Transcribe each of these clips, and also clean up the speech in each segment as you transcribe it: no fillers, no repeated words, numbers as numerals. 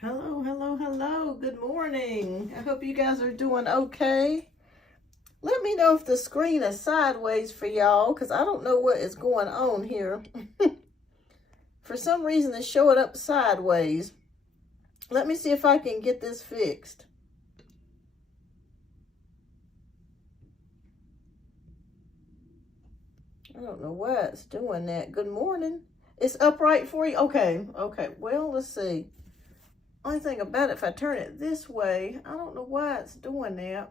Hello, hello, hello. Good morning. I hope you guys are doing okay. Let me know if the screen is sideways for y'all, because I don't know what is going on here. For some reason, it's showing up sideways. Let me see if I can get this fixed. I don't know why it's doing that. Good morning. It's upright for you? Okay. Well, let's see. Only thing about it, if I turn it this way, I don't know why it's doing that.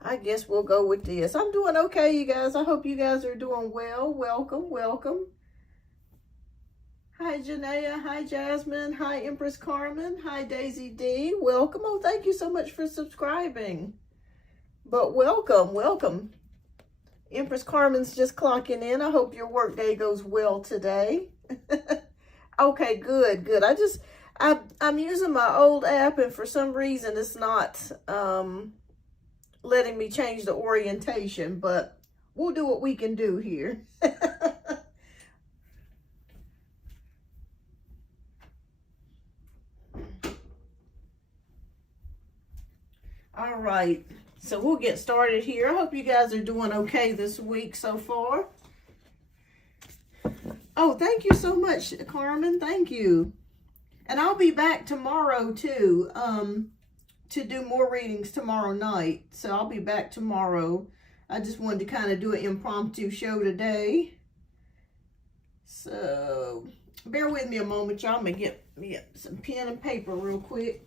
I guess we'll go with this. I'm doing okay, you guys. I hope you guys are doing well. Welcome, welcome. Hi, Janaea. Hi, Jasmine. Hi, Empress Carmen. Hi, Daisy D. Welcome. Oh, thank you so much for subscribing. But welcome, welcome. Empress Carmen's just clocking in. I hope your work day goes well today. Okay, good. I'm using my old app, and for some reason it's not letting me change the orientation, but we'll do what we can do here. All right, so we'll get started here. I hope you guys are doing okay this week so far. Oh, thank you so much, Carmen. Thank you. And I'll be back tomorrow too, to do more readings tomorrow night. So I'll be back tomorrow. I just wanted to kind of do an impromptu show today. So bear with me a moment, y'all. I'm gonna get some pen and paper real quick.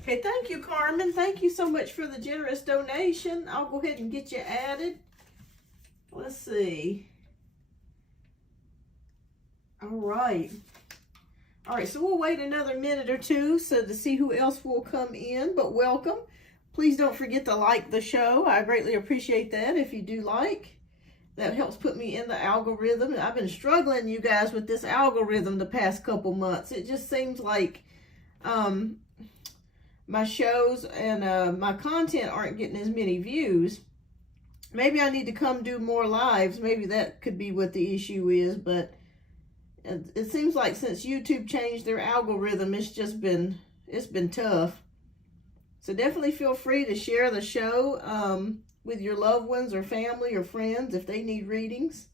Okay, thank you, Carmen. Thank you so much for the generous donation. I'll go ahead and get you added. Let's see. All right, so we'll wait another minute or two to see who else will come in, but welcome. Please don't forget to like the show. I greatly appreciate that if you do like. That helps put me in the algorithm. I've been struggling, you guys, with this algorithm the past couple months. It just seems like my shows and my content aren't getting as many views. Maybe I need to come do more lives. Maybe that could be what the issue is, but it seems like since YouTube changed their algorithm, it's been tough. So definitely feel free to share the show with your loved ones or family or friends if they need readings.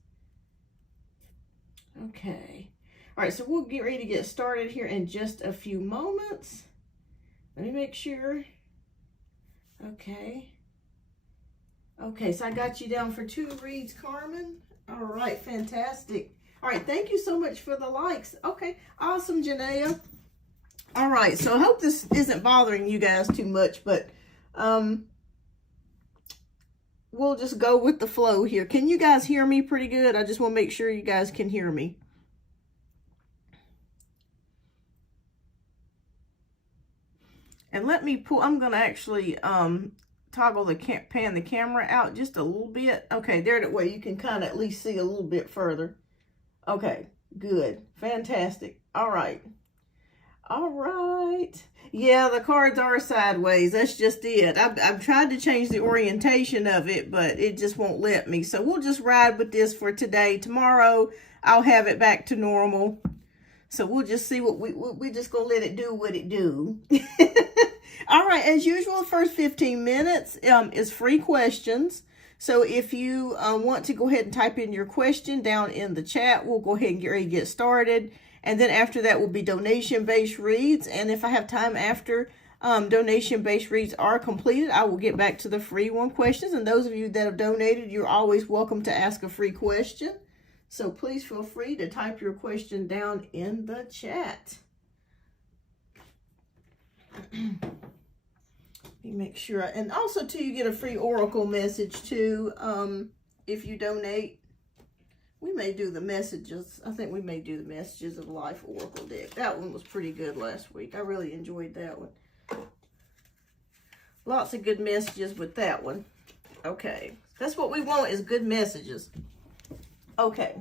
Okay. All right, so we'll get ready to get started here in just a few moments. Let me make sure. Okay, so I got you down for 2 reads, Carmen. All right, fantastic. All right, thank you so much for the likes. Okay, awesome, Janaea. All right, so I hope this isn't bothering you guys too much, but we'll just go with the flow here. Can you guys hear me pretty good? I just want to make sure you guys can hear me. And let me pull, I'm going to actually toggle pan the camera out just a little bit. Okay, there, that way you can kind of at least see a little bit further. Okay, good. Fantastic. All right. Yeah, the cards are sideways. That's just it. I've tried to change the orientation of it, but it just won't let me. So we'll just ride with this for today. Tomorrow, I'll have it back to normal. So we'll just see what we just gonna let it do what it do. All right, as usual, the first 15 minutes is free questions. So if you want to go ahead and type in your question down in the chat, we'll go ahead and get ready to get started. And then after that will be donation-based reads. And if I have time after donation-based reads are completed, I will get back to the free one questions. And those of you that have donated, you're always welcome to ask a free question. So please feel free to type your question down in the chat. Let me make sure. And also, too, you get a free oracle message, too, if you donate. We may do the messages. I think we may do the messages of Life Oracle deck. That one was pretty good last week. I really enjoyed that one. Lots of good messages with that one. Okay. That's what we want, is good messages. Okay.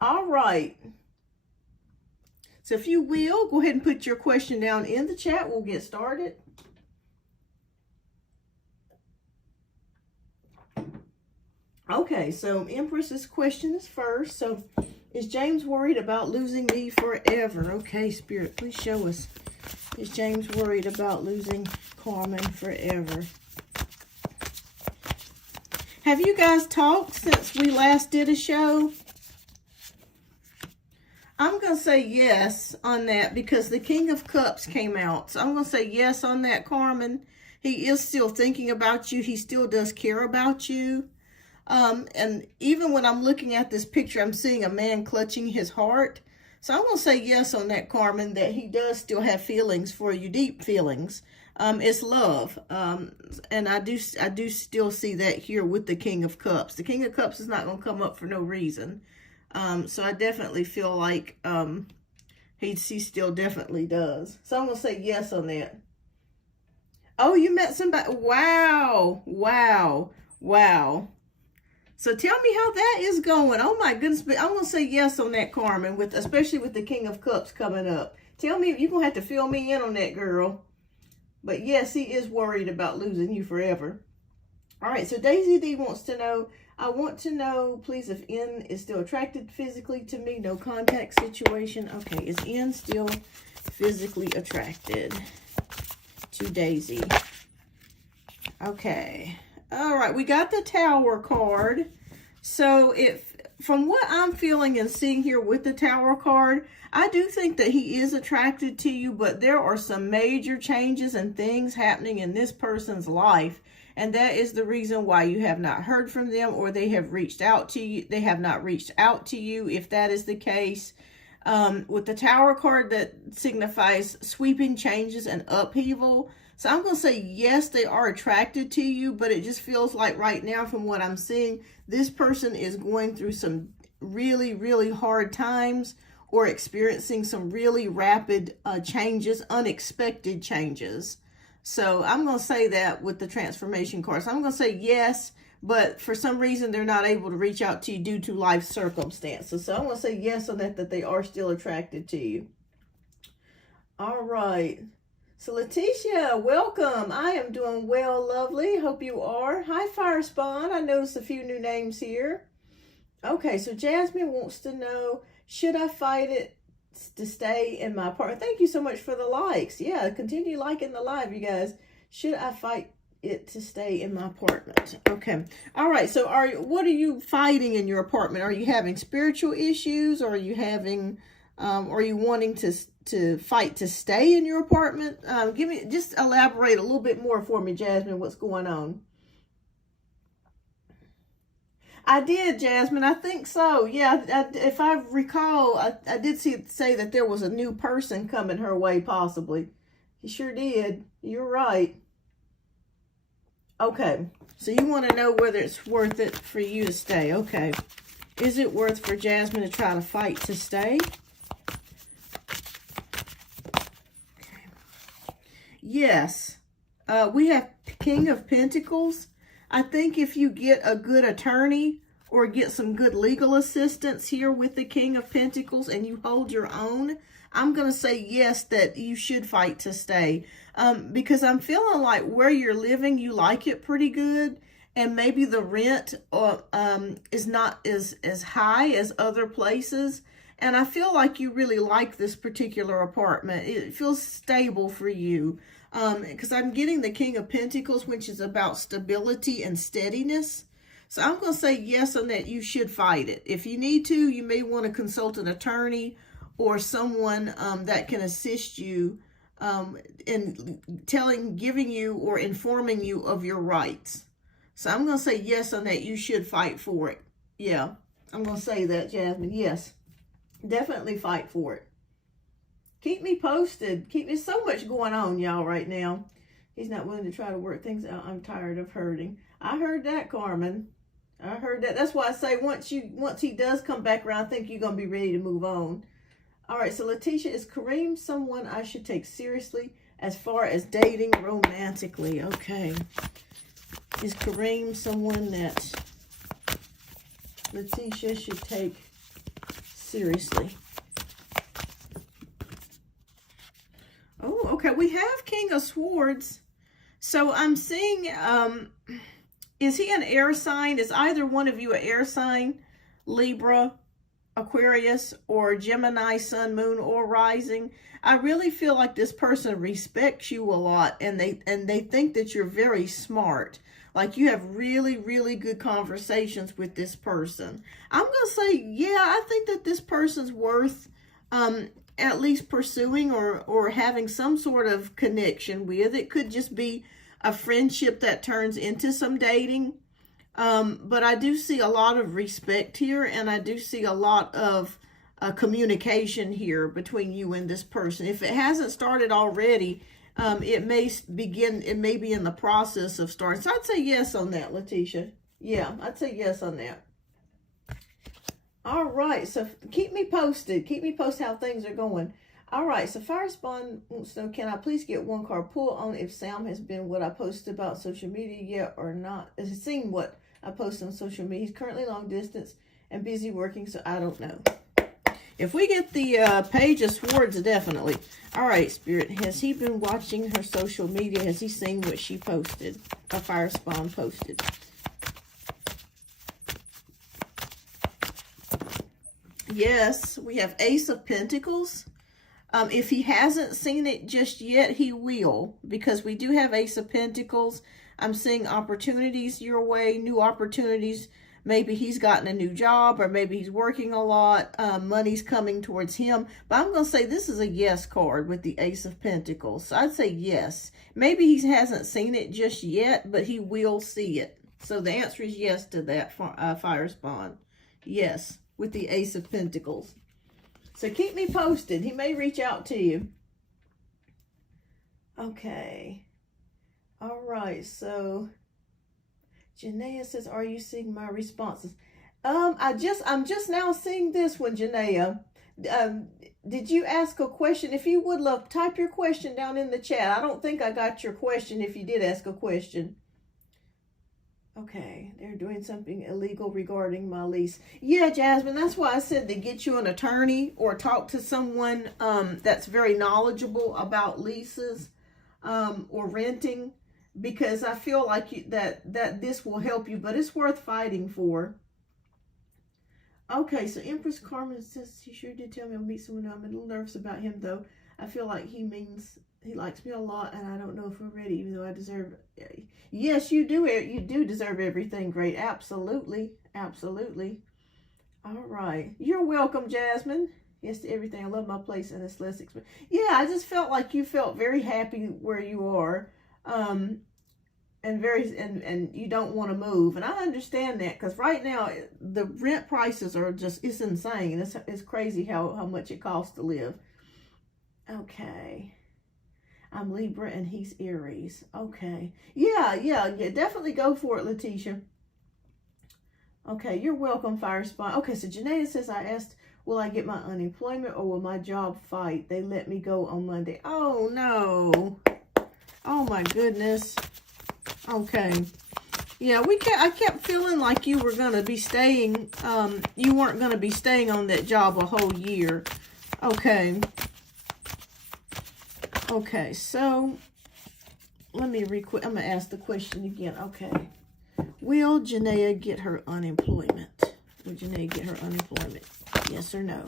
All right. So if you will, go ahead and put your question down in the chat. We'll get started. Okay, so Empress's question is first. So, is James worried about losing me forever? Okay, Spirit, please show us. Is James worried about losing Carmen forever? Have you guys talked since we last did a show? I'm going to say yes on that because the King of Cups came out. So I'm going to say yes on that, Carmen. He is still thinking about you. He still does care about you. And even when I'm looking at this picture, I'm seeing a man clutching his heart. So I'm going to say yes on that, Carmen, that he does still have feelings for you, deep feelings. It's love. And I do still see that here with the King of Cups. The King of Cups is not going to come up for no reason. So I definitely feel like he still definitely does. So I'm going to say yes on that. Oh, you met somebody. Wow. Wow. Wow. So tell me how that is going. Oh my goodness. But I'm going to say yes on that, Carmen, especially with the King of Cups coming up. Tell me, you're going to have to fill me in on that, girl. But yes, he is worried about losing you forever. All right, so Daisy D wants to know, I want to know, please, if N is still attracted physically to me. No contact situation. Okay, is N still physically attracted to Daisy? Okay. All right, we got the Tower card. So from what I'm feeling and seeing here with the Tower card, I do think that he is attracted to you, but there are some major changes and things happening in this person's life. And that is the reason why you have not heard from them, or they have reached out to you. They have not reached out to you, if that is the case. With the Tower card, that signifies sweeping changes and upheaval. So I'm going to say, yes, they are attracted to you, but it just feels like right now from what I'm seeing, this person is going through some really, really hard times or experiencing some really rapid changes, unexpected changes. So I'm going to say that with the transformation cards. I'm going to say yes, but for some reason they're not able to reach out to you due to life circumstances. So I'm going to say yes on that they are still attracted to you. All right. So Letitia, welcome. I am doing well, lovely. Hope you are. Hi, Fire Spawn. I noticed a few new names here. Okay, so Jasmine wants to know, should I fight it to stay in my apartment? Thank you so much for the likes. Yeah, continue liking the live, you guys. Should I fight it to stay in my apartment? Okay. All right, so what are you fighting in your apartment? Are you having spiritual issues? Or are you having... are you wanting to fight to stay in your apartment? Just elaborate a little bit more for me, Jasmine, what's going on. I did, Jasmine. I think so. Yeah, if I recall, I did say that there was a new person coming her way, possibly. You sure did. You're right. Okay, so you want to know whether it's worth it for you to stay. Okay. Is it worth for Jasmine to try to fight to stay? Yes, we have King of Pentacles. I think if you get a good attorney or get some good legal assistance here with the King of Pentacles and you hold your own, I'm going to say yes, that you should fight to stay. Because I'm feeling like where you're living, you like it pretty good. And maybe the rent is not as high as other places. And I feel like you really like this particular apartment. It feels stable for you. Because I'm getting the King of Pentacles, which is about stability and steadiness. So I'm going to say yes on that. You should fight it. If you need to, you may want to consult an attorney or someone that can assist you in giving you or informing you of your rights. So I'm going to say yes on that. You should fight for it. Yeah, I'm going to say that, Jasmine. Yes, definitely fight for it. Keep me posted. There's so much going on, y'all, right now. He's not willing to try to work things out. I'm tired of hurting. I heard that, Carmen. I heard that. That's why I say once he does come back around, I think you're going to be ready to move on. All right, so Letitia, is Kareem someone I should take seriously as far as dating romantically? Okay. Is Kareem someone that Letitia should take seriously? we have King of Swords. So I'm seeing, is he an air sign? Is either one of you an air sign? Libra, Aquarius, or Gemini, Sun, Moon, or Rising? I really feel like this person respects you a lot, and they think that you're very smart. Like you have really, really good conversations with this person. I'm going to say, yeah, I think that this person's worth at least pursuing or having some sort of connection with. It could just be a friendship that turns into some dating. But I do see a lot of respect here, and I do see a lot of communication here between you and this person. If it hasn't started already, it may be in the process of starting. So I'd say yes on that, Letitia. Yeah, I'd say yes on that. All right, so keep me posted. Keep me posted how things are going. All right, so Fire Spawn wants to know, can I please get one card pull on if Sam has been what I posted about social media yet or not? Has he seen what I posted on social media? He's currently long distance and busy working, so I don't know. If we get the Page of Swords, definitely. All right, Spirit, has he been watching her social media? Has he seen what she posted? A Fire Spawn posted. Yes, we have Ace of Pentacles. If he hasn't seen it just yet, he will, because we do have Ace of Pentacles. I'm seeing opportunities your way, new opportunities. Maybe he's gotten a new job, or maybe he's working a lot. Money's coming towards him. But I'm going to say this is a yes card with the Ace of Pentacles. So I'd say yes. Maybe he hasn't seen it just yet, but he will see it. So the answer is yes to that, Fire Spawn. Yes, with the Ace of Pentacles. So keep me posted. He may reach out to you. Okay. All right, so Janaea says, are you seeing my responses? I'm just now seeing this one, Janaea. Did you ask a question? If you would love, type your question down in the chat. I don't think I got your question if you did ask a question. Okay, they're doing something illegal regarding my lease. Yeah, Jasmine, that's why I said to get you an attorney or talk to someone that's very knowledgeable about leases or renting, because I feel like that this will help you, but it's worth fighting for. Okay, so Empress Carmen says, he sure did tell me I'll meet someone. I'm a little nervous about him, though. I feel like he likes me a lot, and I don't know if we're ready, even though I deserve it. Yes, you do. You do deserve everything great. Absolutely. Absolutely. All right. You're welcome, Jasmine. Yes to everything. I love my place, and it's less expensive. Yeah, I just felt like you felt very happy where you are. And you don't want to move. And I understand that, because right now the rent prices are just, it's insane. It's crazy how much it costs to live. Okay. I'm Libra and he's Aries. Okay. Yeah, definitely go for it, Letitia. Okay, you're welcome, Fire Spawn. Okay, so Janaea says, I asked, will I get my unemployment or will my job fight? They let me go on Monday. Oh, no. Oh, my goodness. Okay. Yeah, I kept feeling like you were going to be staying, you weren't going to be staying on that job a whole year. Okay. Okay, so let me I'm going to ask the question again. Okay. Will Janaea get her unemployment? Will Janaea get her unemployment? Yes or no?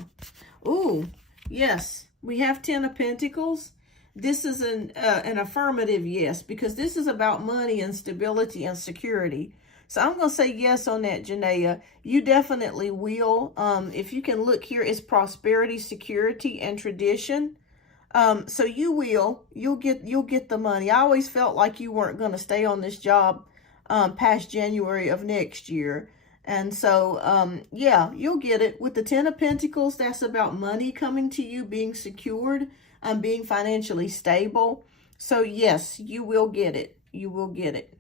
Ooh, yes. We have 10 of Pentacles. This is an affirmative yes, because this is about money and stability and security. So I'm going to say yes on that, Janaea. You definitely will. If you can look here, it's prosperity, security, and tradition. So you'll get the money. I always felt like you weren't going to stay on this job past January of next year. And so, yeah, you'll get it. With the 10 of Pentacles, that's about money coming to you, being secured, being financially stable. So, yes, you will get it. You will get it.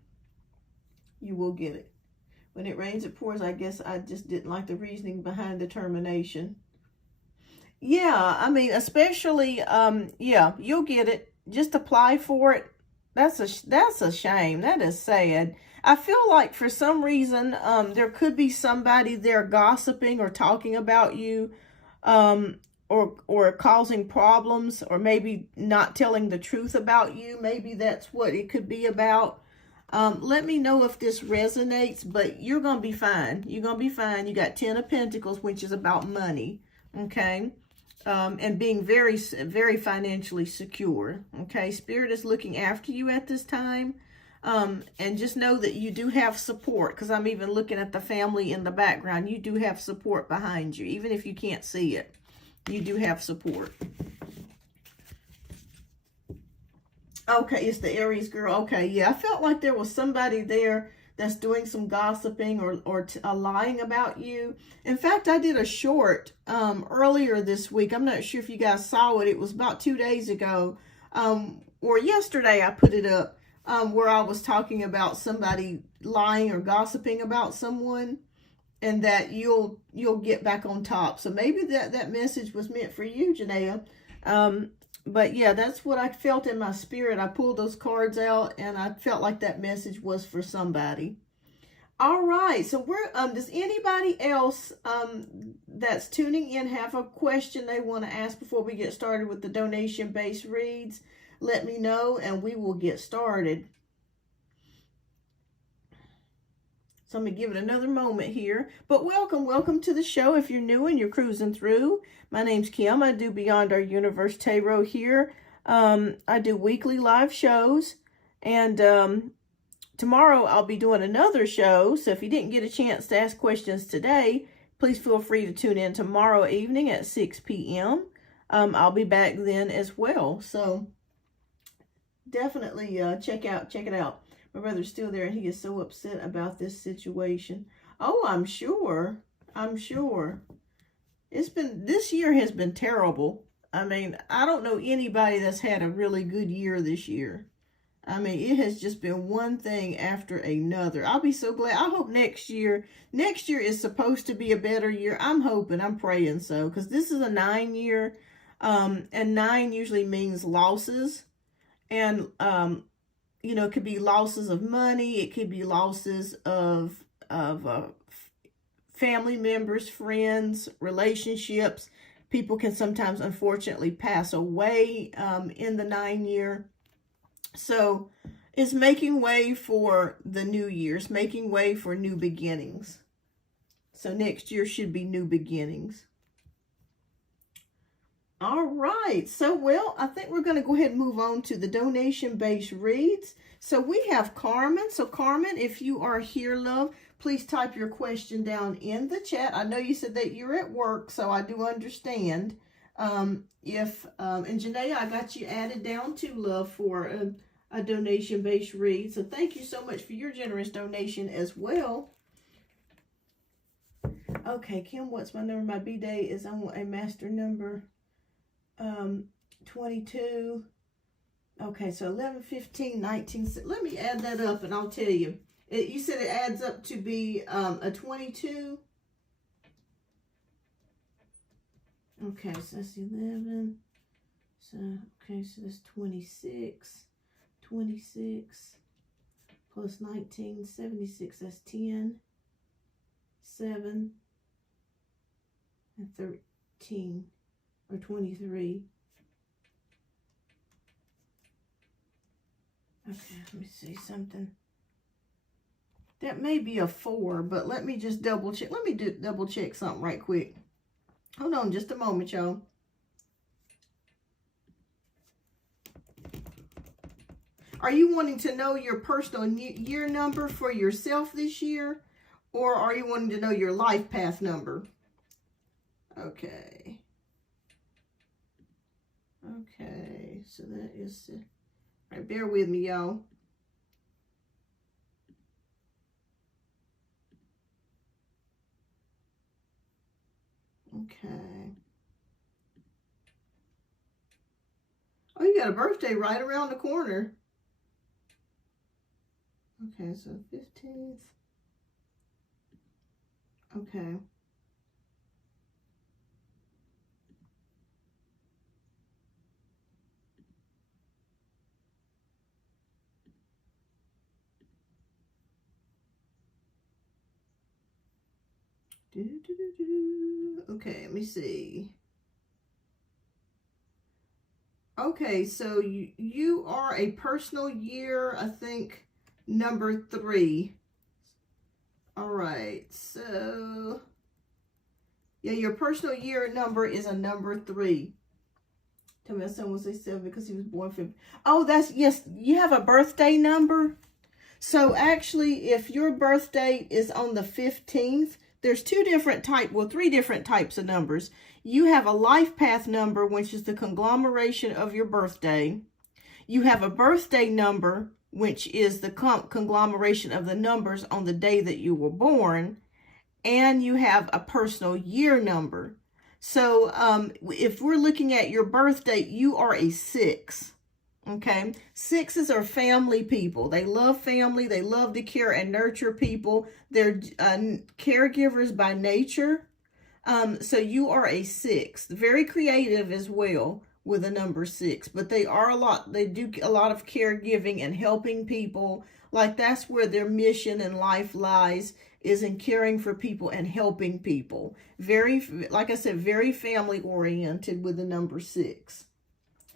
You will get it. When it rains, it pours. I guess I just didn't like the reasoning behind the termination. Yeah, I mean, especially, yeah, you'll get it. Just apply for it. That's a shame. That is sad. I feel like for some reason, there could be somebody there gossiping or talking about you. or causing problems, or maybe not telling the truth about you. Maybe that's what it could be about. Let me know if this resonates, but you're going to be fine. You're going to be fine. You got 10 of Pentacles, which is about money, okay? And being very, very financially secure, okay? Spirit is looking after you at this time. And just know that you do have support, because I'm even looking at the family in the background. You do have support behind you, even if you can't see it. You do have support. Okay, it's the Aries girl. Okay, yeah, I felt like there was somebody there that's doing some gossiping or lying about you. In fact, I did a short earlier this week. I'm not sure if you guys saw it. It was about 2 days ago, or yesterday I put it up, where I was talking about somebody lying or gossiping about someone, and that you'll get back on top. So maybe that message was meant for you, Janaea. But yeah, that's what I felt in my spirit. I pulled those cards out, and I felt like that message was for somebody. All right, so does anybody else that's tuning in have a question they want to ask before we get started with the donation-based reads? Let me know, and we will get started. So I'm going to give it another moment here. But welcome to the show. If you're new and you're cruising through, my name's Kim. I do Beyond Our Universe Tarot here. I do weekly live shows. And tomorrow I'll be doing another show. So if you didn't get a chance to ask questions today, please feel free to tune in tomorrow evening at 6 p.m. I'll be back then as well. So definitely check it out. My brother's still there, and he is so upset about this situation. Oh, I'm sure. This year has been terrible. I mean, I don't know anybody that's had a really good year this year. I mean, it has just been one thing after another. I'll be so glad. I hope next year is supposed to be a better year. I'm hoping, I'm praying so, because this is a 9-year, and 9 usually means losses. And, you know, it could be losses of money. It could be losses of family members, friends, relationships. People can sometimes, unfortunately, pass away in the 9-year. So it's making way for the new years, making way for new beginnings. So next year should be new beginnings. All right, so well, I think we're going to go ahead and move on to the donation-based reads. So we have Carmen. So Carmen, if you are here, love, please type your question down in the chat. I know you said that you're at work, so I do understand. And Janaea, I got you added down to love for a donation-based read. So thank you so much for your generous donation as well. Okay, Kim, what's my number? My B-Day is, I want a master number. 22. Okay, so 11, 15, 19. Let me add that up and I'll tell you. You said it adds up to be a 22. Okay, so that's 11. So, okay, so that's 26. 26 plus 19, 76. That's 10, 7, and 13. Or 23. Okay, let me see something. That may be a 4, but let me just double check. Let me double check something right quick. Hold on just a moment, y'all. Are you wanting to know your personal year number for yourself this year? Or are you wanting to know your life path number? Okay. Okay, so that is, all right, bear with me, y'all. Okay. Oh, you got a birthday right around the corner. Okay, so 15th. Okay. Okay, let me see. Okay, so you are a personal year, I think, number 3. All right, so yeah, your personal year number is a number 3. Tell me my son was a 7 because he was born 50. Oh, yes, you have a birthday number. So actually, if your birth date is on the 15th, there's 3 different types of numbers. You have a life path number, which is the conglomeration of your birthday. You have a birthday number, which is the conglomeration of the numbers on the day that you were born. And you have a personal year number. So if we're looking at your birth date, you are a 6. Okay, 6s are family people. They love family. They love to care and nurture people. They're caregivers by nature. So you are a 6. Very creative as well with a number 6. But they do a lot of caregiving and helping people. Like that's where their mission in life lies, is in caring for people and helping people. Very, like I said, very family oriented with the number 6.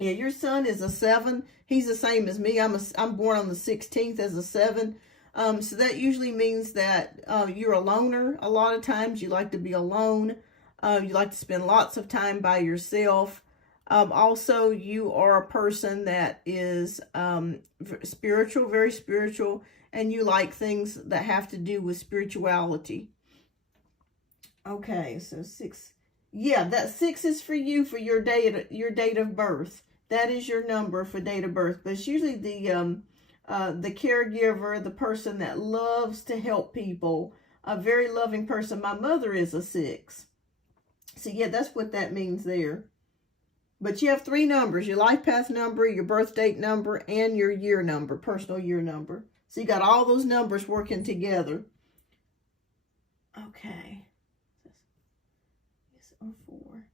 Yeah, your son is a 7. He's the same as me. I'm born on the 16th as a 7. So that usually means that you're a loner. A lot of times you like to be alone. You like to spend lots of time by yourself. Also, you are a person that is spiritual, very spiritual, and you like things that have to do with spirituality. Okay, so 6. Yeah, that 6 is for you for your date of birth. That is your number for date of birth. But it's usually the caregiver, the person that loves to help people, a very loving person. My mother is a 6. So yeah, that's what that means there. But you have 3 numbers: your life path number, your birth date number, and your year number, personal year number. So you got all those numbers working together. Okay. Yes, or 4.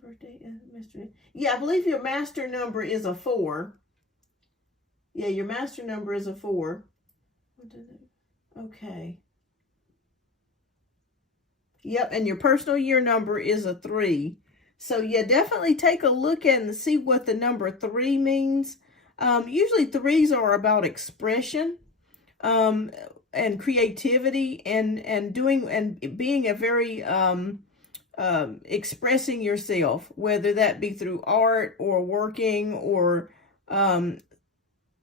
Birthday, master. Yeah, I believe your master number is a 4. Yeah, your master number is a 4. Okay. Yep, and your personal year number is a 3. So yeah, definitely take a look at and see what the number 3 means. Usually 3s are about expression and creativity and doing and being a very expressing yourself, whether that be through art or working or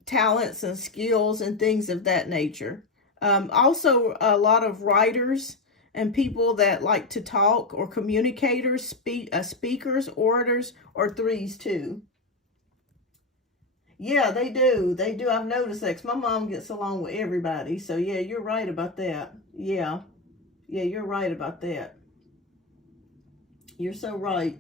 talents and skills and things of that nature. Also, a lot of writers and people that like to talk, or communicators, speakers, orators, or 3s too. Yeah, they do. They do. I've noticed that 'cause my mom gets along with everybody. So yeah, you're right about that. Yeah. Yeah, you're right about that. You're so right.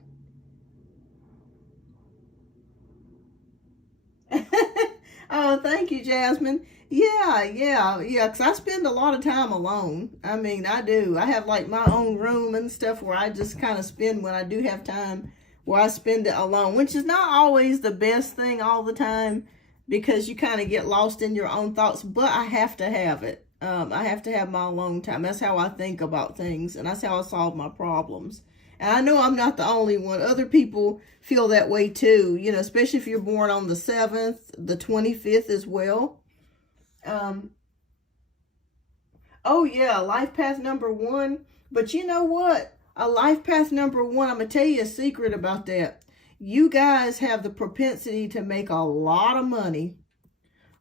Oh, thank you, Jasmine. Yeah, because I spend a lot of time alone. I mean, I do. I have like my own room and stuff where I just kind of spend, when I do have time, where I spend it alone, which is not always the best thing all the time, because you kind of get lost in your own thoughts, but I have to have it. I have to have my alone time. That's how I think about things, and that's how I solve my problems. And I know I'm not the only one. Other people feel that way too, you know, especially if you're born on the 7th, the 25th as well. Oh yeah, life path number 1. But you know what? A life path number 1, I'm going to tell you a secret about that. You guys have the propensity to make a lot of money.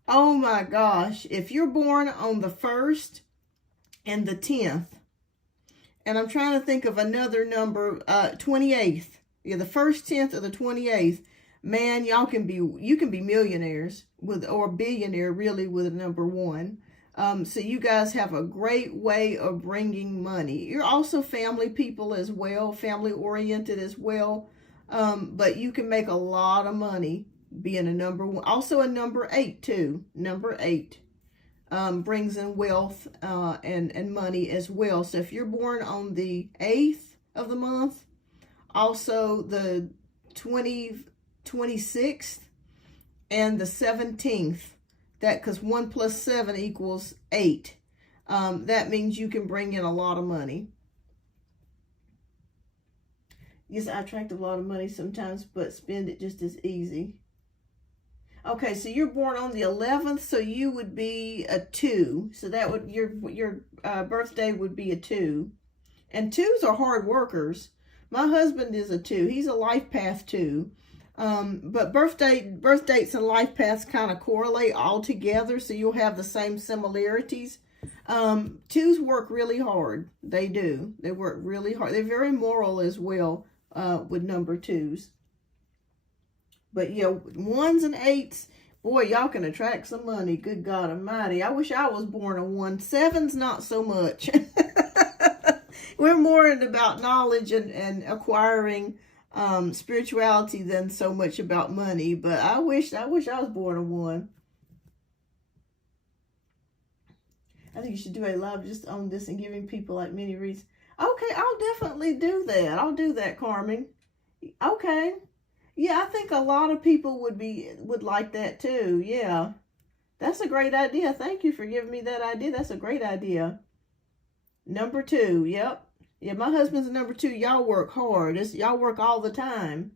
Oh my gosh. If you're born on the 1st and the 10th, and I'm trying to think of another number, 28th. Yeah, the 1st, 10th, or the 28th. Man, you can be millionaires or billionaire really with a number 1. So you guys have a great way of bringing money. You're also family people as well, family oriented as well. But you can make a lot of money being a number 1. Also a number 8 too. Number 8 brings in wealth and money as well. So if you're born on the 8th of the month, also the 26th and the 17th, that because 1 plus 7 equals 8. That means you can bring in a lot of money. Yes, I attract a lot of money sometimes, but spend it just as easy. Okay, so you're born on the 11th, so you would be a 2. So that would, your birthday would be a 2. And 2s are hard workers. My husband is a 2. He's a life path 2. But birth dates and life paths kind of correlate all together, so you'll have the same similarities. 2s work really hard. They do. They work really hard. They're very moral as well with number 2s. But yeah, 1s and 8s, boy, y'all can attract some money. Good God Almighty. I wish I was born a 1. 7s, not so much. We're more about knowledge and acquiring spirituality than so much about money. But I wish I was born a 1. I think you should do a live just on this and giving people like mini reads. Okay, I'll definitely do that. I'll do that, Carmen. Okay. Yeah, I think a lot of people would like that too. Yeah. That's a great idea. Thank you for giving me that idea. That's a great idea. Number 2. Yep. Yeah, my husband's a number 2. Y'all work hard. Y'all work all the time.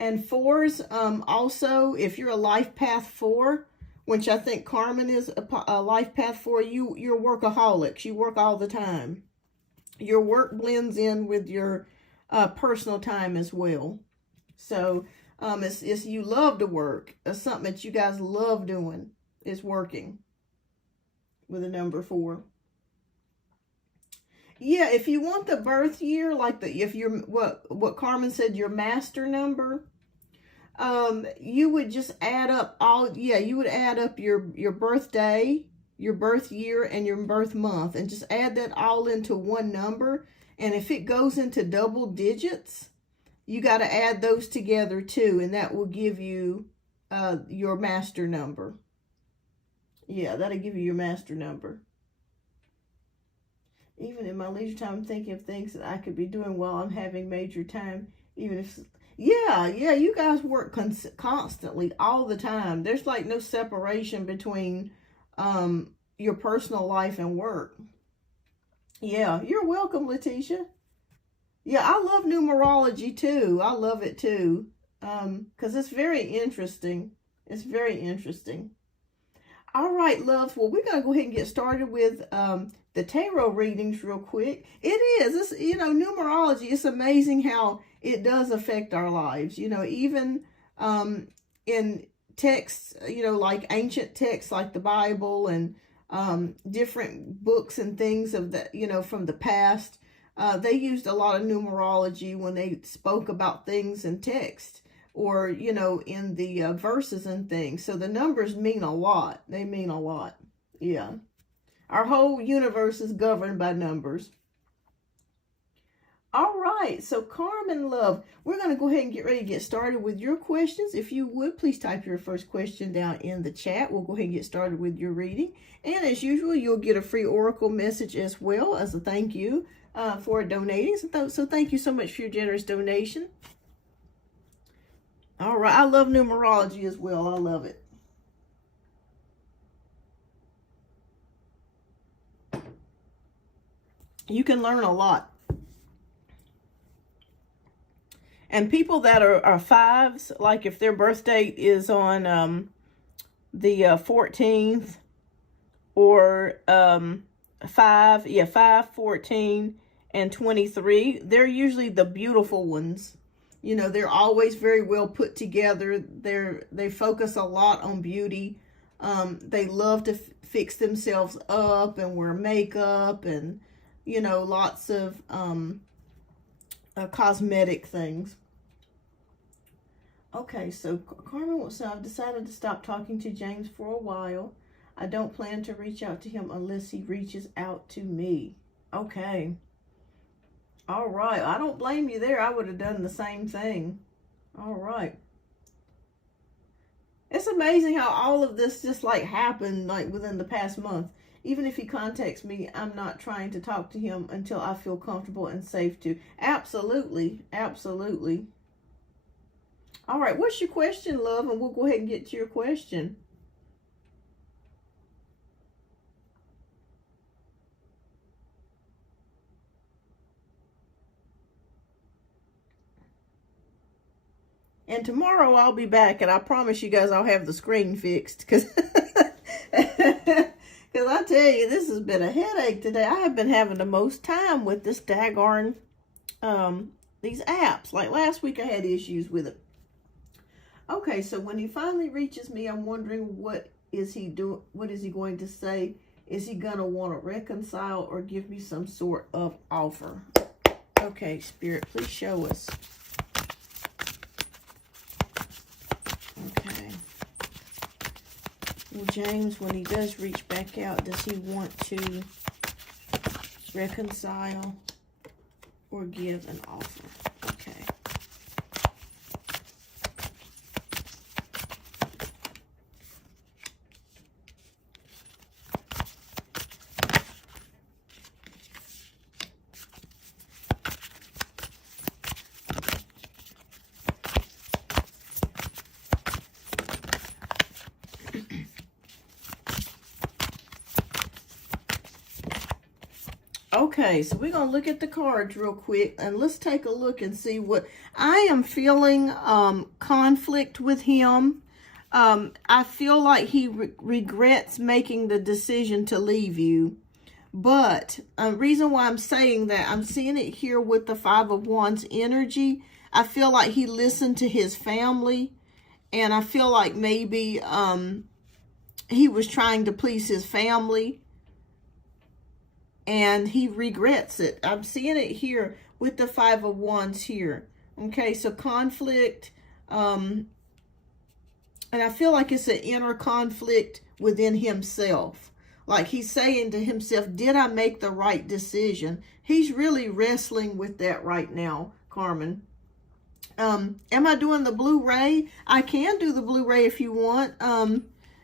And 4s, also, if you're a life path 4, which I think Carmen is a life path 4, you're workaholics. You work all the time. Your work blends in with your personal time as well. So it's you love to work. It's something that you guys love doing is working with a number 4. Yeah, if you want the birth year, like if you're what Carmen said, your master number, you would just add up you would add up your birthday, your birth year, and your birth month, and just add that all into one number. And if it goes into double digits, you got to add those together too, and that will give you your master number. Yeah, that'll give you your master number. Even in my leisure time, I'm thinking of things that I could be doing while I'm having major time. Even if, yeah, you guys work constantly, all the time. There's like no separation between your personal life and work. Yeah, you're welcome, Letitia. Yeah, I love numerology too. I love it too. Because it's very interesting. It's very interesting. All right, loves. Well, we're going to go ahead and get started with the tarot readings real quick. It is. It's, numerology. It's amazing how it does affect our lives. Even in texts, like ancient texts like the Bible and different books and things of the, from the past. They used a lot of numerology when they spoke about things in text or, in the verses and things. So the numbers mean a lot. They mean a lot. Yeah. Our whole universe is governed by numbers. All right. So Carmen, love, we're going to go ahead and get ready to get started with your questions. If you would, please type your first question down in the chat. We'll go ahead and get started with your reading. And as usual, you'll get a free oracle message as well as a thank you for donating. So thank you so much for your generous donation. All right. I love numerology as well. I love it. You can learn a lot. And people that are 5s, like if their birth date is on the 14th or 5, 14, and 23, they're usually the beautiful ones. They're always very well put together. They focus a lot on beauty. They love to fix themselves up and wear makeup and, lots of cosmetic things. Okay, so Carmen will say, I've decided to stop talking to James for a while. I don't plan to reach out to him unless he reaches out to me. Okay. All right. I don't blame you there. I would have done the same thing. All right. It's amazing how all of this just like happened like within the past month. Even if he contacts me, I'm not trying to talk to him until I feel comfortable and safe to. Absolutely. Absolutely. All right. What's your question, love? And we'll go ahead and get to your question. And tomorrow I'll be back, and I promise you guys I'll have the screen fixed. Because I tell you, this has been a headache today. I have been having the most time with this daggone, these apps. Like last week I had issues with it. Okay, so when he finally reaches me, I'm wondering what is he doing? What is he going to say? Is he going to want to reconcile or give me some sort of offer? Okay, Spirit, please show us. Okay. Well, James, when he does reach back out, does he want to reconcile or give an offer? Okay. Okay, so we're going to look at the cards real quick, and let's take a look and see what... I am feeling conflict with him. I feel like he regrets making the decision to leave you. But the reason why I'm saying that, I'm seeing it here with the Five of Wands energy. I feel like he listened to his family, and I feel like maybe he was trying to please his family. And he regrets it. I'm seeing it here with the Five of Wands here. Okay, so conflict. And I feel like it's an inner conflict within himself. Like he's saying to himself, did I make the right decision? He's really wrestling with that right now, Carmen. Am I doing the Blu-ray? I can do the Blu-ray if you want.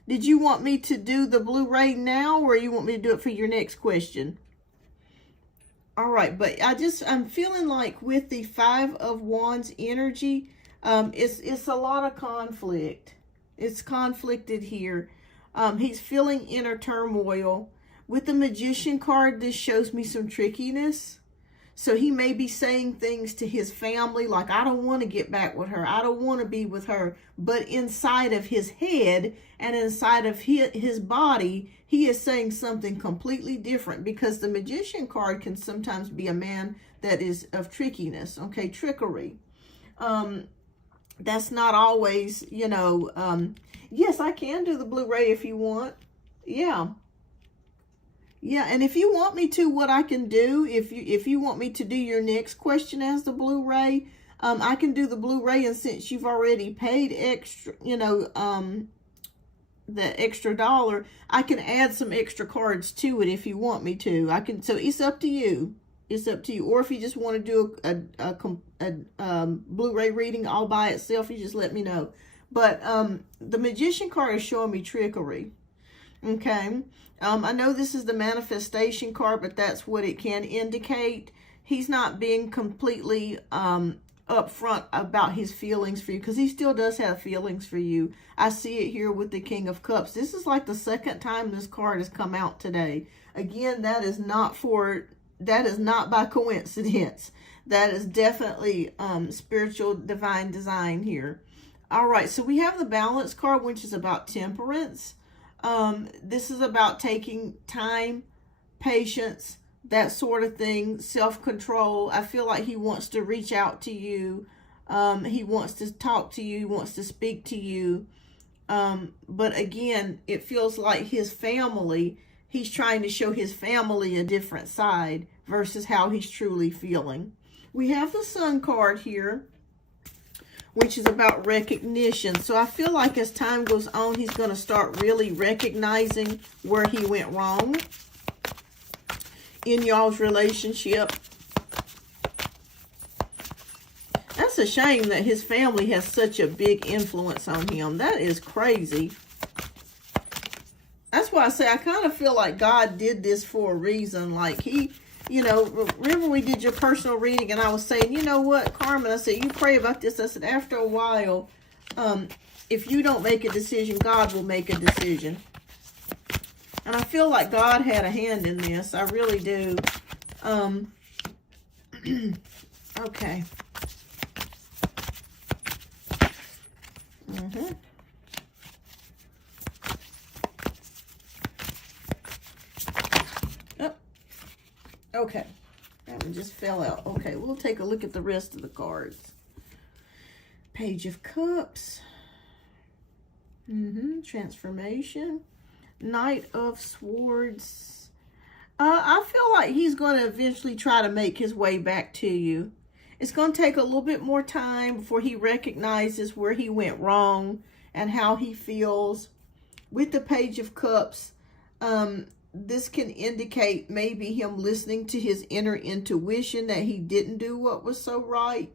Did you want me to do the Blu-ray now, or you want me to do it for your next question? All right, but I'm feeling like with the Five of Wands energy, it's a lot of conflict. It's conflicted here. He's feeling inner turmoil. With the Magician card, this shows me some trickiness. So he may be saying things to his family like, I don't want to get back with her. I don't want to be with her. But inside of his head and inside of his body, he is saying something completely different, because the Magician card can sometimes be a man that is of trickiness, okay, trickery. That's not always, you know, yes, I can do the Blu-ray if you want. Yeah. Yeah, and if you want me to, what I can do, if you want me to do your next question as the Blu-ray, I can do the Blu-ray, and since you've already paid extra, you know, the extra $1, I can add some extra cards to it if you want me to. I can, so it's up to you. It's up to you. Or if you just want to do a Blu-ray reading all by itself, you just let me know. But the Magician card is showing me trickery. Okay. I know this is the manifestation card, but that's what it can indicate. He's not being completely upfront about his feelings for you, because he still does have feelings for you. I see it here with the King of Cups. This is like the second time this card has come out today. Again, that is not by coincidence. That is definitely spiritual divine design here. All right, so we have the Balance card, which is about temperance. This is about taking time, patience, that sort of thing, self-control. I feel like he wants to reach out to you. He wants to talk to you. He wants to speak to you. But again, it feels like his family, he's trying to show his family a different side versus how he's truly feeling. We have the Sun card here, which is about recognition. So I feel like as time goes on, he's going to start really recognizing where he went wrong in y'all's relationship. That's a shame that his family has such a big influence on him. That is crazy. That's why I say I kind of feel like God did this for a reason. Like he, you know, remember we did your personal reading and I was saying, you know what, Carmen, I said, you pray about this. I said, after a while, if you don't make a decision, God will make a decision. And I feel like God had a hand in this. I really do. Okay. Oh, okay. That one just fell out. Okay, we'll take a look at the rest of the cards. Page of Cups. Transformation. Knight of Swords. I feel like he's going to eventually try to make his way back to you. It's going to take a little bit more time before he recognizes where he went wrong and how he feels. With the Page of Cups, this can indicate maybe him listening to his inner intuition that he didn't do what was so right.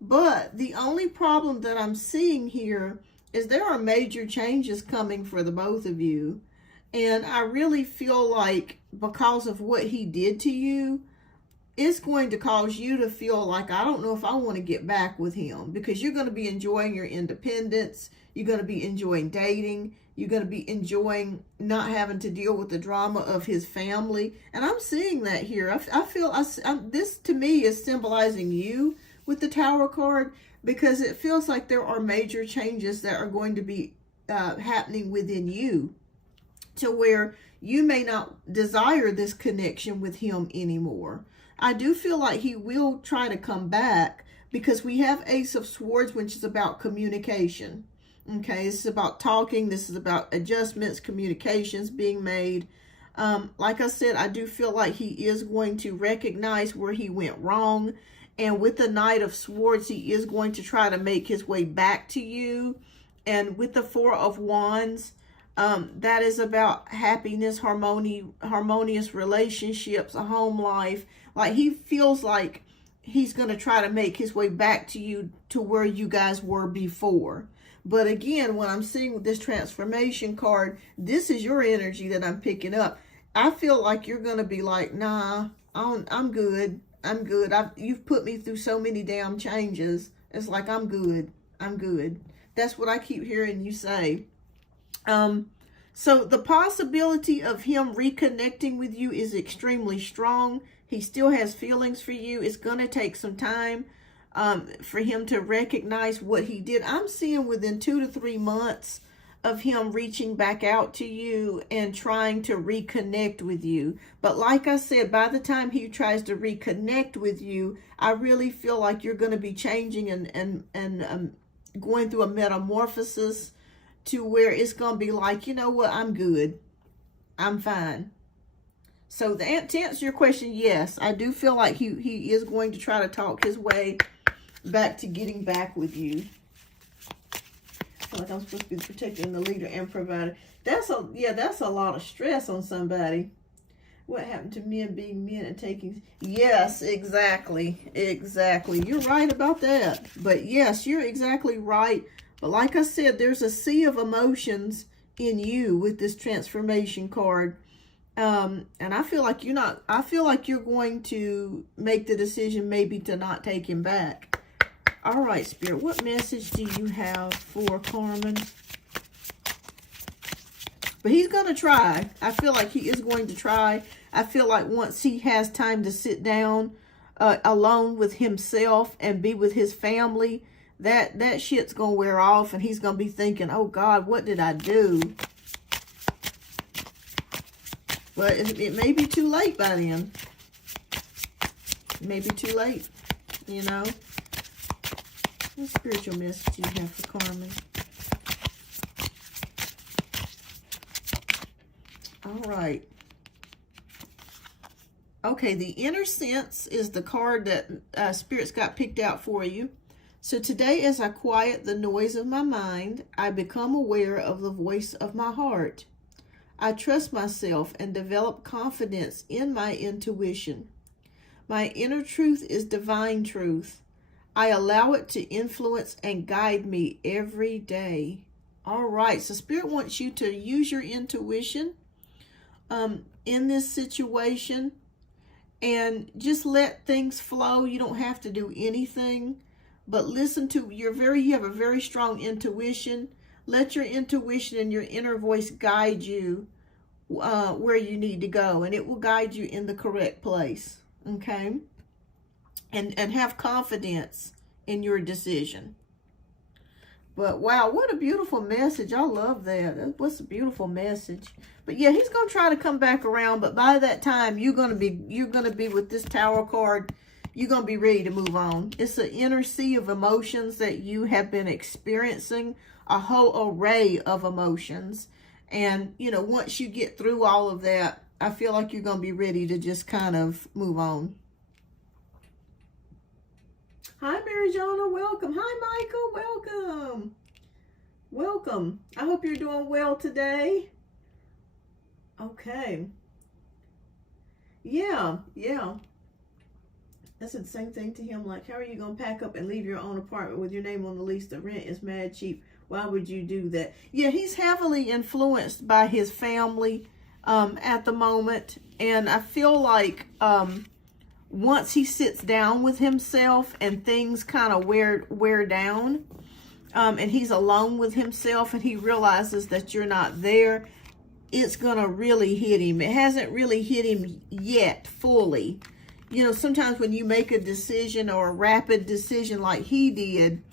But the only problem that I'm seeing here is there are major changes coming for the both of you. And I really feel like because of what he did to you, it's going to cause you to feel like, I don't know if I want to get back with him, because you're going to be enjoying your independence. You're going to be enjoying dating. You're going to be enjoying not having to deal with the drama of his family. And I'm seeing that here. I feel this to me is symbolizing you with the Tower card, because it feels like there are major changes that are going to be happening within you to where you may not desire this connection with him anymore. I do feel like he will try to come back, because we have Ace of Swords, which is about communication. Okay, this is about talking. This is about adjustments, communications being made. Like I said, I do feel like he is going to recognize where he went wrong. And with the Knight of Swords, he is going to try to make his way back to you. And with the Four of Wands, that is about happiness, harmonious relationships, a home life. Like he feels like he's going to try to make his way back to you to where you guys were before. But again, when I'm seeing with this transformation card, this is your energy that I'm picking up. I feel like you're going to be like, nah, I'm good. I'm good. You've put me through so many damn changes. It's like, I'm good. I'm good. That's what I keep hearing you say. So the possibility of him reconnecting with you is extremely strong. He still has feelings for you. It's going to take some time for him to recognize what he did. I'm seeing within 2 to 3 months of him reaching back out to you and trying to reconnect with you. But like I said, by the time he tries to reconnect with you, I really feel like you're going to be changing and going through a metamorphosis to where it's going to be like, you know what, I'm good. I'm fine. So to answer your question, yes, I do feel like he is going to try to talk his way back to getting back with you. I feel like I'm supposed to be protecting the leader and provider. That's a lot of stress on somebody. What happened to men being men and taking... Yes, exactly. You're right about that. But yes, you're exactly right. But like I said, there's a sea of emotions in you with this transformation card. And I feel like you're going to make the decision maybe to not take him back. All right, Spirit, what message do you have for Carmen? But he's going to try. I feel like he is going to try. I feel like once he has time to sit down alone with himself and be with his family, that shit's going to wear off, and he's going to be thinking, oh, God, what did I do? But it may be too late by then. It may be too late, you know. What spiritual message do you have for Carmen? All right. Okay, the Inner Sense is the card that Spirit's got picked out for you. So today, as I quiet the noise of my mind, I become aware of the voice of my heart. I trust myself and develop confidence in my intuition. My inner truth is divine truth. I allow it to influence and guide me every day. All right, so Spirit wants you to use your intuition in this situation and just let things flow. You don't have to do anything, but listen to you have a very strong intuition. Let your intuition and your inner voice guide you where you need to go, and it will guide you in the correct place. Okay? And have confidence in your decision. But wow, what a beautiful message. I love that. What's a beautiful message. But yeah, he's going to try to come back around. But by that time, you're going to be with this Tower card. You're going to be ready to move on. It's an inner sea of emotions that you have been experiencing, a whole array of emotions. And, you know, once you get through all of that, I feel like you're going to be ready to just kind of move on. Hi, Mary Jonna. Welcome. Hi, Michael. Welcome. Welcome. I hope you're doing well today. Okay. Yeah. I said the same thing to him. Like, how are you going to pack up and leave your own apartment with your name on the lease? The rent is mad cheap. Why would you do that? Yeah, he's heavily influenced by his family at the moment. And I feel like once he sits down with himself and things kind of wear down, and he's alone with himself and he realizes that you're not there, it's going to really hit him. It hasn't really hit him yet fully. You know, sometimes when you make a decision or a rapid decision like he did,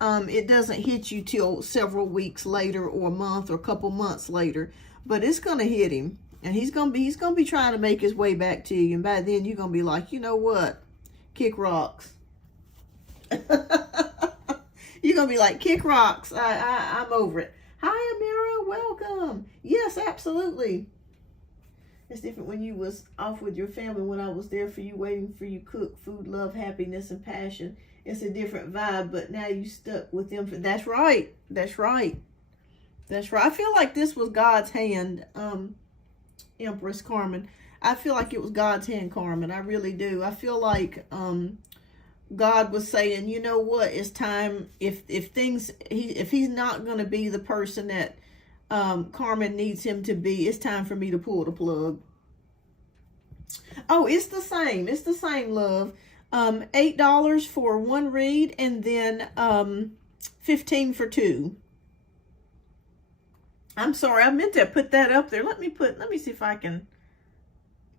it doesn't hit you till several weeks later or a month or a couple months later. But it's going to hit him. And he's gonna be trying to make his way back to you. And by then you're going to be like, you know what? Kick rocks. You're going to be like, kick rocks. I'm over it. Hi, Amira. Welcome. Yes, absolutely. It's different when you was off with your family, when I was there for you, waiting for you, cook, food, love, happiness, and passion. It's a different vibe, but now you stuck with them. That's right. That's right. That's right. I feel like this was God's hand, Empress Carmen. I feel like it was God's hand, Carmen. I really do. I feel like God was saying, you know what, it's time. If he's not going to be the person that Carmen needs him to be, it's time for me to pull the plug. Oh, it's the same. It's the same, love. $8 for one read, and then $15 for two. I'm sorry, I meant to put that up there. Let me see if I can.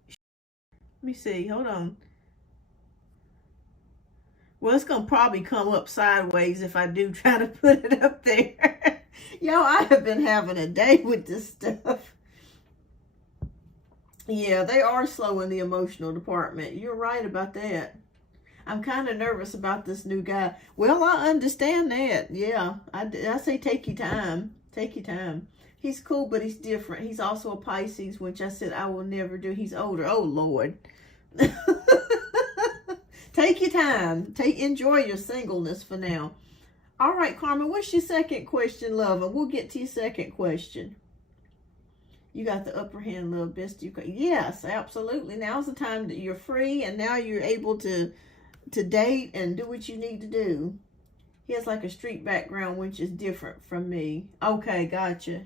Let me see. Hold on. Well, it's going to probably come up sideways if I do try to put it up there. Yo, I have been having a day with this stuff. Yeah, they are slow in the emotional department. You're right about that. I'm kind of nervous about this new guy. Well, I understand that. Yeah, I say take your time. Take your time. He's cool, but he's different. He's also a Pisces, which I said I will never do. He's older. Oh, Lord. Take your time. Enjoy your singleness for now. All right, Carmen, what's your second question, love? And we'll get to your second question. You got the upper hand, love. Best you can. Yes, absolutely. Now's the time that you're free, and now you're able to date and do what you need to do. He has like a street background, which is different from me. Okay, gotcha.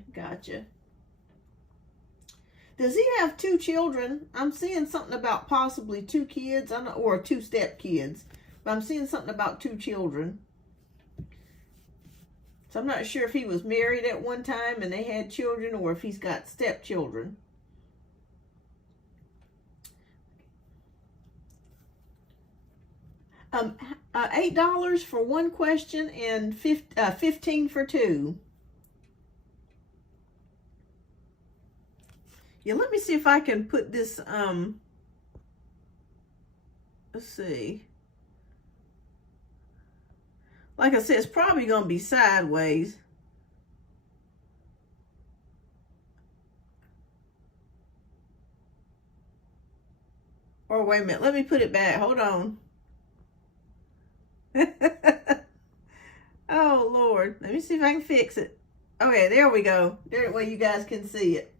Does he have 2 children? I'm seeing something about possibly 2 kids, or 2 step kids. But I'm seeing something about 2 children. So I'm not sure if he was married at one time and they had children, or if he's got stepchildren. $8 for one question and $15 for 2. Yeah, let me see if I can put this, let's see. Like I said, it's probably going to be sideways. Or wait a minute, let me put it back. Hold on. Oh, Lord. Let me see if I can fix it. Okay, there we go. There, well, you guys can see it.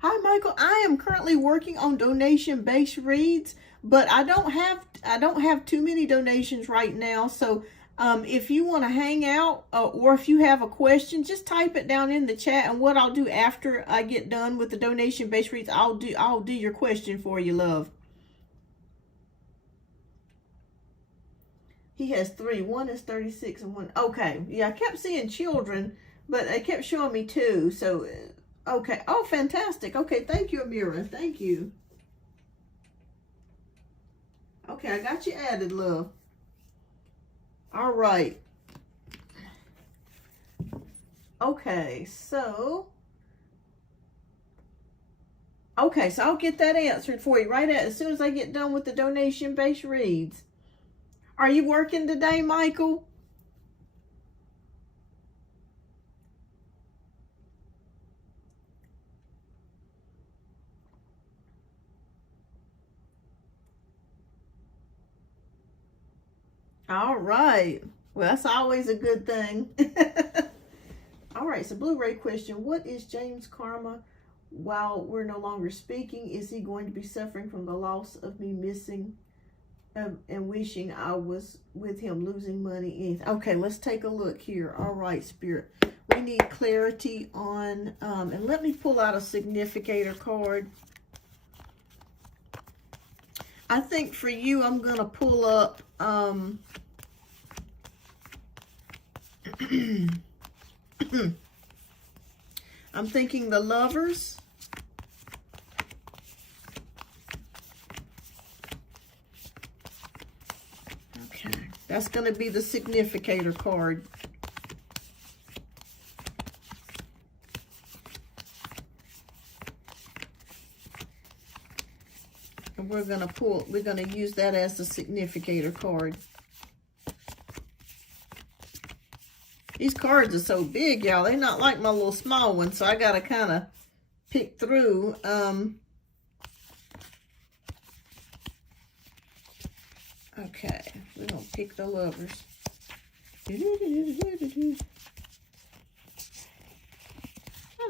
Hi, Michael. I am currently working on donation-based reads, but I don't have too many donations right now. So if you want to hang out or if you have a question, just type it down in the chat. And what I'll do after I get done with the donation-based reads, I'll do your question for you, love. He has 3. One is 36 and one. Okay. Yeah, I kept seeing children, but they kept showing me 2. So Okay. Oh, fantastic. Okay, thank you, Amira. Thank you. Okay, I got you added, love. All right. Okay, so I'll get that answered for you as soon as I get done with the donation-based reads. Are you working today, Michael? All right. Well, that's always a good thing. All right, so Blu-ray question. What is James' karma while we're no longer speaking? Is he going to be suffering from the loss of me missing and wishing I was with him, losing money? Okay, let's take a look here. All right, Spirit. We need clarity on, and let me pull out a significator card. I think for you, I'm going to pull up, I'm thinking the Lovers. Okay, that's going to be the significator card. And we're going to use that as the significator card. These cards are so big, y'all. They're not like my little small ones, so I got to kind of pick through. Okay, we're going to pick the Lovers. I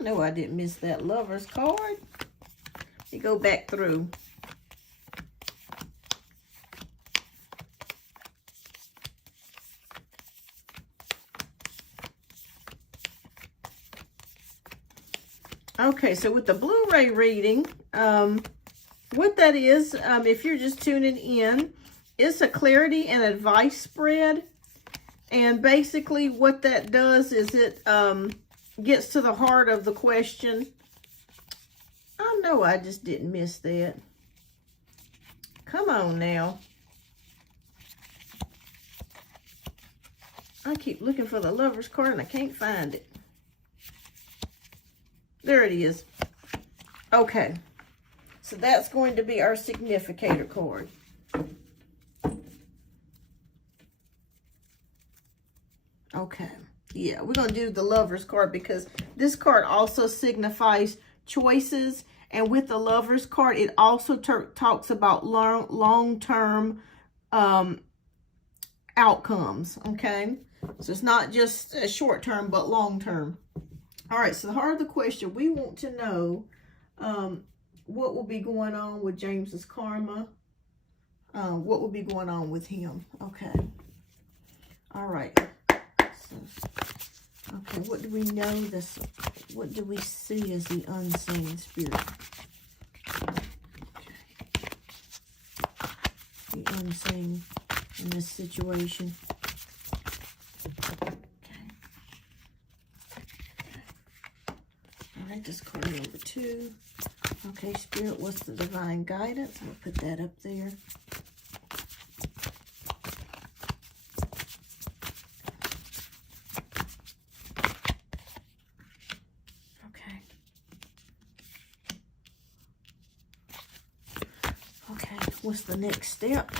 know I didn't miss that Lovers card. Let me go back through. Okay, so with the Blu-ray reading, what that is, if you're just tuning in, it's a clarity and advice spread. And basically what that does is it gets to the heart of the question. I know I just didn't miss that. Come on now. I keep looking for the Lovers card and I can't find it. There it is. Okay. So that's going to be our significator card. Okay. Yeah, we're going to do the Lovers card because this card also signifies choices. And with the Lovers card, it also talks about long-term outcomes. Okay. So it's not just short-term, but long-term. All right, so the heart of the question, we want to know what will be going on with James's karma. What will be going on with him? Okay. All right. So, okay, what do we know? What do we see as the unseen spirit? Okay. The unseen in this situation. This card number 2. Okay, Spirit, what's the divine guidance? I'm going to put that up there. Okay. Okay, what's the next step?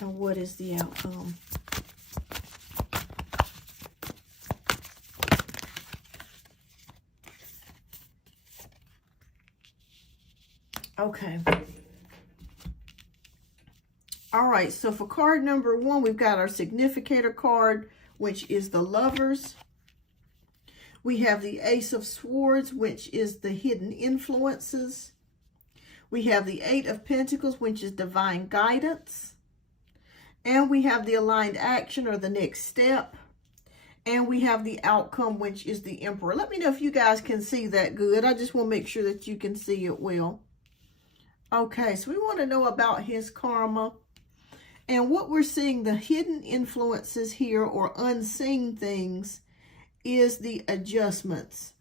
And what is the outcome? Okay. All right, so for card number 1, we've got our significator card, which is the Lovers. We have the Ace of Swords, which is the hidden influences. We have the 8 of Pentacles, which is divine guidance. And we have the aligned action, or the next step. And we have the outcome, which is the Emperor. Let me know if you guys can see that good. I just want to make sure that you can see it well. Okay, so we want to know about his karma. And what we're seeing, the hidden influences here or unseen things, is the adjustments.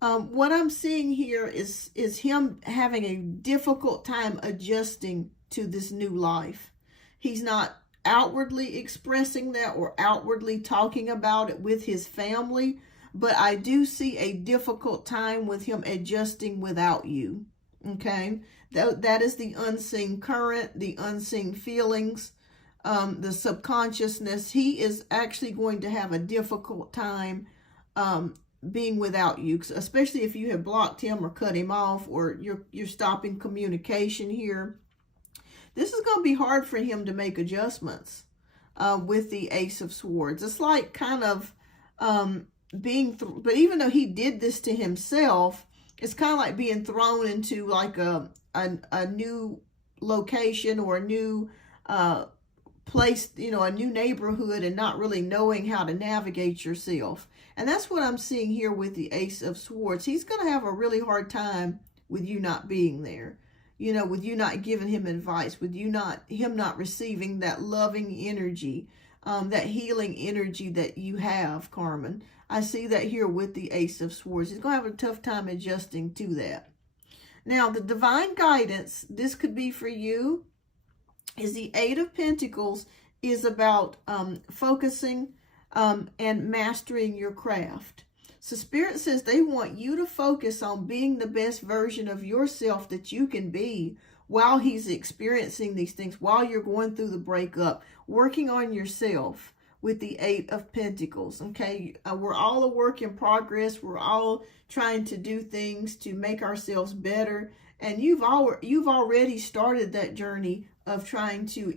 What I'm seeing here is him having a difficult time adjusting to this new life. He's not outwardly expressing that or outwardly talking about it with his family, but I do see a difficult time with him adjusting without you. Okay, that is the unseen current, the unseen feelings, the subconsciousness. He is actually going to have a difficult time being without you, especially if you have blocked him or cut him off, or you're stopping communication here. This is going to be hard for him to make adjustments with the Ace of Swords. It's like kind of but even though he did this to himself, it's kind of like being thrown into like a new location or a new place, a new neighborhood, and not really knowing how to navigate yourself. And that's what I'm seeing here with the Ace of Swords. He's going to have a really hard time with you not being there, with you not giving him advice, with him not receiving that loving energy, that healing energy that you have, Carmen. I see that here with the Ace of Swords. He's going to have a tough time adjusting to that. Now, the divine guidance, this could be for you, is the Eight of Pentacles, is about focusing and mastering your craft. So Spirit says they want you to focus on being the best version of yourself that you can be while he's experiencing these things, while you're going through the breakup, working on yourself with the Eight of Pentacles. Okay, we're all a work in progress. We're all trying to do things to make ourselves better. And you've already started that journey of trying to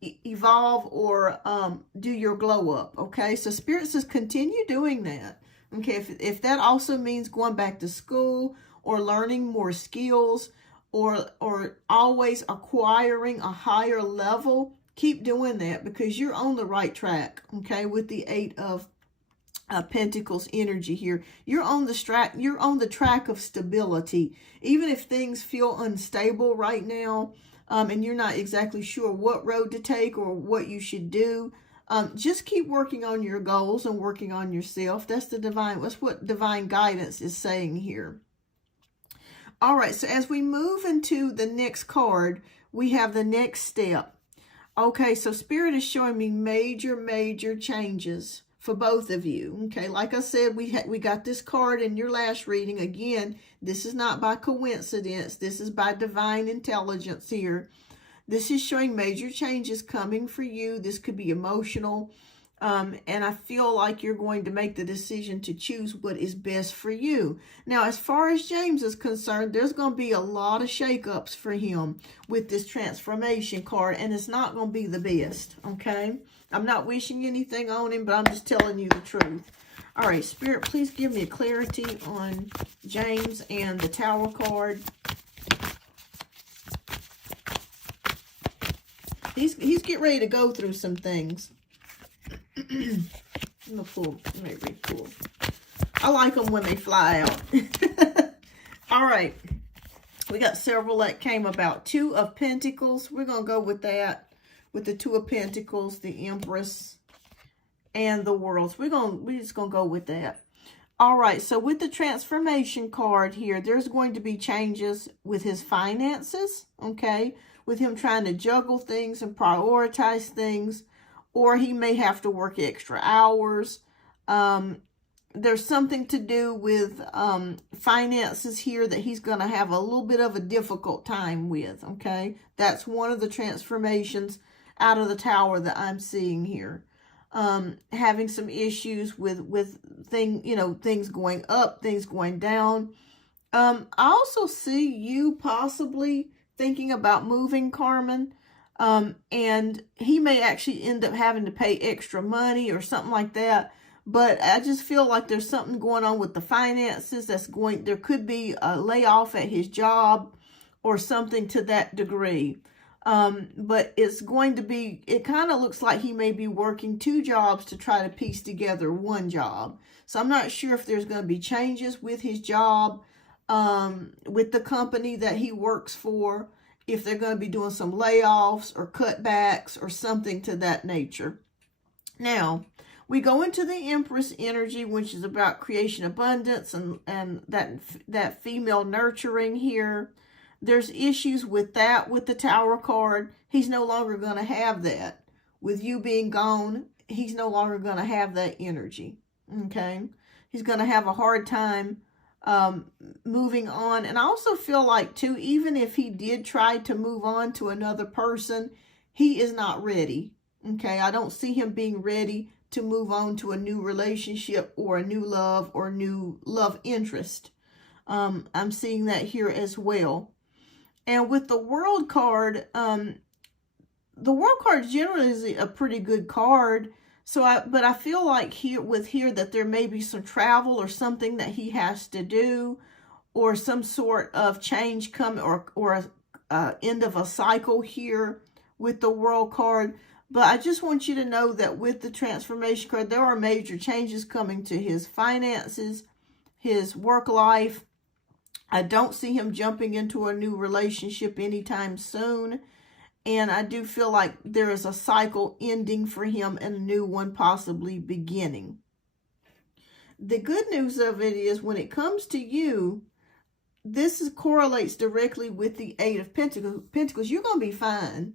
evolve or do your glow up. Okay, so Spirit says continue doing that. Okay, if that also means going back to school or learning more skills or always acquiring a higher level, keep doing that, because you're on the right track. Okay, with the Eight of Pentacles energy here, you're on the track of stability. Even if things feel unstable right now, and you're not exactly sure what road to take or what you should do, just keep working on your goals and working on yourself. That's what divine guidance is saying here. All right, so as we move into the next card, we have the next step. Okay, so Spirit is showing me major changes for both of you. Okay, like I said, we got this card in your last reading. Again, this is not by coincidence. This is by divine intelligence here. This is showing major changes coming for you. This could be emotional. And I feel like you're going to make the decision to choose what is best for you. Now, as far as James is concerned, there's going to be a lot of shakeups for him with this transformation card, and it's not going to be the best, okay? I'm not wishing anything on him, but I'm just telling you the truth. All right, Spirit, please give me clarity on James and the Tower card. He's getting ready to go through some things. I'm gonna pull, maybe pull. I like them when they fly out. All right, we got several that came about. Two of Pentacles. We're gonna go with that, with the Two of Pentacles, the Empress, and the Worlds. We're just gonna go with that. All right, so with the transformation card here, there's going to be changes with his finances. Okay, with him trying to juggle things and prioritize things. Or he may have to work extra hours. There's something to do with finances here that he's going to have a little bit of a difficult time with, okay? That's one of the transformations out of the Tower that I'm seeing here. Having some issues with things going up, things going down. I also see you possibly thinking about moving, Carmen. And he may actually end up having to pay extra money or something like that. But I just feel like there's something going on with the finances there could be a layoff at his job or something to that degree. But it's going to be, it kind of looks like he may be working two jobs to try to piece together one job. So I'm not sure if there's going to be changes with his job, with the company that he works for. if they're going to be doing some layoffs or cutbacks or something to that nature. Now, we go into the Empress energy, which is about creation, abundance, and that female nurturing here. There's issues with that with the Tower card. He's no longer going to have that. With you being gone, he's no longer going to have that energy. Okay? He's going to have a hard time moving on. And I also feel like, too, even if he did try to move on to another person, he is not ready. Okay? I don't see him being ready to move on to a new relationship or a new love or new love interest. I'm seeing that here as well. And with the World card, the World card generally is a pretty good card. But I feel like here that there may be some travel or something that he has to do, or some sort of change coming, or end of a cycle here with the World card. But I just want you to know that with the transformation card, there are major changes coming to his finances, his work life. I don't see him jumping into a new relationship anytime soon. And I do feel like there is a cycle ending for him and a new one possibly beginning. The good news of it is, when it comes to you, this correlates directly with the Eight of Pentacles. You're going to be fine,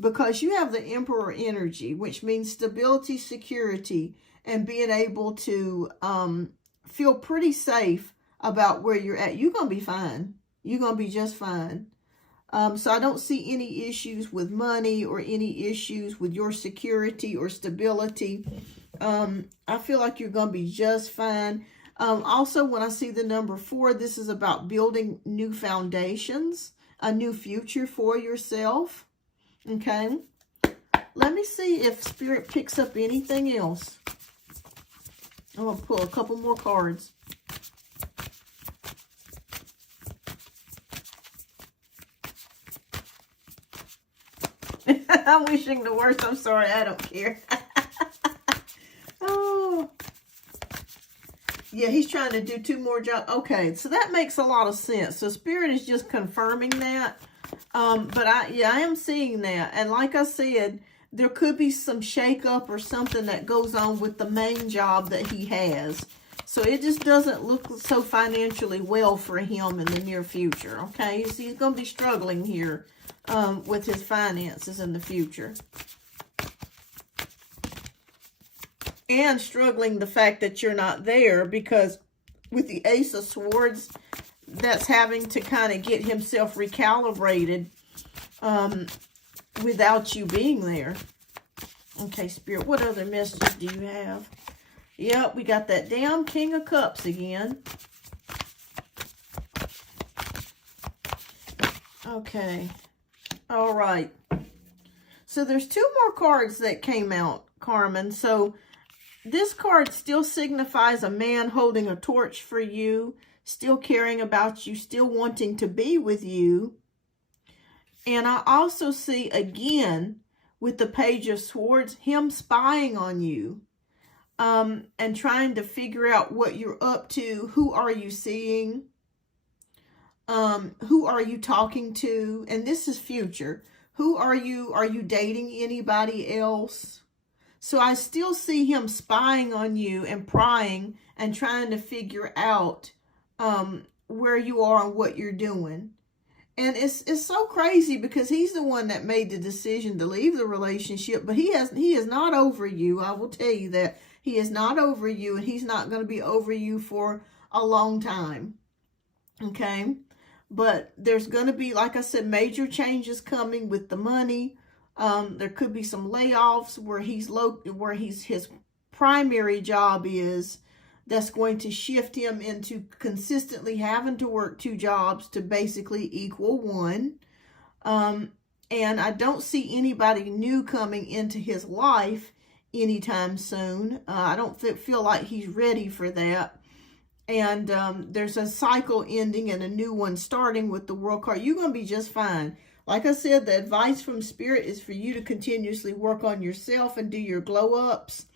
because you have the Emperor energy, which means stability, security, and being able to feel pretty safe about where you're at. You're going to be fine. You're going to be just fine. So I don't see any issues with money or any issues with your security or stability. I feel like you're going to be just fine. Also, when I see the number 4, this is about building new foundations, a new future for yourself. Okay. Let me see if Spirit picks up anything else. I'm going to pull a couple more cards. I'm wishing the worst. I'm sorry. I don't care. Oh. Yeah, he's trying to do 2 more jobs. Okay, so that makes a lot of sense. So Spirit is just confirming that. But I am seeing that. And like I said, there could be some shakeup or something that goes on with the main job that he has. So it just doesn't look so financially well for him in the near future. Okay, so he's going to be struggling here with his finances in the future. And struggling the fact that you're not there, because with the Ace of Swords, that's having to kind of get himself recalibrated without you being there. Okay, Spirit, what other messages do you have? Yep, we got that damn King of Cups again. Okay. All right. So there's 2 more cards that came out, Carmen. So this card still signifies a man holding a torch for you, still caring about you, still wanting to be with you. And I also see, again, with the Page of Swords, him spying on you and trying to figure out what you're up to. Who are you seeing? Who are you talking to? And this is future. Who are you? Are you dating anybody else? So I still see him spying on you and prying and trying to figure out where you are and what you're doing. And it's so crazy, because he's the one that made the decision to leave the relationship, but he is not over you. I will tell you that. He is not over you, and he's not going to be over you for a long time. Okay? But there's going to be, like I said, major changes coming with the money. There could be some layoffs where his primary job is. That's going to shift him into consistently having to work 2 jobs to basically equal 1. And I don't see anybody new coming into his life anytime soon. I don't feel like he's ready for that. And there's a cycle ending and a new one starting with the World card. You're going to be just fine. Like I said, the advice from Spirit is for you to continuously work on yourself and do your glow-ups.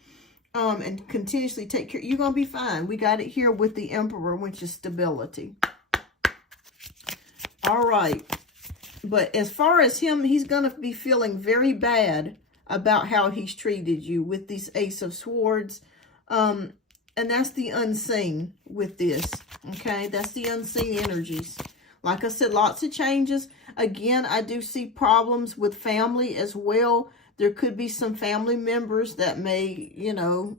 And continuously take care. You're going to be fine. We got it here with the Emperor, which is stability. All right. But as far as him, he's going to be feeling very bad about how he's treated you with these Ace of Swords. And that's the unseen with this. Okay, that's the unseen energies. Like I said, lots of changes. Again, I do see problems with family as well. There could be some family members that may, you know,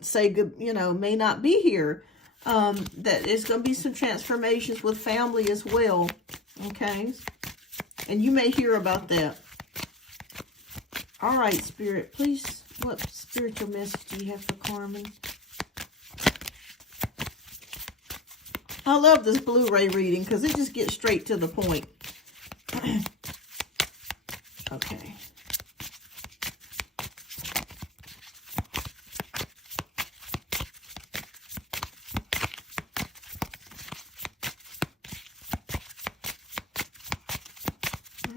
say good, you know, may not be here. That there's going to be some transformations with family as well. Okay, and you may hear about that. All right, Spirit, please, what spiritual message do you have for Carmen? I love this Blu-ray reading because it just gets straight to the point. Okay.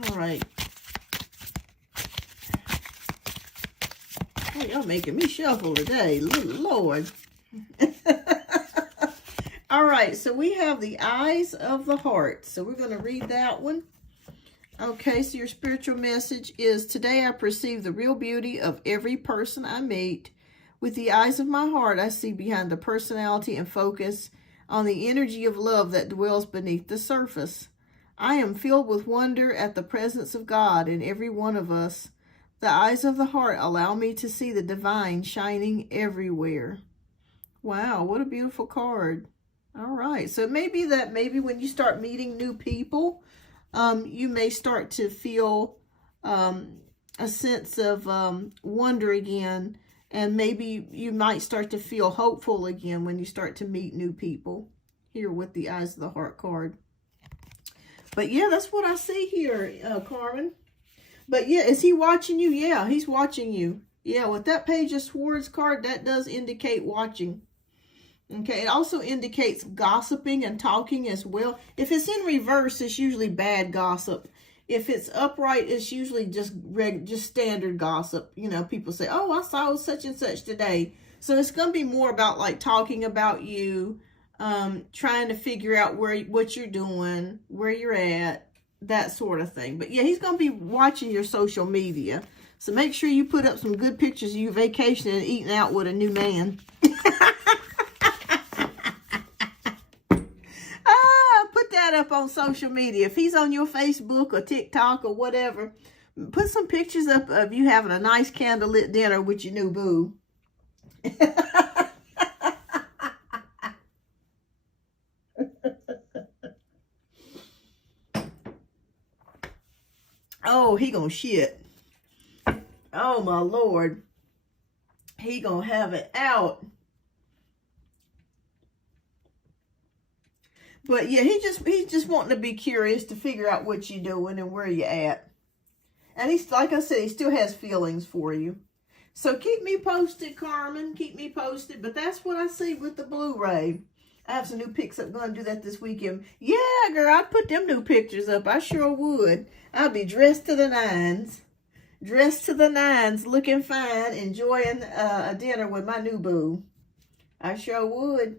All right. Oh, y'all making me shuffle today. Lord. All right, so we have the Eyes of the Heart. So we're going to read that one. Okay, so your spiritual message is, today I perceive the real beauty of every person I meet. With the eyes of my heart, I see behind the personality and focus on the energy of love that dwells beneath the surface. I am filled with wonder at the presence of God in every one of us. The eyes of the heart allow me to see the divine shining everywhere. Wow, what a beautiful card. All right, so it may be that maybe when you start meeting new people, you may start to feel a sense of wonder again, and maybe you might start to feel hopeful again when you start to meet new people here with the Eyes of the Heart card. But yeah, that's what I see here, Carmen. But yeah, is he watching you? Yeah, he's watching you. Yeah, with that Page of Swords card, that does indicate watching. Okay, it also indicates gossiping and talking as well. If it's in reverse, it's usually bad gossip. If it's upright, it's usually just standard gossip. You know, people say, oh, I saw such and such today. So it's going to be more about like talking about you, trying to figure out what you're doing, where you're at, that sort of thing. But yeah, he's going to be watching your social media. So make sure you put up some good pictures of you vacationing and eating out with a new man. Up on social media. If he's on your Facebook or TikTok or whatever, put some pictures up of you having a nice candlelit dinner with your new boo. Oh, he gonna shit. Oh my Lord. He gonna have it out. But yeah, he's just wanting to be curious to figure out what you're doing and where you're at. And he's, like I said, he still has feelings for you. So keep me posted, Carmen. Keep me posted. But that's what I see with the Blu-ray. I have some new pics up. Going to do that this weekend. Yeah, girl, I'd put them new pictures up. I sure would. I'd be dressed to the nines. Dressed to the nines, looking fine, enjoying a dinner with my new boo. I sure would.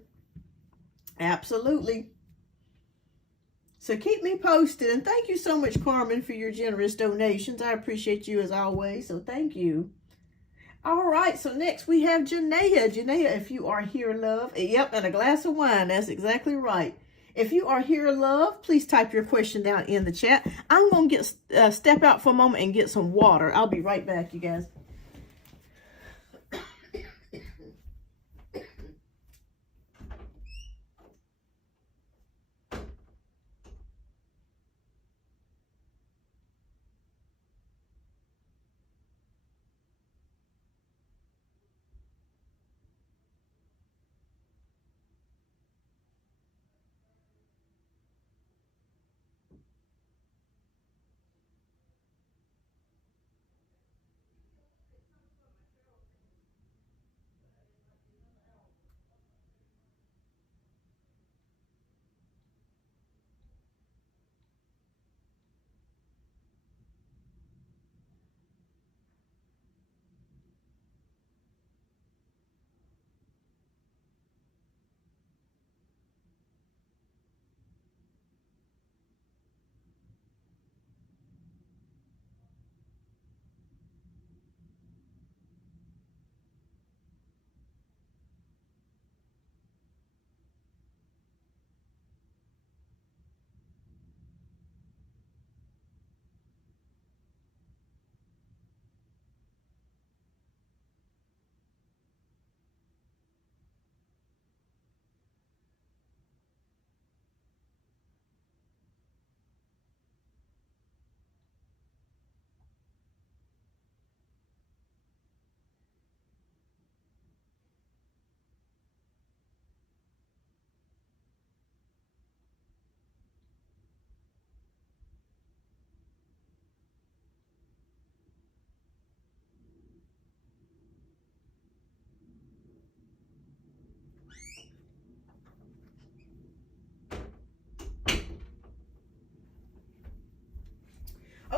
Absolutely. So keep me posted. And thank you so much, Carmen, for your generous donations. I appreciate you as always. So thank you. All right. So next we have Janaea. Janaea, if you are here, love. Yep, and a glass of wine. That's exactly right. If you are here, love, please type your question down in the chat. I'm going to get step out for a moment and get some water. I'll be right back, you guys.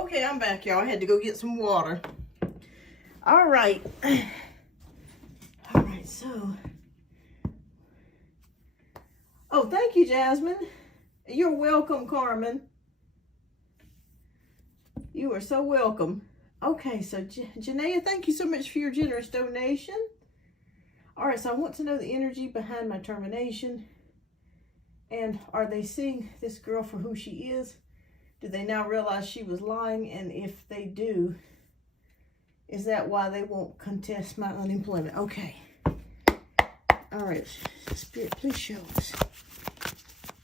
Okay, I'm back, y'all. I had to go get some water. All right. All right, so. Oh, thank you, Jasmine. You're welcome, Carmen. You are so welcome. Okay, so Janaea, thank you so much for your generous donation. All right, so I want to know the energy behind my termination. And are they seeing this girl for who she is? Do they now realize she was lying? And if they do, is that why they won't contest my unemployment? Okay. All right, Spirit, please show us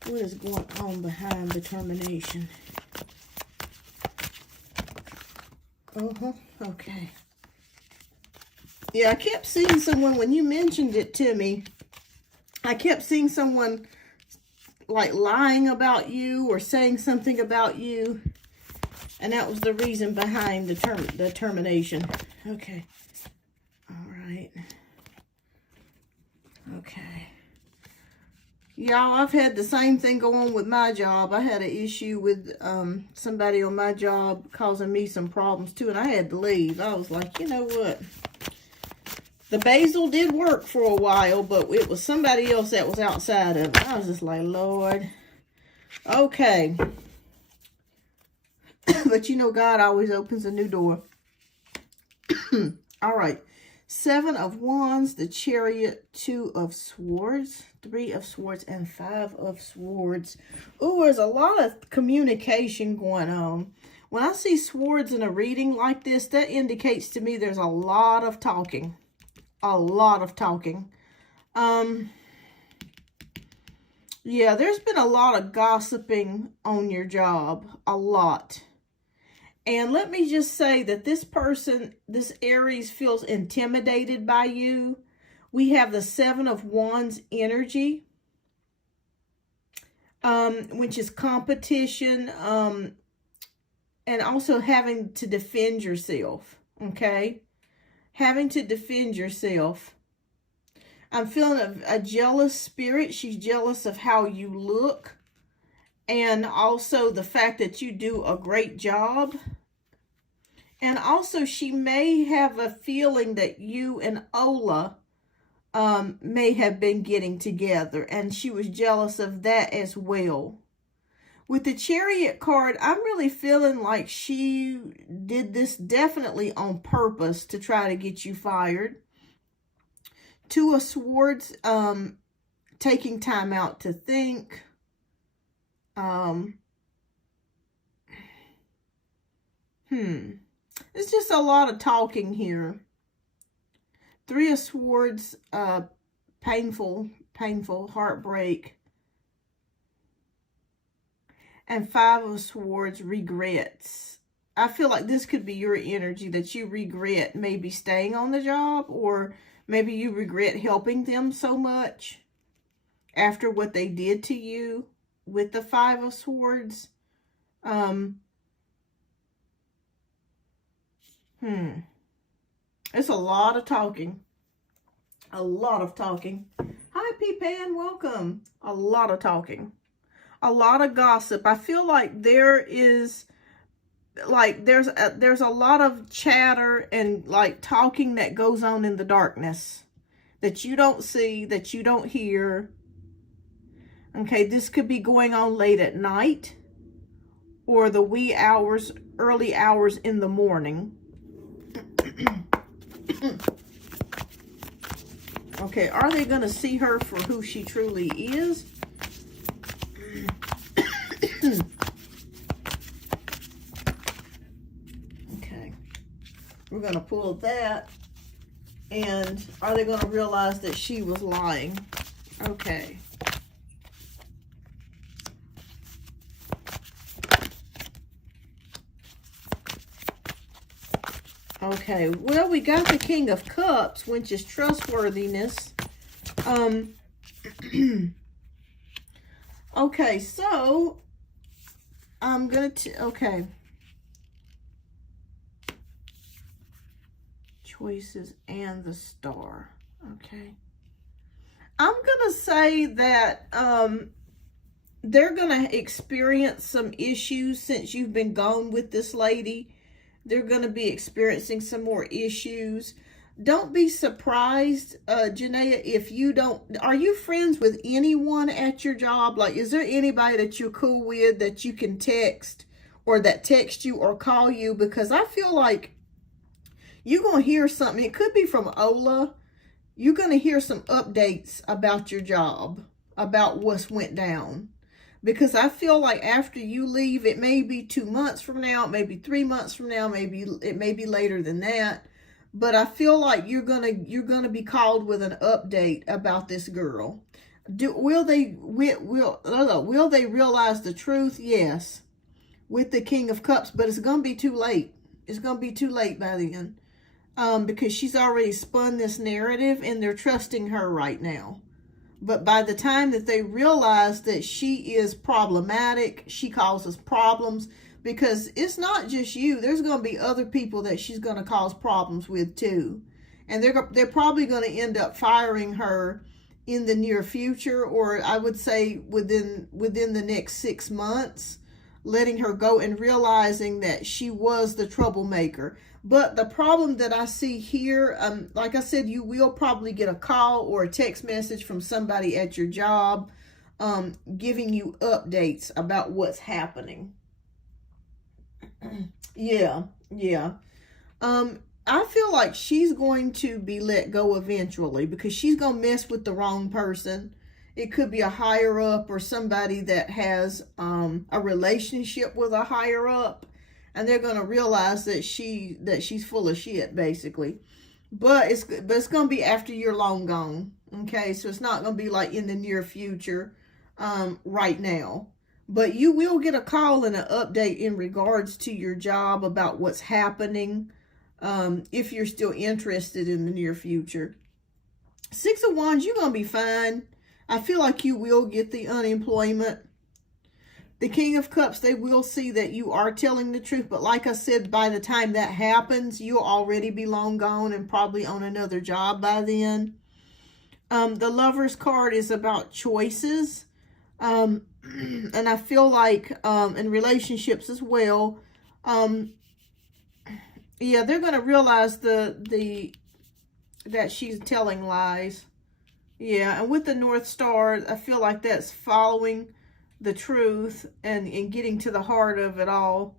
what is going on behind the termination. Okay. Yeah, I kept seeing someone, when you mentioned it to me, I kept seeing someone like lying about you or saying something about you. And that was the reason behind the termination. Okay. All right. Okay. Y'all, I've had the same thing go on with my job. I had an issue with somebody on my job causing me some problems too, and I had to leave. I was like, you know what? The basil did work for a while, but it was somebody else that was outside of it. I was just like, Lord. Okay. But you know, God always opens a new door. All right. 7 of Wands, the Chariot, 2 of Swords, 3 of Swords, and 5 of Swords. Ooh, there's a lot of communication going on. When I see swords in a reading like this, that indicates to me there's a lot of talking. A lot of talking. Yeah, there's been a lot of gossiping on your job. A lot. And let me just say that this person, this Aries, feels intimidated by you. We have the 7 of Wands energy, which is competition, and also having to defend yourself, okay? Having to defend yourself. I'm feeling a jealous spirit. She's jealous of how you look. And also the fact that you do a great job. And also she may have a feeling that you and Ola may have been getting together. And she was jealous of that as well. With the Chariot card, I'm really feeling like she did this definitely on purpose to try to get you fired. 2 of Swords, taking time out to think. It's just a lot of talking here. 3 of Swords, painful, heartbreak. And 5 of Swords, regrets. I feel like this could be your energy, that you regret maybe staying on the job, or maybe you regret helping them so much after what they did to you with the 5 of Swords. It's a lot of talking. A lot of talking. Hi, P-Pan. Welcome. A lot of talking. A lot of gossip. I feel like there is, like, there's a lot of chatter and, like, talking that goes on in the darkness that you don't see, that you don't hear. Okay, this could be going on late at night or the wee hours, early hours in the morning. Okay, are they going to see her for who she truly is? Okay, we're going to pull that. And are they going to realize that she was lying? Okay. Okay, well, we got the King of Cups, which is trustworthiness. Okay, so I'm going to, okay. Choices and the Star. Okay. I'm going to say that they're going to experience some issues since you've been gone with this lady. They're going to be experiencing some more issues. Don't be surprised, Janaea, if you don't... Are you friends with anyone at your job? Like, is there anybody that you're cool with that you can text, or that text you or call you? Because I feel like you're going to hear something. It could be from Ola. You're going to hear some updates about your job, about what's went down. Because I feel like after you leave, it may be 2 months from now, maybe 3 months from now, maybe it may be later than that. But I feel like you're gonna be called with an update about this girl. Will they realize the truth? Yes, with the King of Cups, but it's gonna be too late. It's gonna be too late by then, because she's already spun this narrative, and they're trusting her right now. But by the time that they realize that she is problematic, she causes problems. Because it's not just you. There's going to be other people that she's going to cause problems with too. And they're probably going to end up firing her in the near future, or I would say within the next 6 months, letting her go and realizing that she was the troublemaker. But the problem that I see here, like I said, you will probably get a call or a text message from somebody at your job giving you updates about what's happening. Yeah. I feel like she's going to be let go eventually, because she's going to mess with the wrong person. It could be a higher up, or somebody that has a relationship with a higher up, and they're going to realize that she's full of shit, basically. But it's going to be after you're long gone. Okay, so it's not going to be like in the near future, right now. But you will get a call and an update in regards to your job about what's happening, if you're still interested in the near future. 6 of Wands, you're going to be fine. I feel like you will get the unemployment. The King of Cups, they will see that you are telling the truth. But like I said, by the time that happens, you'll already be long gone and probably on another job by then. The Lover's card is about choices. And I feel like in relationships as well, yeah, they're going to realize that she's telling lies. Yeah, and with the North Star, I feel like that's following the truth and getting to the heart of it all.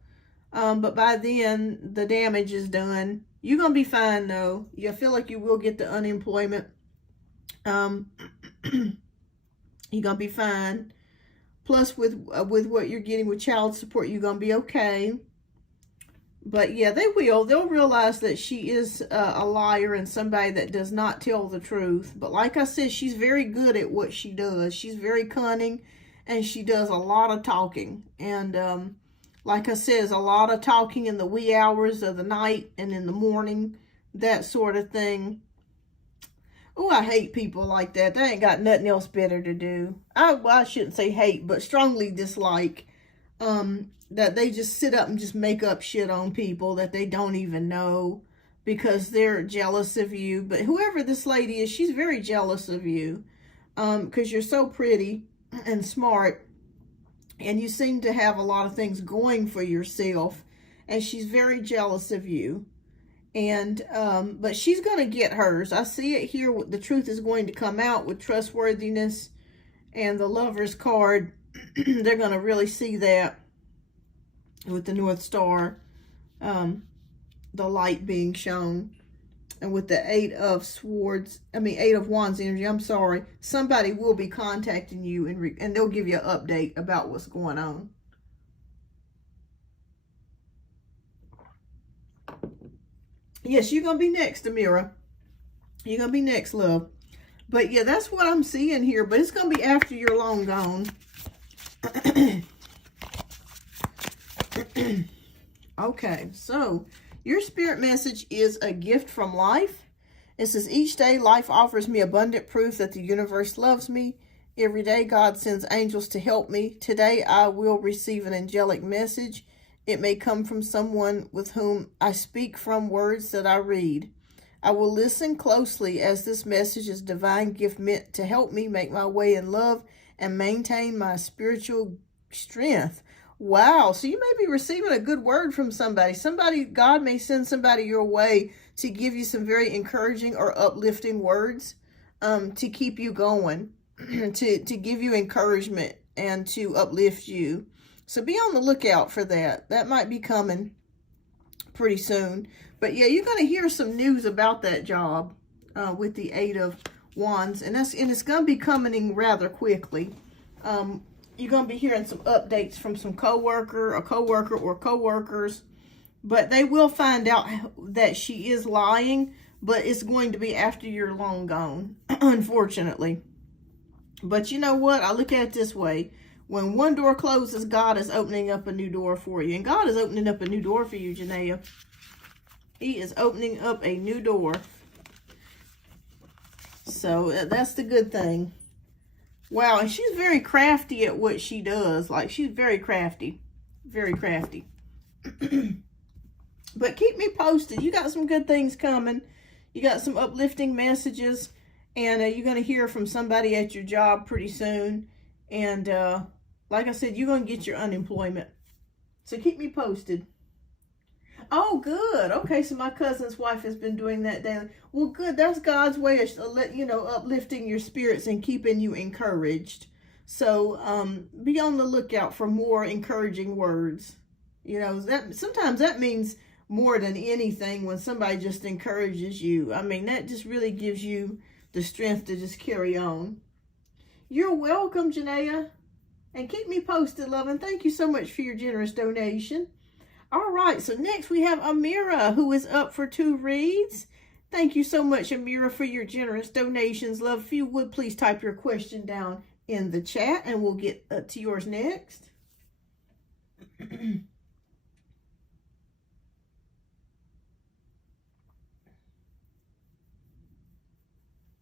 But by then, the damage is done. You're going to be fine, though. I feel like you will get the unemployment. You're going to be fine. Plus, with what you're getting with child support, you're going to be okay. But yeah, they'll realize that she is a liar and somebody that does not tell the truth. But like I said, she's very good at what she does. She's very cunning, and she does a lot of talking. And like I said, a lot of talking in the wee hours of the night and in the morning, that sort of thing. Oh, I hate people like that. They ain't got nothing else better to do. I shouldn't say hate, but strongly dislike that they just sit up and just make up shit on people that they don't even know because they're jealous of you. But whoever this lady is, she's very jealous of you because you're so pretty and smart, and you seem to have a lot of things going for yourself, and she's very jealous of you. And but she's going to get hers. I see it here. The truth is going to come out with trustworthiness and the Lover's card. They're going to really see that with the North Star, the light being shown. And with the Eight of Wands energy, I'm sorry, somebody will be contacting you and they'll give you an update about what's going on. Yes, you're going to be next, Amira. You're going to be next, love. But yeah, that's what I'm seeing here. But it's going to be after you're long gone. Okay, so your spirit message is a gift from life. It says, each day life offers me abundant proof that the universe loves me. Every day God sends angels to help me. Today I will receive an angelic message. It may come from someone with whom I speak from words that I read. I will listen closely as this message is divine gift meant to help me make my way in love and maintain my spiritual strength. Wow. So you may be receiving a good word from somebody. God may send somebody your way to give you some very encouraging or uplifting words to keep you going, to give you encouragement and to uplift you. So be on the lookout for that. That might be coming pretty soon. But yeah, you're going to hear some news about that job with the Eight of Wands. And it's going to be coming rather quickly. You're going to be hearing some updates from some coworker or coworkers. But they will find out that she is lying. But it's going to be after you're long gone, unfortunately. But you know what? I look at it this way. When one door closes, God is opening up a new door for you. And God is opening up a new door for you, Janaea. He is opening up a new door. So that's the good thing. Wow, and she's very crafty at what she does. Like, she's very crafty. Very crafty. But keep me posted. You got some good things coming. You got some uplifting messages. And you're going to hear from somebody at your job pretty soon. And like I said, you're going to get your unemployment. So keep me posted. Oh, good. Okay, so my cousin's wife has been doing that daily. Well, good. That's God's way of uplifting your spirits and keeping you encouraged. So be on the lookout for more encouraging words. You know, sometimes that means more than anything when somebody just encourages you. I mean, that just really gives you the strength to just carry on. You're welcome, Janaea. And keep me posted, love. And thank you so much for your generous donation. All right, so next we have Amira, who is up for 2 reads. Thank you so much, Amira, for your generous donations, love. If you would, please type your question down in the chat, and we'll get to yours next.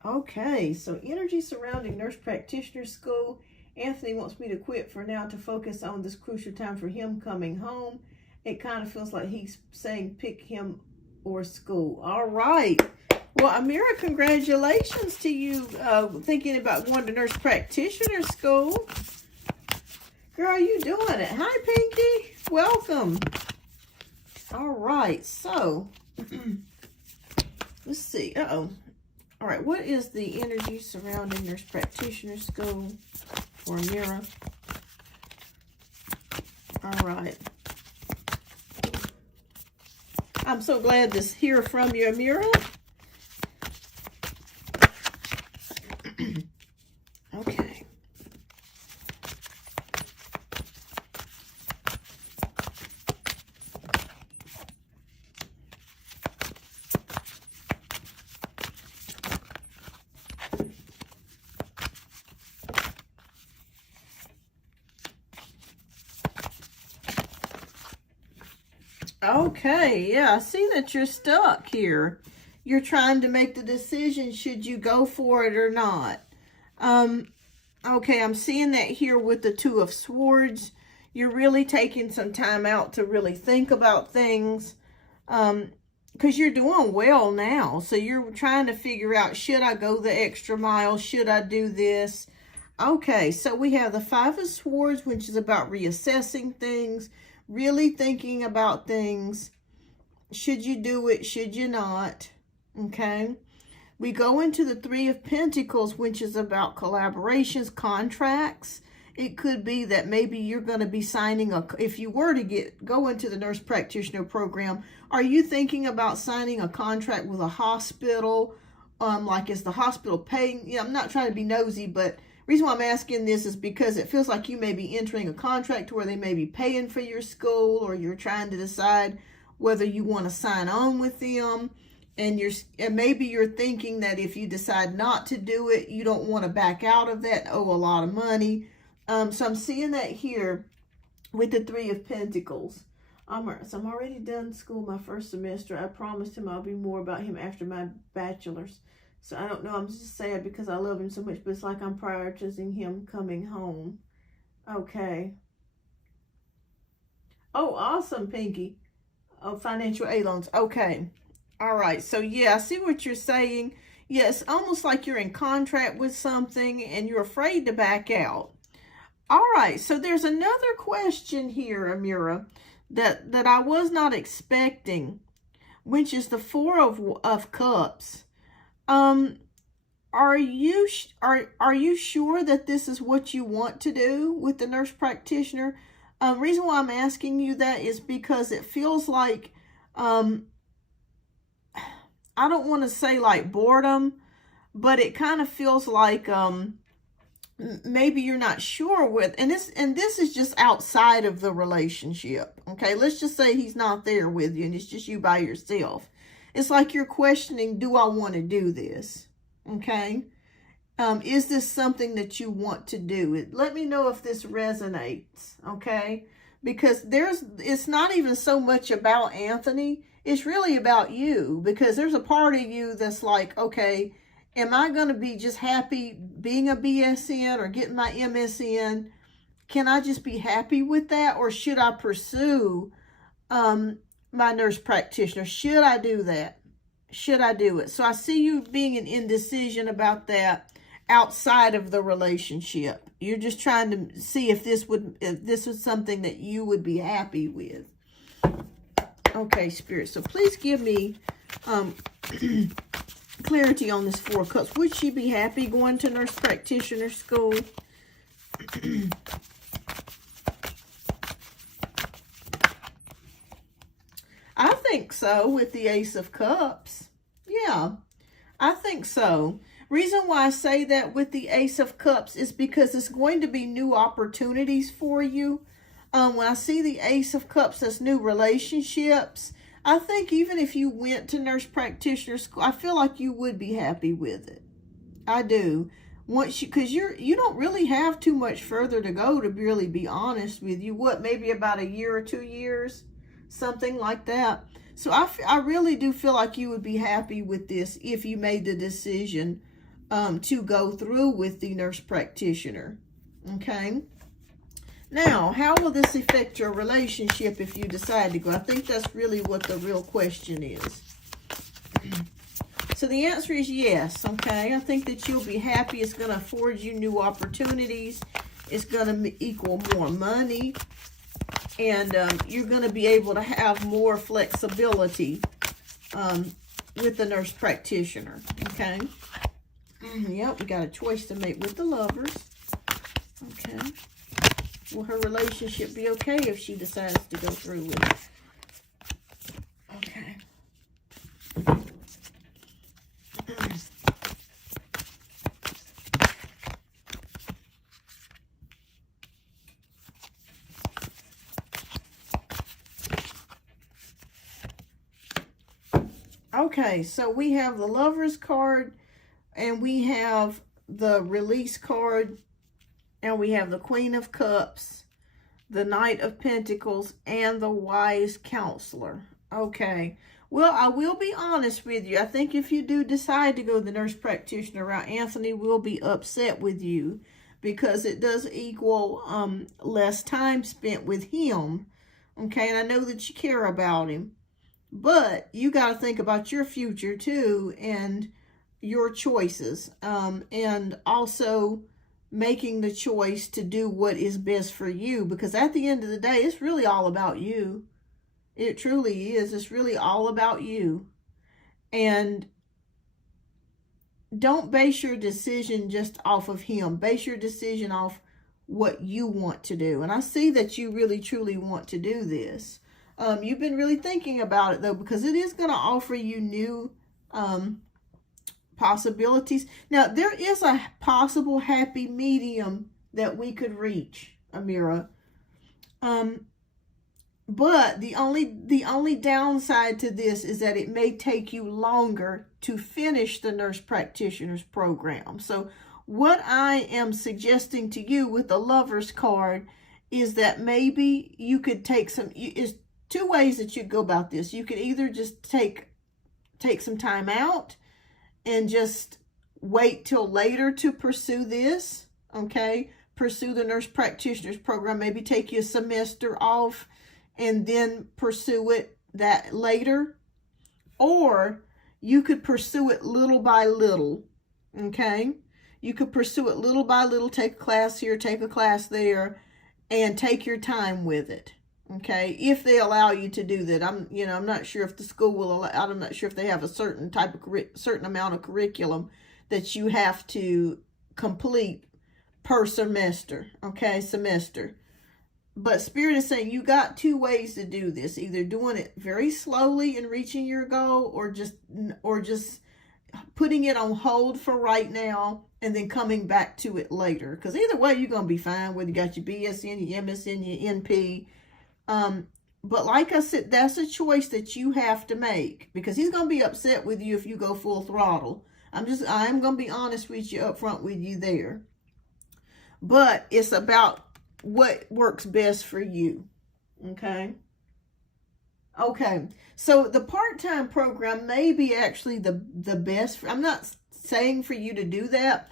Okay, so energy surrounding nurse practitioner school. Anthony wants me to quit for now to focus on this crucial time for him coming home. It kind of feels like he's saying pick him or school. All right. Well, Amira, congratulations to you thinking about going to nurse practitioner school. Girl, you doing it. Hi, Pinky. Welcome. All right. So, let's see. Uh-oh. All right. What is the energy surrounding nurse practitioner school for Amira? All right. I'm so glad to hear from you, Amira. Okay. Okay, yeah, I see that you're stuck here. You're trying to make the decision, should you go for it or not? Okay, I'm seeing that here with the Two of Swords. You're really taking some time out to really think about things. Because you're doing well now. So you're trying to figure out, should I go the extra mile? Should I do this? Okay, so we have the Five of Swords, which is about reassessing things. Really thinking about things. Should you do it? Should you not? Okay. We go into the Three of Pentacles, which is about collaborations, contracts. It could be that maybe you're going to be signing if you were to go into the nurse practitioner program, are you thinking about signing a contract with a hospital? Like, is the hospital paying? I'm not trying to be nosy, but reason why I'm asking this is because it feels like you may be entering a contract where they may be paying for your school, or you're trying to decide whether you want to sign on with them. And maybe you're thinking that if you decide not to do it, you don't want to back out of that, owe a lot of money. So I'm seeing that here with the Three of Pentacles. So I'm already done school my first semester. I promised him I'll be more about him after my bachelor's. So I don't know, I'm just sad because I love him so much, but it's like I'm prioritizing him coming home. Okay. Oh, awesome, Pinky. Oh, financial aid loans. Okay. All right. So, yeah, I see what you're saying. Yes, almost like you're in contract with something and you're afraid to back out. All right, so there's another question here, Amira, that I was not expecting, which is the Four of Cups. Are you sure that this is what you want to do with the nurse practitioner? Reason why I'm asking you that is because it feels like I don't want to say like boredom, but it kind of feels like maybe you're not sure with, and this is just outside of the relationship. Okay, let's just say he's not there with you and it's just you by yourself. It's like you're questioning, do I want to do this? Okay, is this something that you want to do? Let me know if this resonates. Okay, because it's not even so much about Anthony, it's really about you, because there's a part of you that's like, okay, am I going to be just happy being a BSN or getting my MSN? Can I just be happy with that? Or should I pursue my nurse practitioner? Should I do that? Should I do it? So I see you being an indecision about that outside of the relationship. You're just trying to see if this was something that you would be happy with. Okay, Spirit. So please give me clarity on this Four of Cups. Would she be happy going to nurse practitioner school? I think so with the Ace of Cups. Yeah, I think so. Reason why I say that with the Ace of Cups is because it's going to be new opportunities for you. When I see the Ace of Cups as new relationships, I think even if you went to nurse practitioner school, I feel like you would be happy with it. I do. Because you don't really have too much further to go, to really be honest with you. What, maybe about a year or 2 years? Something like that. So I really do feel like you would be happy with this if you made the decision to go through with the nurse practitioner. Okay. Now, how will this affect your relationship if you decide to go? I think that's really what the real question is. So the answer is yes, okay? I think that you'll be happy. It's going to afford you new opportunities. It's going to equal more money. And you're going to be able to have more flexibility with the nurse practitioner, okay? Yep, we got a choice to make with the Lovers. Okay. Will her relationship be okay if she decides to go through with it? Okay. Okay, so we have the Lovers card, and we have the Release card, and we have the Queen of Cups, the Knight of Pentacles, and the Wise Counselor. Okay. Well, I will be honest with you. I think if you do decide to go the nurse practitioner route, Anthony will be upset with you because it does equal less time spent with him. Okay, and I know that you care about him. But you got to think about your future too and your choices. And also making the choice to do what is best for you. Because at the end of the day, it's really all about you. It truly is. It's really all about you. And don't base your decision just off of him. Base your decision off what you want to do. And I see that you really, truly want to do this. You've been really thinking about it, though, because it is going to offer you new possibilities. Now, there is a possible happy medium that we could reach, Amira. But the only downside to this is that it may take you longer to finish the nurse practitioner's program. So what I am suggesting to you with the Lovers card is that maybe you could take some... Two ways that you'd go about this. You could either just take some time out and just wait till later to pursue this, okay? Pursue the nurse practitioner's program. Maybe take you a semester off and then pursue it that later. Or you could pursue it little by little, okay? You could pursue it little by little, take a class here, take a class there, and take your time with it, okay? If they allow you to do that. I'm not sure if the school will allow, I'm not sure if they have a certain type of, certain amount of curriculum that you have to complete per semester, okay, semester. But Spirit is saying you got two ways to do this, either doing it very slowly and reaching your goal, or just putting it on hold for right now and then coming back to it later. Because either way, you're going to be fine, whether you got your BSN, your MSN, your NP. But like I said, that's a choice that you have to make, because he's going to be upset with you if you go full throttle. I am going to be honest with you, up front with you there. But it's about what works best for you, okay? Okay, so the part-time program may be actually the best. I'm not saying for you to do that.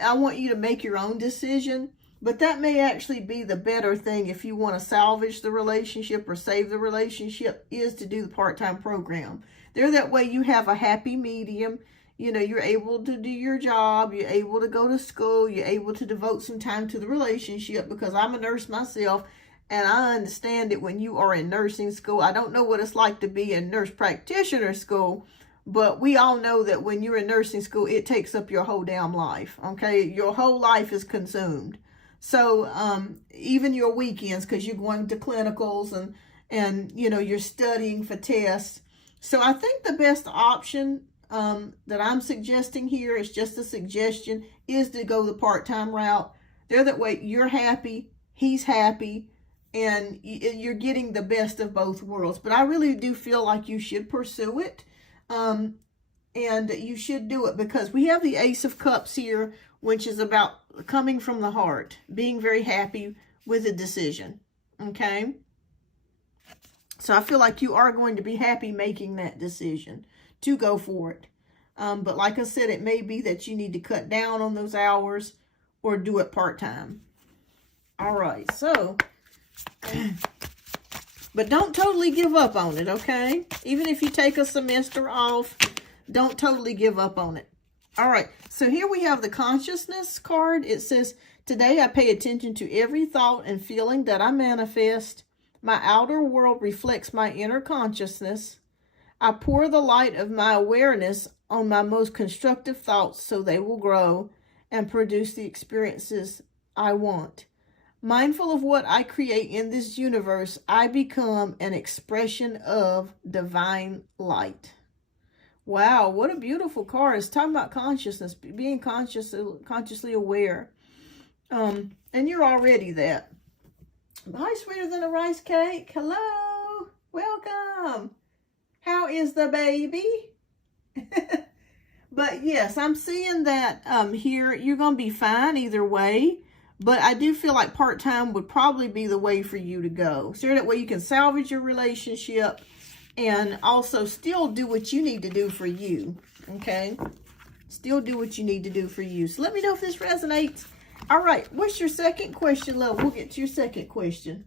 I want you to make your own decision, but that may actually be the better thing if you want to salvage the relationship or save the relationship, is to do the part-time program. There, that way you have a happy medium. You know, you're able to do your job, you're able to go to school, you're able to devote some time to the relationship, because I'm a nurse myself, and I understand it when you are in nursing school. I don't know what it's like to be in nurse practitioner school, but we all know that when you're in nursing school, it takes up your whole damn life, okay? Your whole life is consumed. So even your weekends, because you're going to clinicals and you know, you're studying for tests. So I think the best option that I'm suggesting here, is just a suggestion, is to go the part-time route. There, that way you're happy, he's happy, and you're getting the best of both worlds. But I really do feel like you should pursue it, and you should do it, because we have the Ace of Cups here, which is about coming from the heart, being very happy with a decision, okay? So I feel like you are going to be happy making that decision to go for it. But like I said, it may be that you need to cut down on those hours or do it part-time. All right, so, but don't totally give up on it, okay? Even if you take a semester off, don't totally give up on it. All right, so here we have the consciousness card. It says, today I pay attention to every thought and feeling that I manifest. My outer world reflects my inner consciousness. I pour the light of my awareness on my most constructive thoughts so they will grow and produce the experiences I want. Mindful of what I create in this universe, I become an expression of divine light. Wow, what a beautiful card. It's talking about consciousness, being consciously aware. And you're already that. Hi, sweeter than a rice cake. Hello. Welcome. How is the baby? But yes, I'm seeing that here you're going to be fine either way. But I do feel like part-time would probably be the way for you to go. So that way you can salvage your relationship and also still do what you need to do for you. Okay? Still do what you need to do for you. So let me know if this resonates. All right. What's your second question, love? We'll get to your second question.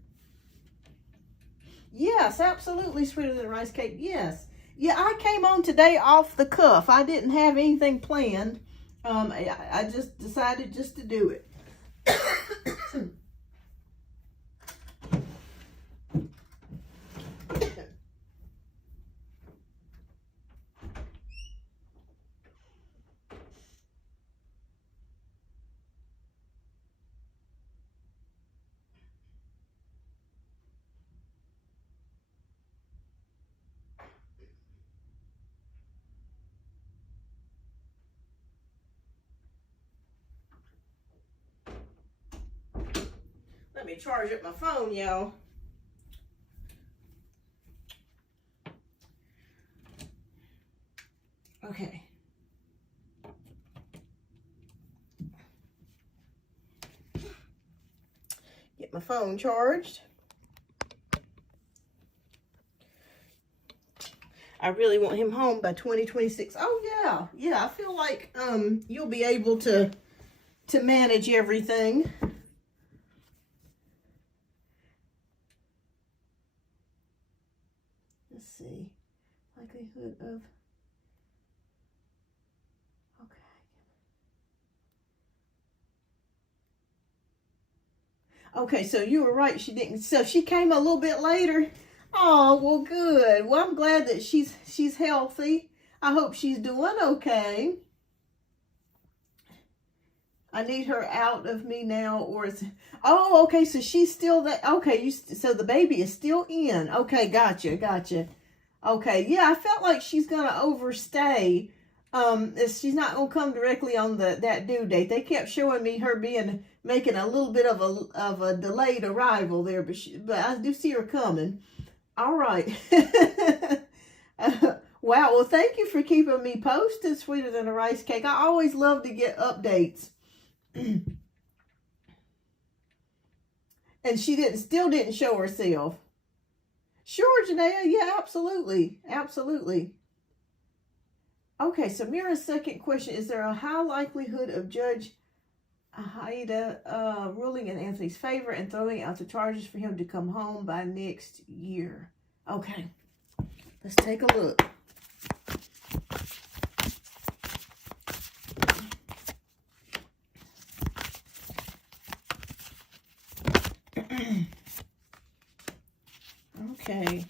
Yes, absolutely, sweeter than a rice cake. Yes. Yeah, I came on today off the cuff. I didn't have anything planned. I just decided just to do it. Let me charge up my phone, y'all. Okay. Get my phone charged. I really want him home by 2026. Oh yeah. Yeah, I feel like you'll be able to manage everything. Let's see. Likelihood of Okay, so you were right. She didn't. So she came a little bit later. Oh, well, good. Well, I'm glad that she's healthy. I hope she's doing okay. I need her out of me now, or is, oh, okay, so she's still there. Okay, so the baby is still in. Okay, gotcha. Okay, yeah, I felt like she's gonna overstay. She's not gonna come directly on that due date. They kept showing me her making a little bit of a delayed arrival there, but I do see her coming. All right. Wow. Well, thank you for keeping me posted, Sweeter Than a Rice Cake. I always love to get updates. And she still didn't show herself. Sure, Janaea. Yeah, absolutely. Okay, so Mira's second question. Is there a high likelihood of Judge Haida ruling in Anthony's favor and throwing out the charges for him to come home by next year? Okay, let's take a look. Okay.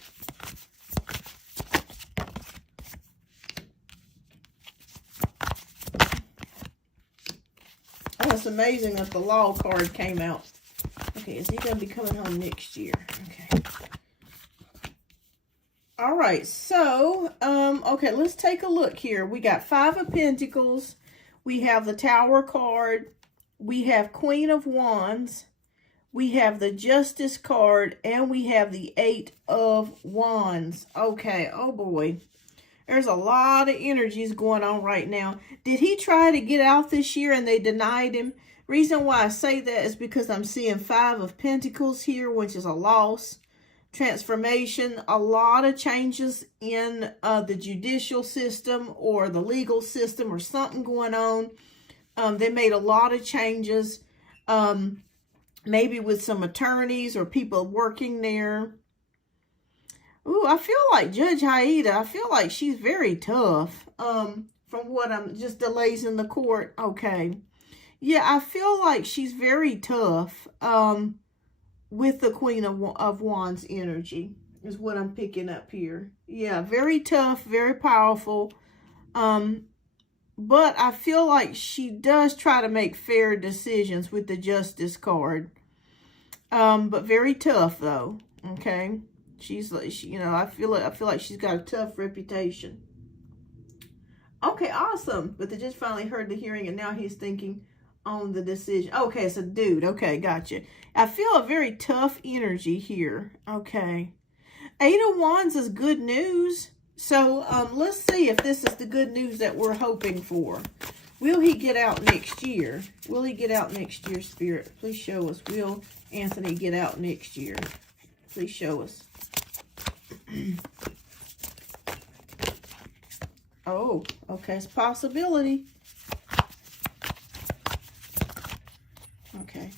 Oh, it's amazing that the law card came out. Okay, is he going to be coming home next year? Okay. All right, so, okay, let's take a look here. We got 5 of Pentacles. We have the Tower card. We have Queen of Wands. We have the Justice card, and we have the 8 of Wands. Okay, oh boy. There's a lot of energies going on right now. Did he try to get out this year and they denied him? Reason why I say that is because I'm seeing 5 of Pentacles here, which is a loss, transformation, a lot of changes in the judicial system or the legal system or something going on. They made a lot of changes. Maybe with some attorneys or people working there. Ooh, I feel like Judge Haida, I feel like she's very tough. From what I'm, just delays in the court. Okay. Yeah, I feel like she's very tough. With the Queen of Wands energy is what I'm picking up here. Yeah, very tough, very powerful. But I feel like she does try to make fair decisions with the Justice card. But very tough though. Okay. She's like, you know, I feel like she's got a tough reputation. Okay, awesome. But they just finally heard the hearing and now he's thinking on the decision. Okay, it's a dude. Okay, gotcha. I feel a very tough energy here. Okay. 8 of Wands is good news. So let's see if this is the good news that we're hoping for. Will he get out next year? Will he get out next year, Spirit? Please show us. Will Anthony get out next year? Please show us. Oh, okay. It's a possibility. Okay.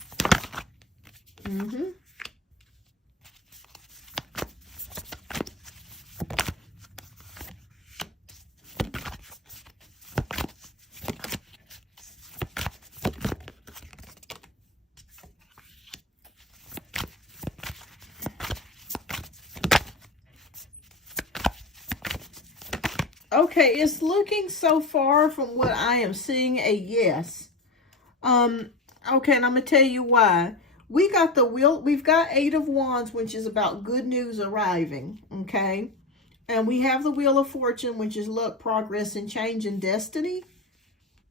Okay, it's looking so far from what I am seeing a yes. Okay, and I'm gonna tell you why. We've got 8 of Wands, which is about good news arriving, okay? And we have the Wheel of Fortune, which is luck, progress, and change and destiny.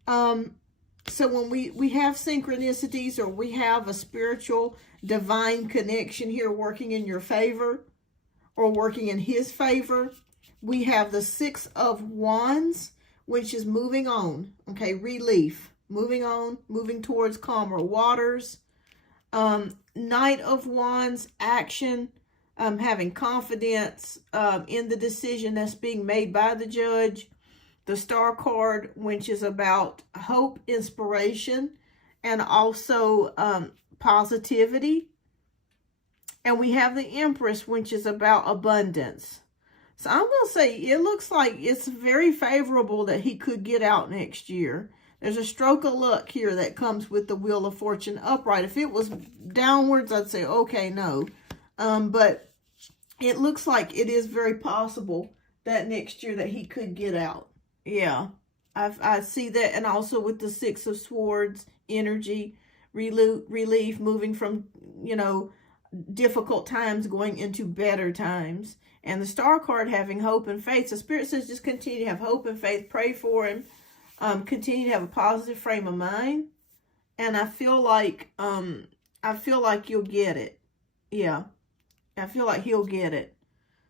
So when we have synchronicities or we have a spiritual divine connection here working in your favor or working in his favor, we have the 6 of Wands, which is moving on, okay, relief, moving on, moving towards calmer waters. Knight of Wands, action, having confidence in the decision that's being made by the judge. The Star card, which is about hope, inspiration, and also positivity. And we have the Empress, which is about abundance. So I'm going to say it looks like it's very favorable that he could get out next year. There's a stroke of luck here that comes with the Wheel of Fortune upright. If it was downwards, I'd say, okay, no. But it looks like it is very possible that next year that he could get out. Yeah, I see that. And also with the Six of Swords, energy, relief, moving from, you know, difficult times going into better times. And the Star card having hope and faith. So Spirit says just continue to have hope and faith. Pray for him. Continue to have a positive frame of mind. And I feel like you'll get it. Yeah. I feel like he'll get it.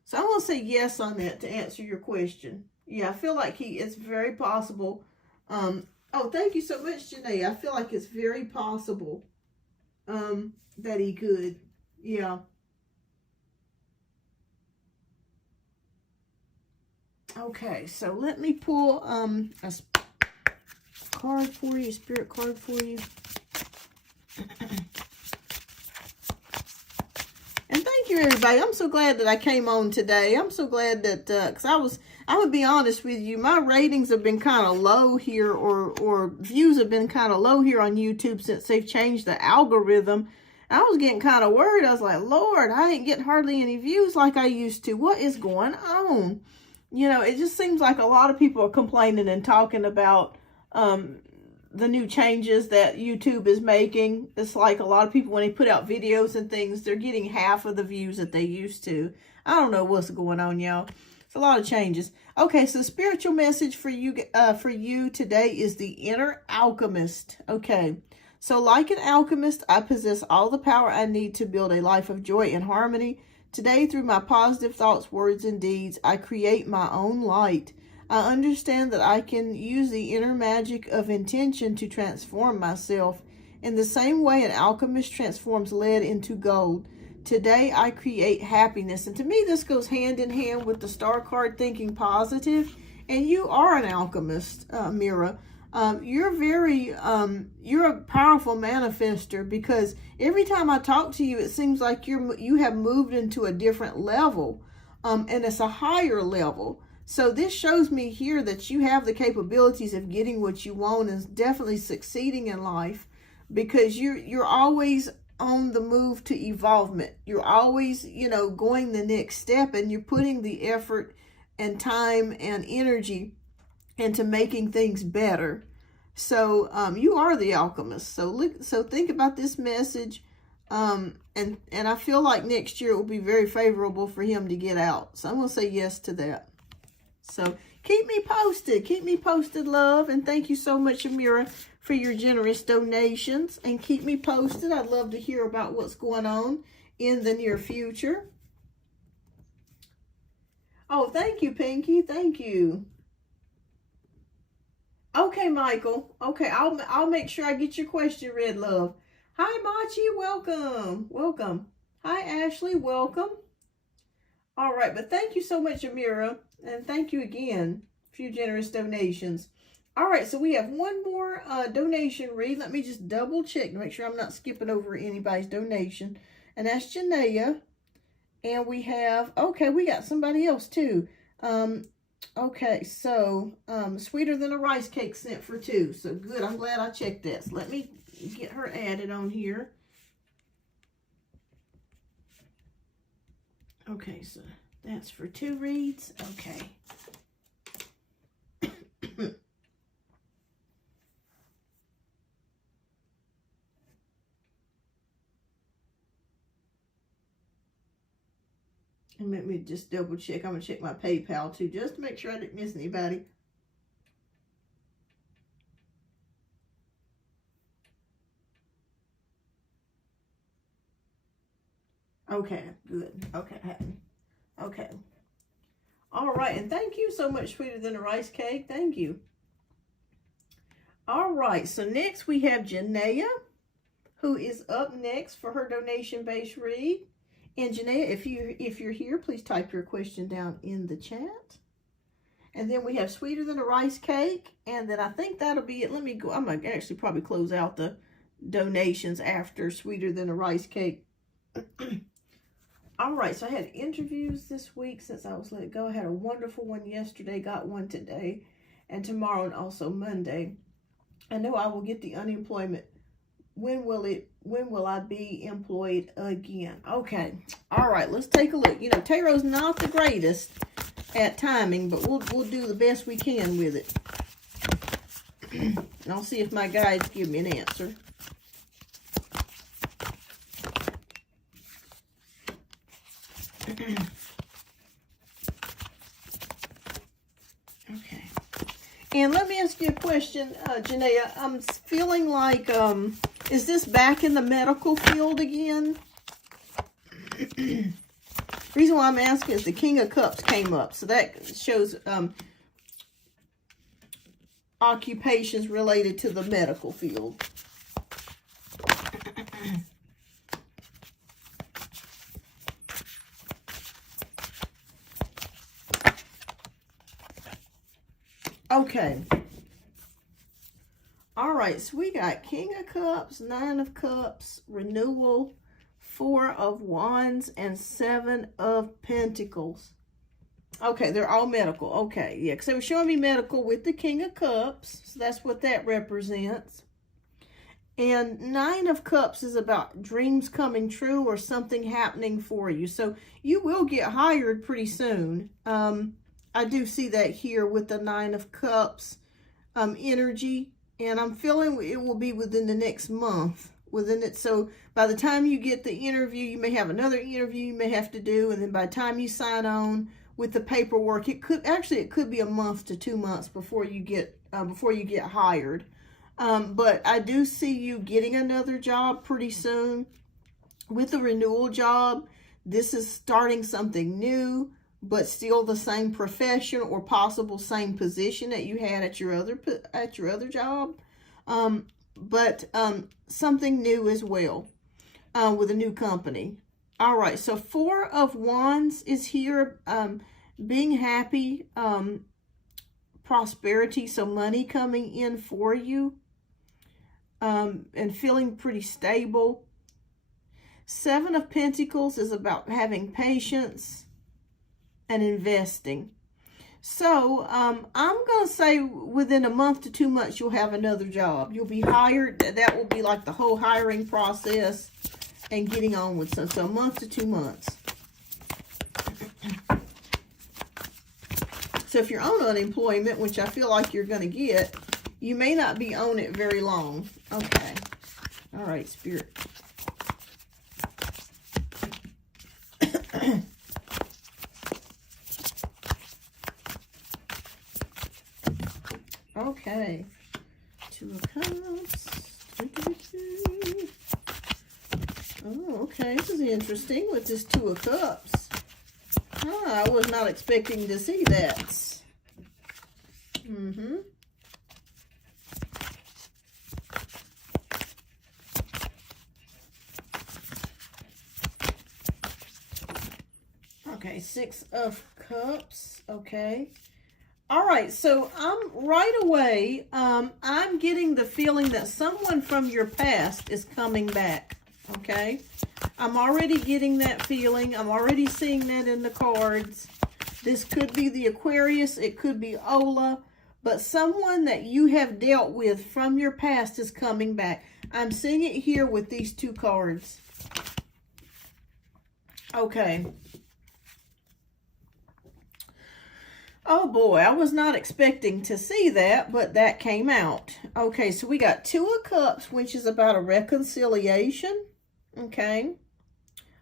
So I'm going to say yes on that to answer your question. Yeah, I feel like it's very possible. Oh, thank you so much, Janae. I feel like it's very possible that he could. Yeah. Okay, so let me pull a card for you, spirit card for you. And thank you, everybody. I'm so glad that I came on today. I'm so glad that, because I'm going to be honest with you, my ratings have been kind of low here, or views have been kind of low here on YouTube since they've changed the algorithm. I was getting kind of worried. I was like, Lord, I ain't getting hardly any views like I used to. What is going on? You know, it just seems like a lot of people are complaining and talking about the new changes that YouTube is making. It's like a lot of people, when they put out videos and things, they're getting half of the views that they used to. I don't know what's going on, y'all. It's a lot of changes. Okay, so spiritual message for you today is the inner alchemist. Okay, so like an alchemist, I possess all the power I need to build a life of joy and harmony. Today, through my positive thoughts, words, and deeds, I create my own light. I understand that I can use the inner magic of intention to transform myself. In the same way an alchemist transforms lead into gold, today I create happiness. And to me, this goes hand in hand with the Star card, thinking positive. And you are an alchemist, Mira. You're a powerful manifester, because every time I talk to you, it seems like you have moved into a different level, and it's a higher level. So this shows me here that you have the capabilities of getting what you want and definitely succeeding in life, because you're always on the move to evolvement. You're always, you know, going the next step, and you're putting the effort and time and energy into making things better. So you are the alchemist. So think about this message, and I feel like next year it will be very favorable for him to get out. So I'm going to say yes to that. So keep me posted, love, and thank you so much, Amira, for your generous donations. And keep me posted. I'd love to hear about what's going on in the near future. Oh, thank you, Pinky. Thank you. Okay, Michael. Okay, I'll make sure I get your question read, love. Hi, Machi. Welcome. Welcome. Hi, Ashley. Welcome. All right, but thank you so much, Amira. And thank you again for your generous donations. All right, so we have one more donation read. Let me just double check to make sure I'm not skipping over anybody's donation. And that's Janaea. And we have, okay, we got somebody else too. Okay, so Sweeter Than a Rice Cake sent for 2. So good, I'm glad I checked that. So let me get her added on here. Okay, so that's for 2 reads. Okay. And let me just double check. I'm going to check my PayPal too, just to make sure I didn't miss anybody. Okay, good. Okay. Okay. All right, and thank you so much, Sweeter Than a Rice Cake. Thank you. All right, so next we have Janaea, who is up next for her donation-based read. And Janaea, if you're here, please type your question down in the chat. And then we have Sweeter Than a Rice Cake, and then I think that'll be it. Let me go. I'm going to actually probably close out the donations after Sweeter Than a Rice Cake. All right, so I had interviews this week since I was let go. I had a wonderful one yesterday, got one today, and tomorrow, and also Monday. I know I will get the unemployment. When will I be employed again? Okay. All right, let's take a look. You know, tarot's not the greatest at timing, but we'll do the best we can with it. And I'll see if my guides give me an answer. Okay. And let me ask you a question, Janaea. I'm feeling like, is this back in the medical field again? Reason why I'm asking is the King of Cups came up. So that shows occupations related to the medical field. Okay. All right, so we got King of Cups, Nine of Cups, Renewal, Four of Wands, and Seven of Pentacles. Okay, they're all medical. Okay, yeah, because they were showing me medical with the King of Cups. So that's what that represents. And Nine of Cups is about dreams coming true or something happening for you. So you will get hired pretty soon. I do see that here with the Nine of Cups energy. And I'm feeling it will be within the next month. Within it. So by the time you get the interview, you may have another interview you may have to do. And then by the time you sign on with the paperwork, it could be a month to 2 months before you get hired. But I do see you getting another job pretty soon. With the renewal job, this is starting something new, but still the same profession or possible same position that you had at your other job. But something new as well with a new company. All right, so Four of Wands is here, being happy, prosperity, so money coming in for you, and feeling pretty stable. Seven of Pentacles is about having patience and investing. So I'm going to say within a month to 2 months, you'll have another job. You'll be hired. That will be like the whole hiring process and getting on with some. So a month to 2 months. So if you're on unemployment, which I feel like you're going to get, you may not be on it very long. Okay. All right, Spirit. Okay. Two of Cups. Oh, okay. This is interesting with this Two of Cups. I was not expecting to see that. Okay, Six of Cups. Okay. All right, so right away, I'm getting the feeling that someone from your past is coming back, okay? I'm already getting that feeling. I'm already seeing that in the cards. This could be the Aquarius. It could be Ola. But someone that you have dealt with from your past is coming back. I'm seeing it here with these two cards. Okay. Oh boy, I was not expecting to see that, but that came out. Okay, so we got Two of Cups, which is about a reconciliation. Okay.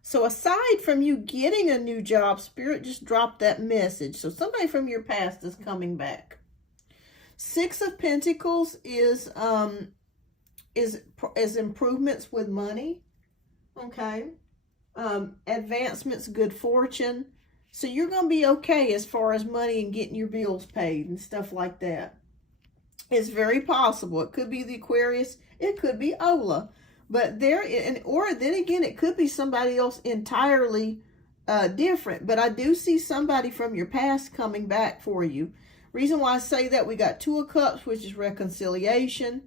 So aside from you getting a new job, Spirit just dropped that message. So somebody from your past is coming back. Six of Pentacles is improvements with money. Okay. Advancements, good fortune. So you're going to be okay as far as money and getting your bills paid and stuff like that. It's very possible. It could be the Aquarius. It could be Ola. But or then again, it could be somebody else entirely different. But I do see somebody from your past coming back for you. Reason why I say that, we got Two of Cups, which is reconciliation.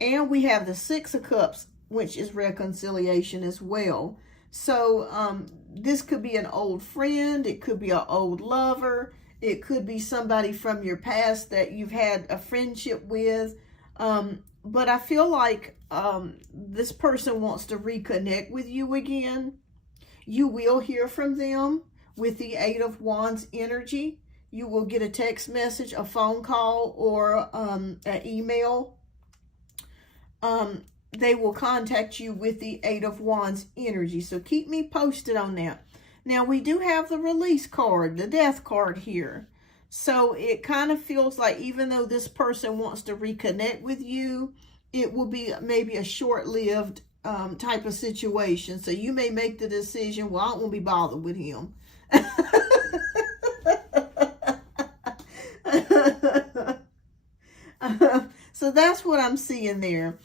And we have the Six of Cups, which is reconciliation as well. So this could be an old friend. It could be an old lover. It could be somebody from your past that you've had a friendship with. But I feel like this person wants to reconnect with you again. You will hear from them with the Eight of Wands energy. You will get a text message, a phone call, or an email. They will contact you with the Eight of Wands energy. So keep me posted on that. Now, we do have the release card, the death card here. So it kind of feels like even though this person wants to reconnect with you, it will be maybe a short-lived type of situation. So you may make the decision, well, I don't want to be bothered with him. So that's what I'm seeing there.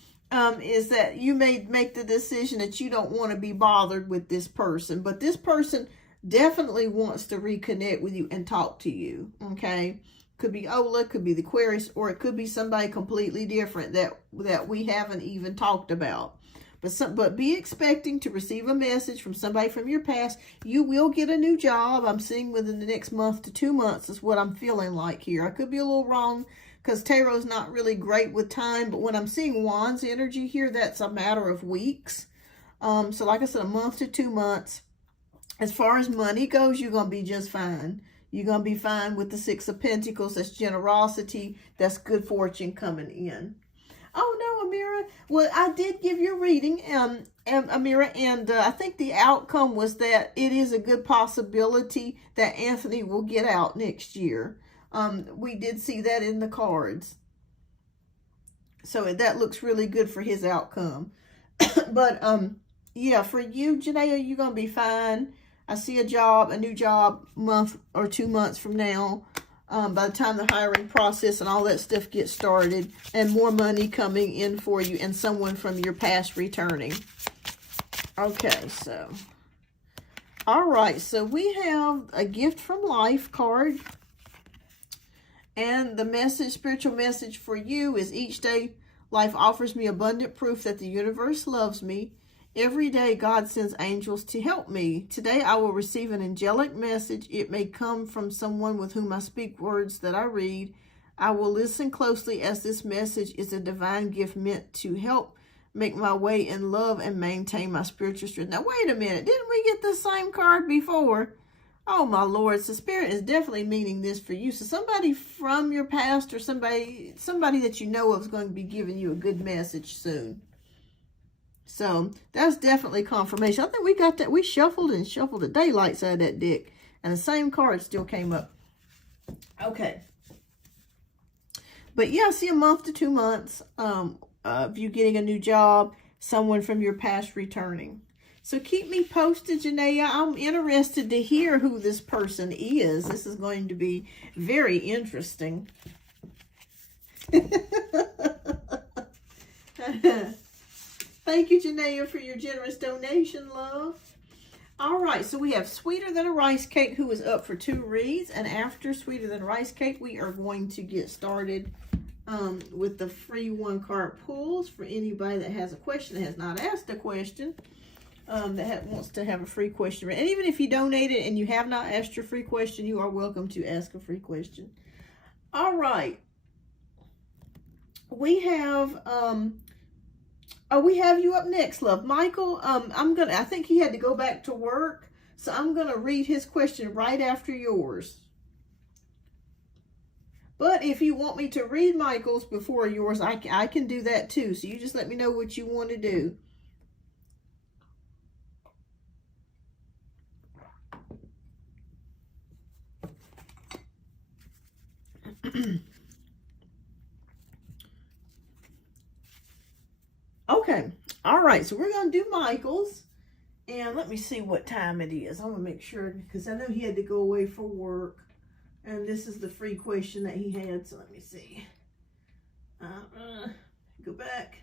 Is that you may make the decision that you don't want to be bothered with this person. But this person definitely wants to reconnect with you and talk to you, okay? Could be Ola, could be the Aquarius, or it could be somebody completely different that we haven't even talked about. But be expecting to receive a message from somebody from your past. You will get a new job. I'm seeing within the next month to 2 months is what I'm feeling like here. I could be a little wrong, because tarot's not really great with time, but when I'm seeing Wands energy here, that's a matter of weeks. So like I said, a month to 2 months. As far as money goes, you're going to be just fine. You're going to be fine with the Six of Pentacles. That's generosity. That's good fortune coming in. Oh, no, Amira. Well, I did give you a reading, Amira, and I think the outcome was that it is a good possibility that Anthony will get out next year. We did see that in the cards. So that looks really good for his outcome. But, yeah, for you, Janaea, you're going to be fine. I see a new job, month or 2 months from now. By the time the hiring process and all that stuff gets started, and more money coming in for you, and someone from your past returning. Okay, so. All right, so we have a gift from life card. And the message, spiritual message for you is each day life offers me abundant proof that the universe loves me. Every day God sends angels to help me. Today I will receive an angelic message. It may come from someone with whom I speak words that I read. I will listen closely as this message is a divine gift meant to help make my way in love and maintain my spiritual strength. Now wait a minute, didn't we get the same card before? Oh, my Lord. So Spirit is definitely meaning this for you. So somebody from your past or somebody that you know of is going to be giving you a good message soon. So that's definitely confirmation. I think we got that. We shuffled the daylight side of that deck. And the same card still came up. Okay. But yeah, I see a month to 2 months of you getting a new job. Someone from your past returning. So keep me posted, Janaea. I'm interested to hear who this person is. This is going to be very interesting. Thank you, Janaea, for your generous donation, love. All right, so we have Sweeter Than a Rice Cake, who is up for 2 reads. And after Sweeter Than a Rice Cake, we are going to get started with the free 1-card pulls for anybody that has a question, that has not asked a question. That wants to have a free question. And even if you donated and you have not asked your free question, you are welcome to ask a free question. All right. We have we have you up next, love. Michael, I think he had to go back to work, so I'm gonna read his question right after yours. But if you want me to read Michael's before yours, I can do that too. So you just let me know what you want to do. Okay. All right. So we're going to do Michael's. And let me see what time it is. I want to make sure, because I know he had to go away for work. And this is the free question that he had. So let me see. Go back.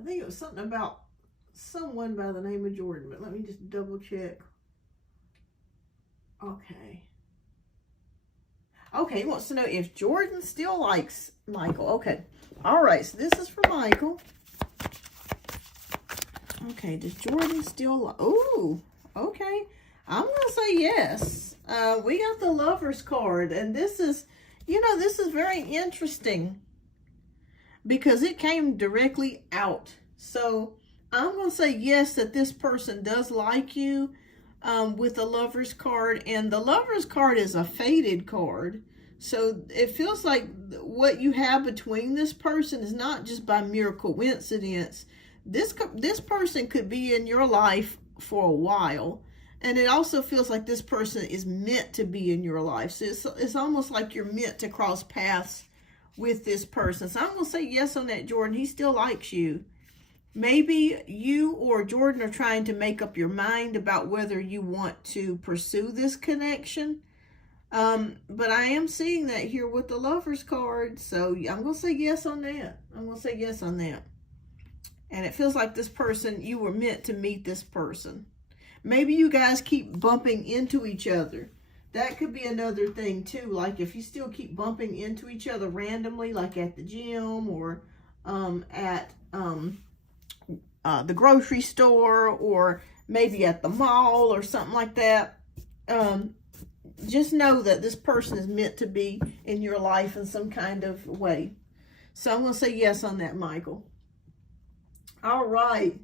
I think it was something about someone by the name of Jordan. But let me just double check. Okay. Okay, he wants to know if Jordan still likes Michael. Okay. All right, so this is for Michael. Okay, does Jordan still like... Oh, okay. I'm going to say yes. We got the Lover's card, and this is, You know, this is very interesting because it came directly out. So I'm going to say yes, that this person does like you with the Lover's card. And the Lover's card is a faded card. So it feels like what you have between this person is not just by mere coincidence. This person could be in your life for a while. And it also feels like this person is meant to be in your life. So it's almost like you're meant to cross paths with this person. So I'm going to say yes on that, Jordan. He still likes you. Maybe you or Jordan are trying to make up your mind about whether you want to pursue this connection. But I am seeing that here with the Lover's card. So I'm going to say yes on that. I'm going to say yes on that. And it feels like this person, you were meant to meet this person. Maybe you guys keep bumping into each other. That could be another thing too. Like if you still keep bumping into each other randomly, like at the gym or at the grocery store, or maybe at the mall or something like that. Just know that this person is meant to be in your life in some kind of way. So I'm going to say yes on that, Michael. All right.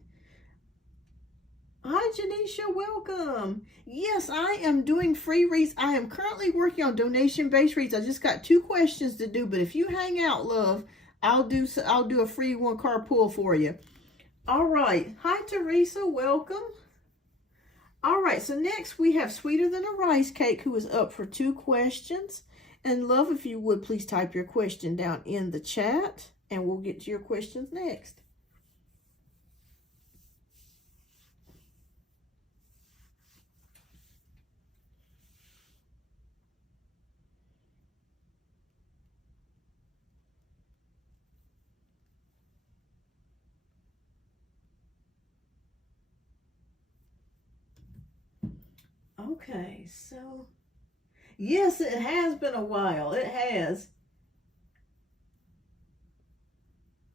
Hi, Janisha. Welcome. Yes, I am doing free reads. I am currently working on donation-based reads. I just got 2 questions to do, but if you hang out, love, I'll do a free 1-card pull for you. All right. Hi, Teresa. Welcome. All right. So next we have Sweeter Than a Rice Cake, who is up for 2 questions. And love, if you would, please type your question down in the chat, and we'll get to your questions next. Okay, so yes, it has been a while. It has.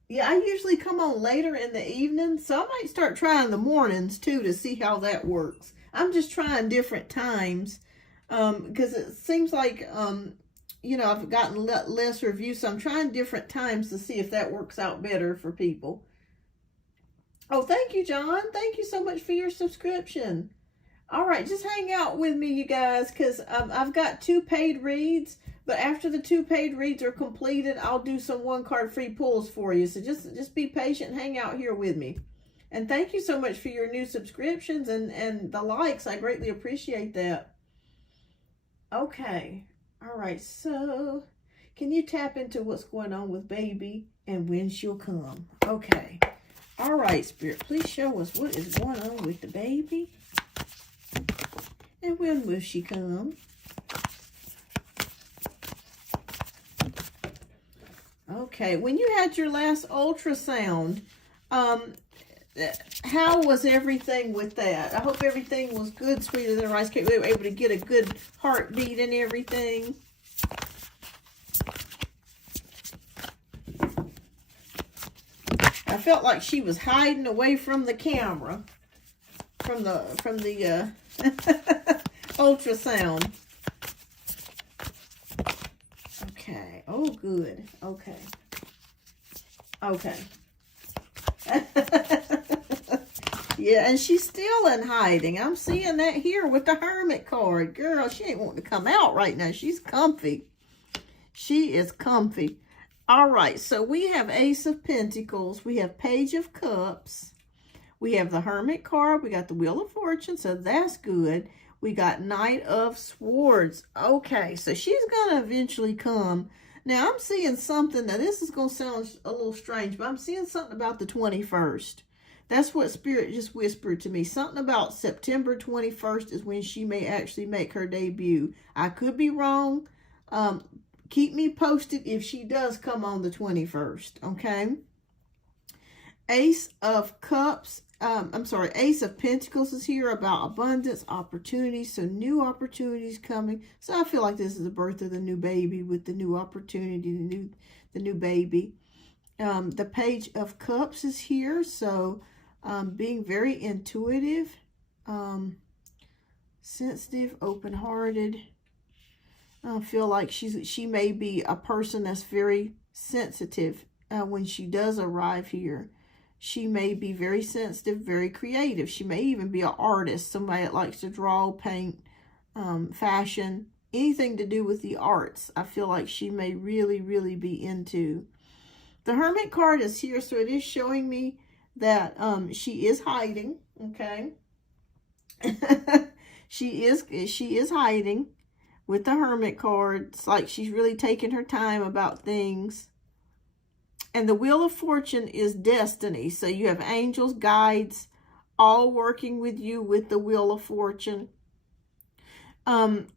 Yeah, I usually come on later in the evening, so I might start trying the mornings too to see how that works. I'm just trying different times because it seems like, you know, I've gotten less reviews, so I'm trying different times to see if that works out better for people. Oh, thank you, John. Thank you so much for your subscription. All right, just hang out with me, you guys, because I've got 2 paid reads, but after the 2 paid reads are completed, I'll do some 1-card free pulls for you. So just be patient and hang out here with me. And thank you so much for your new subscriptions and the likes. I greatly appreciate that. Okay. All right, so can you tap into what's going on with baby and when she'll come? Okay. All right, Spirit, please show us what is going on with the baby. And when will she come? Okay, when you had your last ultrasound, how was everything with that? I hope everything was good, Sweeter Than a Rice Cake. We were able to get a good heartbeat and everything. I felt like she was hiding away from the camera, from the ultrasound. Okay. Oh, good. Okay. Okay. Yeah, and she's still in hiding. I'm seeing that here with the Hermit card. Girl, she ain't wanting to come out right now. She's comfy. She is comfy. All right, so we have Ace of Pentacles. We have Page of Cups. We have the Hermit card. We got the Wheel of Fortune, so that's good. We got Knight of Swords. Okay, so she's going to eventually come. Now, I'm seeing something. Now, this is going to sound a little strange, but I'm seeing something about the 21st. That's what Spirit just whispered to me. Something about September 21st is when she may actually make her debut. I could be wrong. Keep me posted if she does come on the 21st, okay? Ace of Cups. Ace of Pentacles is here about abundance, opportunities. So new opportunities coming. So I feel like this is the birth of the new baby with the new opportunity, the new baby. The Page of Cups is here. So being very intuitive, sensitive, open-hearted. I feel like she may be a person that's very sensitive when she does arrive here. She may be very sensitive, very creative. She may even be an artist, somebody that likes to draw, paint, fashion, anything to do with the arts. I feel like she may really, really be into. The Hermit card is here, so it is showing me that she is hiding, okay? she is hiding with the Hermit card. It's like she's really taking her time about things. And the Wheel of Fortune is destiny. So you have angels, guides, all working with you with the Wheel of Fortune.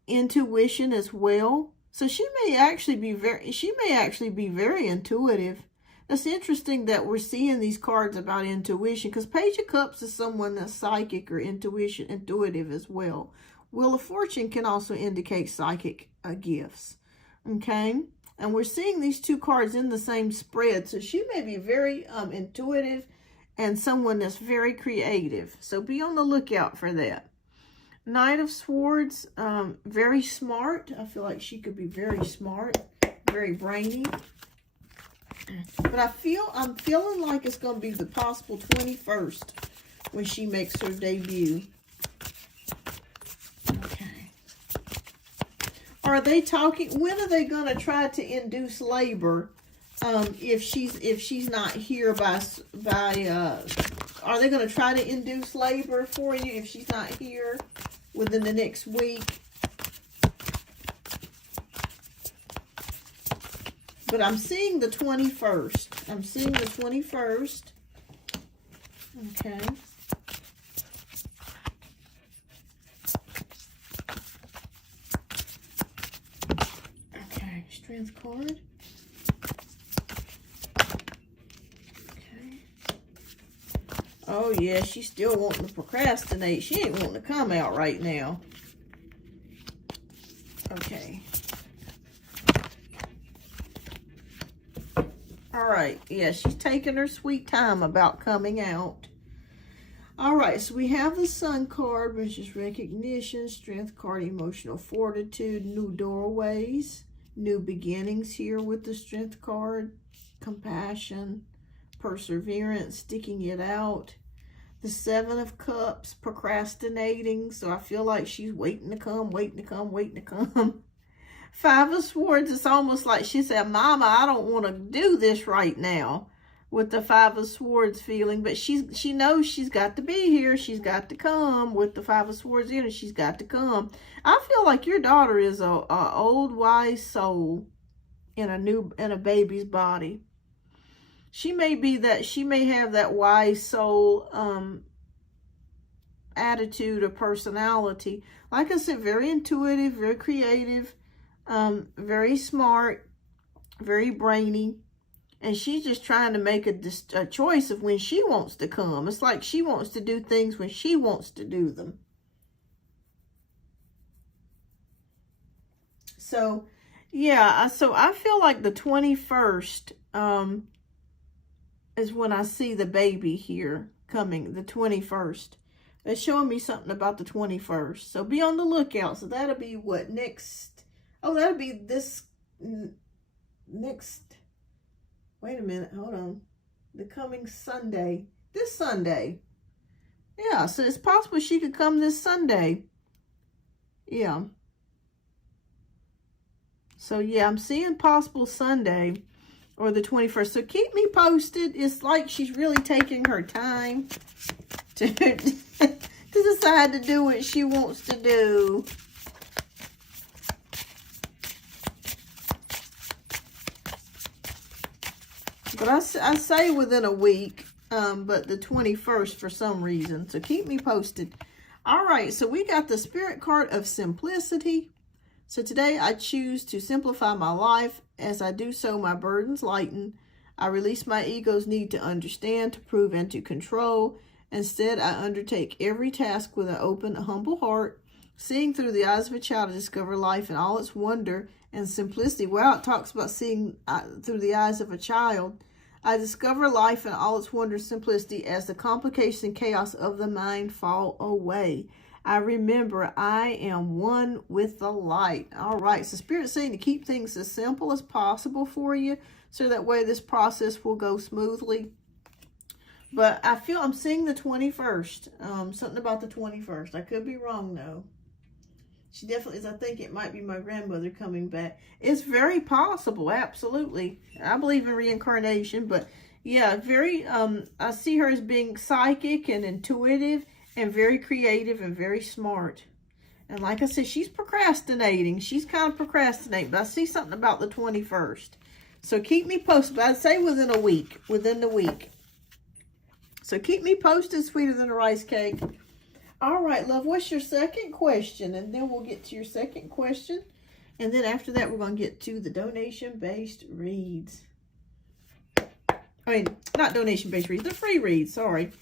Intuition as well. So she may actually be very intuitive. It's interesting that we're seeing these cards about intuition, because Page of Cups is someone that's psychic or intuitive as well. Wheel of Fortune can also indicate psychic gifts. Okay? And we're seeing these two cards in the same spread. So she may be very intuitive and someone that's very creative. So be on the lookout for that. Knight of Swords, very smart. I feel like she could be very smart, very brainy. But I'm feeling like it's going to be the possible 21st when she makes her debut. Okay. Are they talking, when are they going to try to induce labor? If she's not here are they going to try to induce labor for you if she's not here within the next week? But I'm seeing the 21st. I'm seeing the 21st. Okay. Okay, Strength card. Okay. Oh, yeah, she's still wanting to procrastinate. She ain't wanting to come out right now. Okay. All right, yeah, she's taking her sweet time about coming out. All right, so we have the Sun card, which is recognition, Strength card, emotional fortitude, new doorways, new beginnings here with the Strength card, compassion, perseverance, sticking it out. The Seven of Cups, procrastinating, so I feel like she's waiting to come, waiting to come, waiting to come. Five of Swords, it's almost like she said, Mama, I don't want to do this right now, with the Five of Swords feeling. But she knows she's got to be here. She's got to come with the Five of Swords in her. She's got to come. I feel like your daughter is a old, wise soul in a baby's body. She may have that wise soul attitude or personality. Like I said, very intuitive, very creative. Very smart, very brainy, and she's just trying to make a choice of when she wants to come. It's like she wants to do things when she wants to do them. So, yeah, so I feel like the 21st is when I see the baby here coming, the 21st. They're showing me something about the 21st. So be on the lookout. So that'll be what, next? Oh, that'll be this next, wait a minute, hold on. The coming Sunday. This Sunday. Yeah, so it's possible she could come this Sunday. Yeah. So, yeah, I'm seeing possible Sunday or the 21st. So keep me posted. It's like she's really taking her time to, to decide to do what she wants to do. But I say within a week, but the 21st for some reason. So keep me posted. All right, so we got the Spirit card of simplicity. So today I choose to simplify my life. As I do so, my burdens lighten. I release my ego's need to understand, to prove, and to control. Instead, I undertake every task with an open, humble heart, seeing through the eyes of a child to discover life in all its wonder and simplicity. Wow, it talks about seeing through the eyes of a child. I discover life in all its wonder and simplicity as the complication and chaos of the mind fall away. I remember I am one with the light. All right, so Spirit's saying to keep things as simple as possible for you, so that way this process will go smoothly. But I feel I'm seeing the 21st. Something about the 21st. I could be wrong, though. She definitely is. I think it might be my grandmother coming back. It's very possible, absolutely. I believe in reincarnation, but yeah, very, I see her as being psychic and intuitive and very creative and very smart. And like I said, she's procrastinating. She's kind of procrastinating, but I see something about the 21st. So keep me posted. I'd say within a week, within the week. So keep me posted, sweeter than a rice cake. All right, love, what's your second question? And then we'll get to your second question. And then after that, we're going to get to the donation-based reads. I mean, not donation-based reads, the free reads, sorry.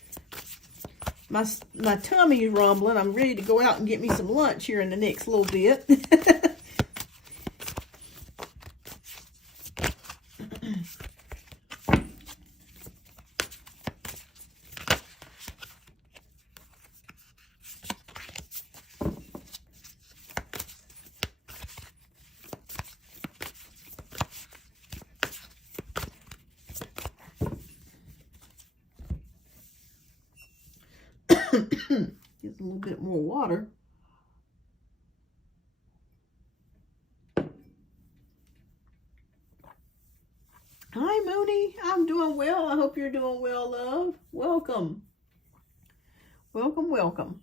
My tummy is rumbling. I'm ready to go out and get me some lunch here in the next little bit. Get a little bit more water. Hi, Mooney. I'm doing well. I hope you're doing well, love. Welcome. Welcome, welcome.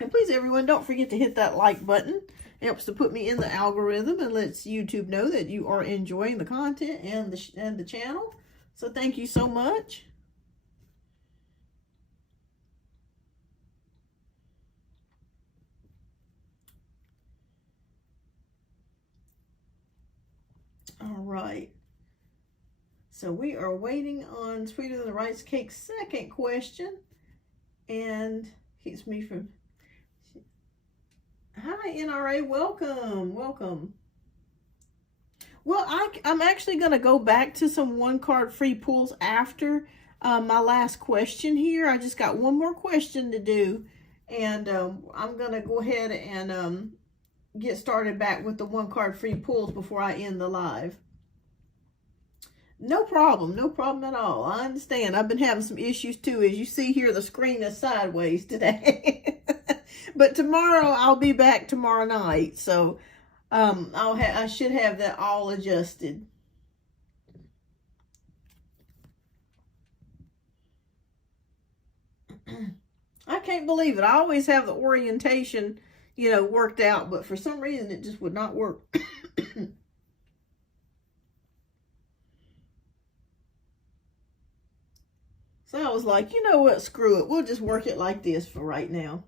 And please, everyone, don't forget to hit that like button. It helps to put me in the algorithm and lets YouTube know that you are enjoying the content and the channel. So thank you so much. All right. So we are waiting on Sweeter Than the Rice Cake's second question. And keeps me from... Hi, NRA. Welcome. Welcome. Well, I'm actually going to go back to some one-card free pulls after my last question here. I just got one more question to do. And I'm going to go ahead and... get started back with the one-card free pulls before I end the live. No problem at all. I understand. I've been having some issues too. As you see here, the screen is sideways today. But tomorrow, I'll be back tomorrow night. So I should have that all adjusted. I can't believe it. I always have the orientation, you know, worked out, but for some reason it just would not work. So I was like, you know what, screw it. We'll just work it like this for right now.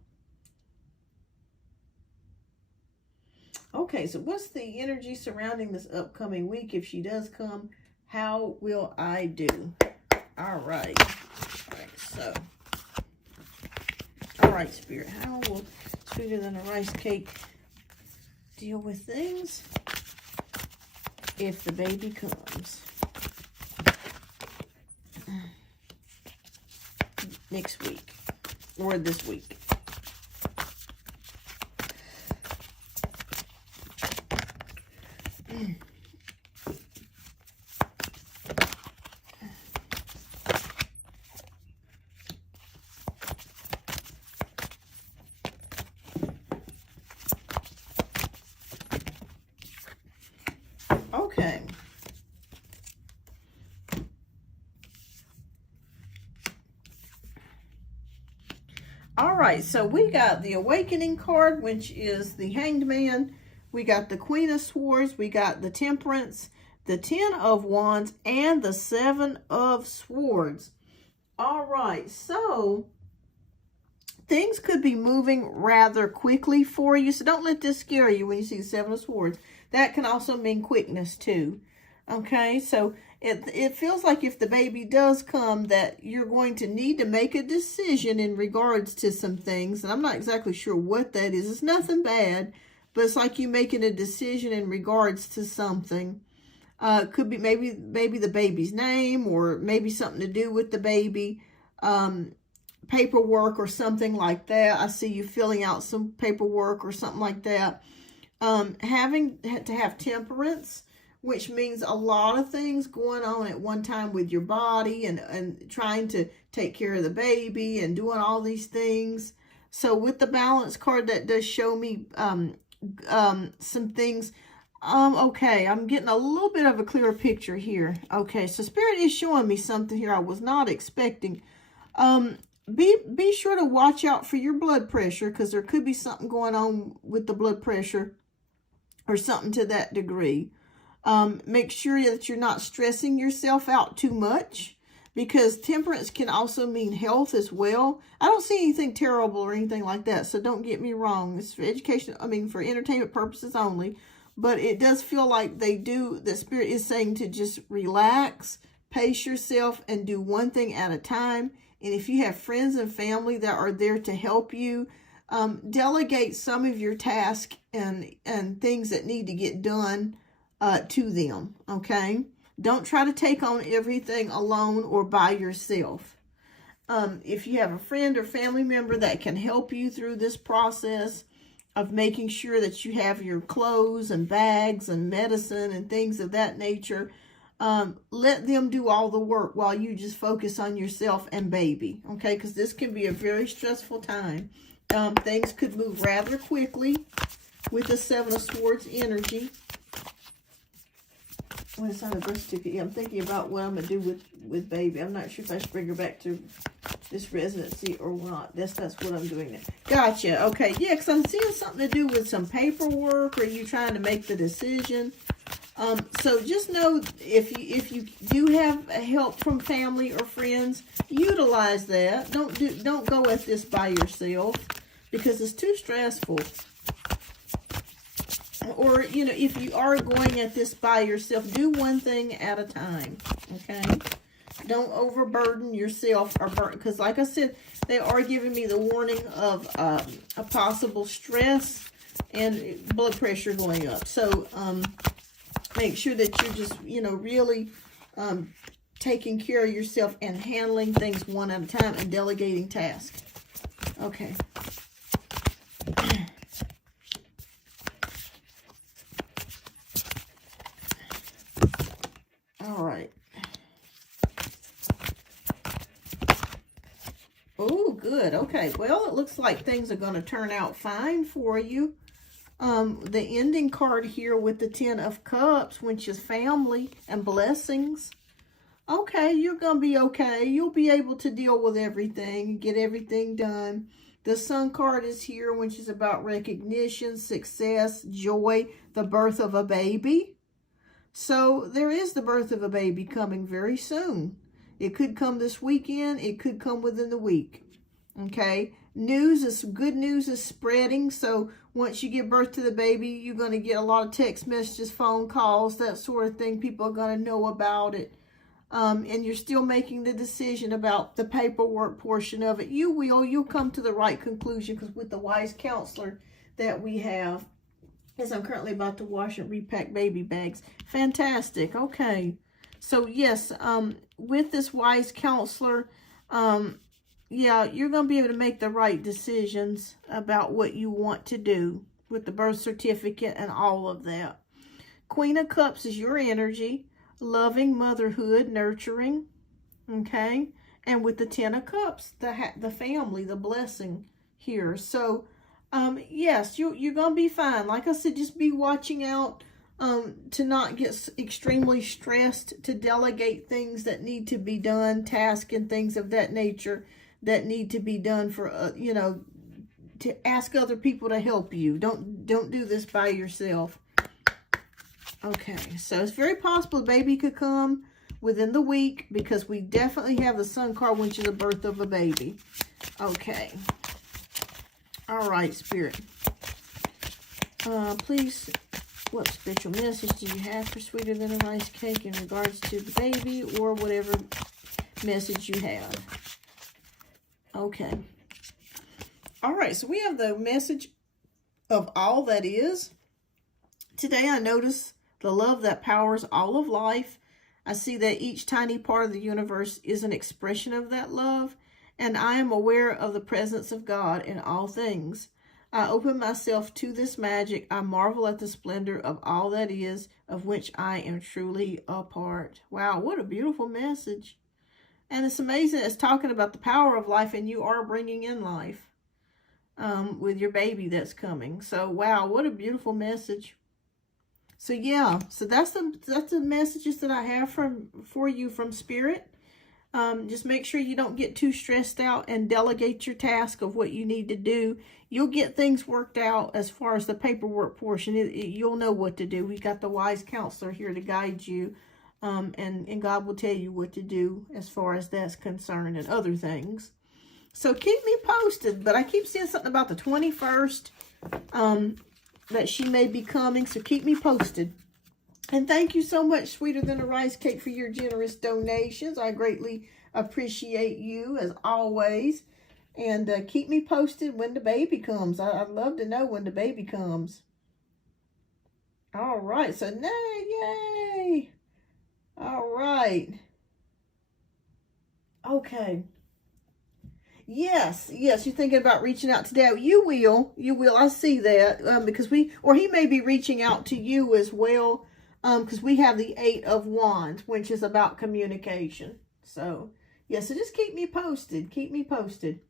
Okay, so what's the energy surrounding this upcoming week? If she does come, how will I do? All right. All right, so. All right, Spirit, how will Sweeter Than a Rice Cake deal with things if the baby comes next week or this week? Okay. All right, so we got the Awakening card, which is the Hanged Man. We got the Queen of Swords. We got the Temperance, the Ten of Wands, and the Seven of Swords. All right, so things could be moving rather quickly for you. So don't let this scare you when you see the Seven of Swords. That can also mean quickness too. Okay, so it feels like if the baby does come that you're going to need to make a decision in regards to some things. And I'm not exactly sure what that is. It's nothing bad, but it's like you making a decision in regards to something. Could be maybe the baby's name or maybe something to do with the baby. paperwork or something like that. I see you filling out some paperwork or something like that. Having to have temperance, which means a lot of things going on at one time with your body, and trying to take care of the baby and doing all these things. So with the balance card, that does show me some things. Okay, I'm getting a little bit of a clearer picture here. Okay, so Spirit is showing me something here I was not expecting. Be sure to watch out for your blood pressure, because there could be something going on with the blood pressure or something to that degree. Make sure that you're not stressing yourself out too much, because temperance can also mean health as well. I don't see anything terrible or anything like that, so don't get me wrong. It's for education, for entertainment purposes only. But it does feel like the Spirit is saying to just relax, pace yourself, and do one thing at a time. And if you have friends and family that are there to help you, delegate some of your tasks and things that need to get done to them, okay? Don't try to take on everything alone or by yourself. If you have a friend or family member that can help you through this process of making sure that you have your clothes and bags and medicine and things of that nature, let them do all the work while you just focus on yourself and baby, okay? Because this can be a very stressful time. Things could move rather quickly with the Seven of Swords energy. When it's on a birth certificate, yeah, I'm thinking about what I'm going to do with baby. I'm not sure if I should bring her back to this residency or not. That's what I'm doing now. Gotcha. Okay. Yeah, because I'm seeing something to do with some paperwork, or you trying to make the decision. So just know, if you do have help from family or friends, utilize that. Don't go at this by yourself, because it's too stressful. Or, if you are going at this by yourself, do one thing at a time, okay? Don't overburden yourself, because like I said, they are giving me the warning of a possible stress and blood pressure going up. So make sure that you're just, really taking care of yourself and handling things one at a time and delegating tasks. Okay. All right. Oh, good. Okay. Well, it looks like things are going to turn out fine for you. The ending card here with the Ten of Cups, which is family and blessings. Okay, you're going to be okay. You'll be able to deal with everything, get everything done. The Sun card is here, which is about recognition, success, joy, the birth of a baby. So there is the birth of a baby coming very soon. It could come this weekend. It could come within the week. Okay. Good news is spreading. So once you give birth to the baby, you're going to get a lot of text messages, phone calls, that sort of thing. People are going to know about it. And you're still making the decision about the paperwork portion of it. You'll come to the right conclusion, because with the wise counselor that we have, yes, I'm currently about to wash and repack baby bags. Fantastic. Okay. So, yes, with this wise counselor, yeah, you're going to be able to make the right decisions about what you want to do with the birth certificate and all of that. Queen of Cups is your energy, loving, motherhood, nurturing, okay? And with the Ten of Cups, the family, the blessing here. So, yes, you're going to be fine. Like I said, just be watching out to not get extremely stressed, to delegate things that need to be done, tasks and things of that nature that need to be done for, to ask other people to help you. Don't do this by yourself. Okay, so it's very possible the baby could come within the week, because we definitely have the Sun card, which is the birth of a baby. Okay. All right, Spirit. Please, what spiritual message do you have for Sweeter Than a Rice Cake in regards to the baby, or whatever message you have? Okay. All right, so we have the message of all that is. Today I notice the love that powers all of life. I see that each tiny part of the universe is an expression of that love, and I am aware of the presence of God in all things. I open myself to this magic. I marvel at the splendor of all that is, of which I am truly a part. Wow, what a beautiful message. And it's amazing. It's talking about the power of life, and you are bringing in life with your baby that's coming. So, wow, what a beautiful message. So, yeah, so that's the messages that I have for you from Spirit. Just make sure you don't get too stressed out and delegate your task of what you need to do. You'll get things worked out as far as the paperwork portion. You'll know what to do. We got the wise counselor here to guide you. And God will tell you what to do as far as that's concerned and other things. So keep me posted. But I keep seeing something about the 21st that she may be coming. So keep me posted. And thank you so much, Sweeter Than a Rice Cake, for your generous donations. I greatly appreciate you, as always. And keep me posted when the baby comes. I'd love to know when the baby comes. All right. So, yay. All right. Okay. Yes, you're thinking about reaching out to Dad. You will. I see that. Because he may be reaching out to you as well. Because we have the 8 of Wands, which is about communication. So, yeah, so just keep me posted. Keep me posted.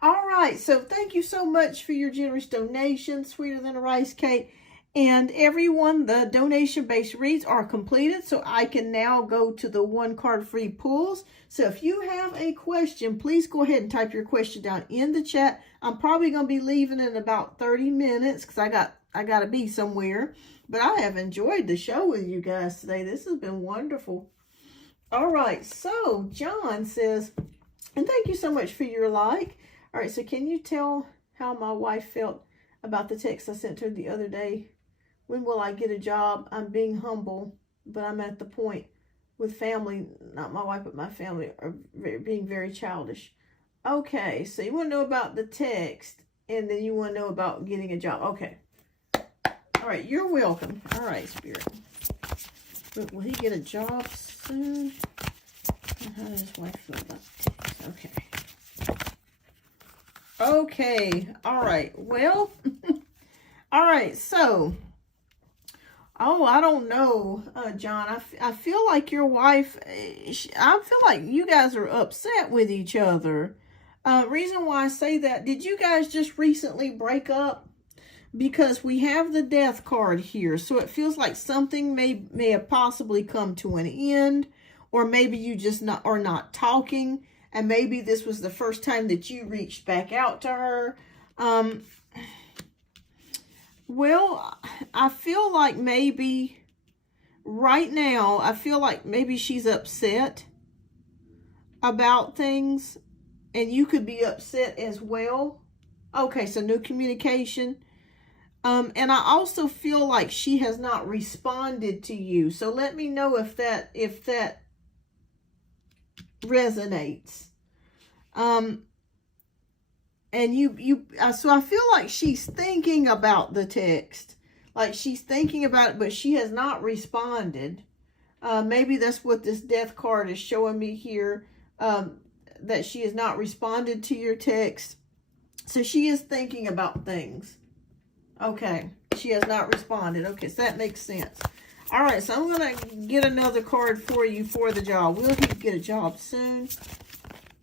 All right, so thank you so much for your generous donation, Sweeter Than a Rice Cake. And everyone, the donation-based reads are completed, so I can now go to the 1-card free pulls. So if you have a question, please go ahead and type your question down in the chat. I'm probably going to be leaving in about 30 minutes because I got to be somewhere. But I have enjoyed the show with you guys today. This has been wonderful. All right, so John says, and thank you so much for your like. All right, so can you tell how my wife felt about the text I sent her the other day? When will I get a job? I'm being humble, but I'm at the point with family, not my wife, but my family, are being very childish. Okay, so you want to know about the text, and then you want to know about getting a job. Okay. All right, you're welcome. All right, Spirit. But will he get a job soon? And how does his wife feel about the text? Okay. Okay. All right. Well, all right. So, I don't know, John. I feel like your wife, I feel like you guys are upset with each other. Reason why I say that, did you guys just recently break up? Because we have the Death card here. So it feels like something may have possibly come to an end. Or maybe you just are not talking. And maybe this was the first time that you reached back out to her. Well, I feel like maybe right now, I feel like maybe she's upset about things. And you could be upset as well. Okay, so no communication. And I also feel like she has not responded to you. So let me know if that resonates. And so I feel like she's thinking about the text. Like she's thinking about it, but she has not responded. Maybe that's what this Death card is showing me here. That she has not responded to your text. So she is thinking about things. Okay, she has not responded. Okay, so that makes sense. All right, so I'm going to get another card for you for the job. Will he get a job soon?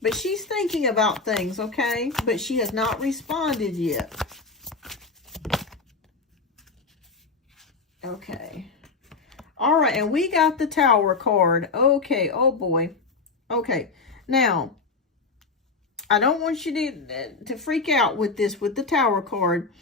But she's thinking about things, okay? But she has not responded yet. Okay. All right, and we got the Tower card. Okay, oh boy. Okay, now, I don't want you to freak out with this, with the Tower card.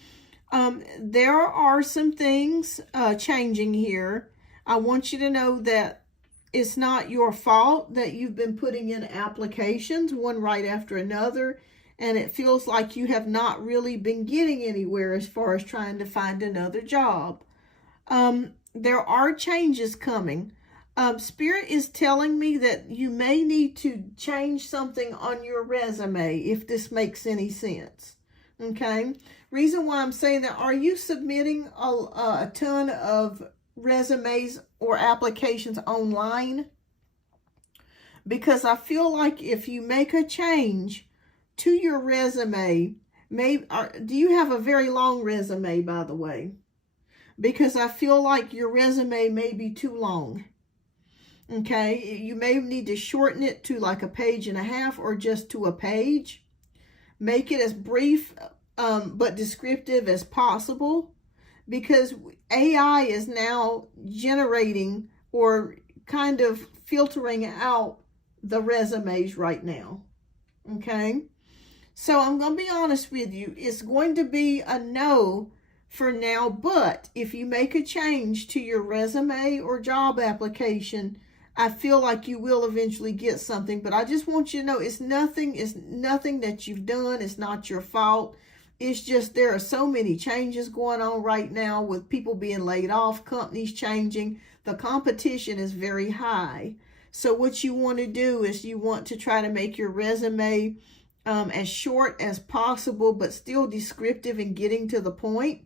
There are some things changing here. I want you to know that it's not your fault that you've been putting in applications, one right after another, and it feels like you have not really been getting anywhere as far as trying to find another job. There are changes coming. Spirit is telling me that you may need to change something on your resume, if this makes any sense. Okay? Reason why I'm saying that, are you submitting a ton of resumes or applications online? Because I feel like if you make a change, to your resume, do you have a very long resume, by the way? Because I feel like your resume may be too long. Okay, you may need to shorten it to like a page and a half or just to a page. Make it as brief but descriptive as possible, because AI is now generating or kind of filtering out the resumes right now. Okay, so I'm going to be honest with you. It's going to be a no for now, but if you make a change to your resume or job application, I feel like you will eventually get something. But I just want you to know it's nothing that you've done. It's not your fault. It's just there are so many changes going on right now with people being laid off, companies changing. The competition is very high. So what you want to do is you want to try to make your resume as short as possible, but still descriptive and getting to the point.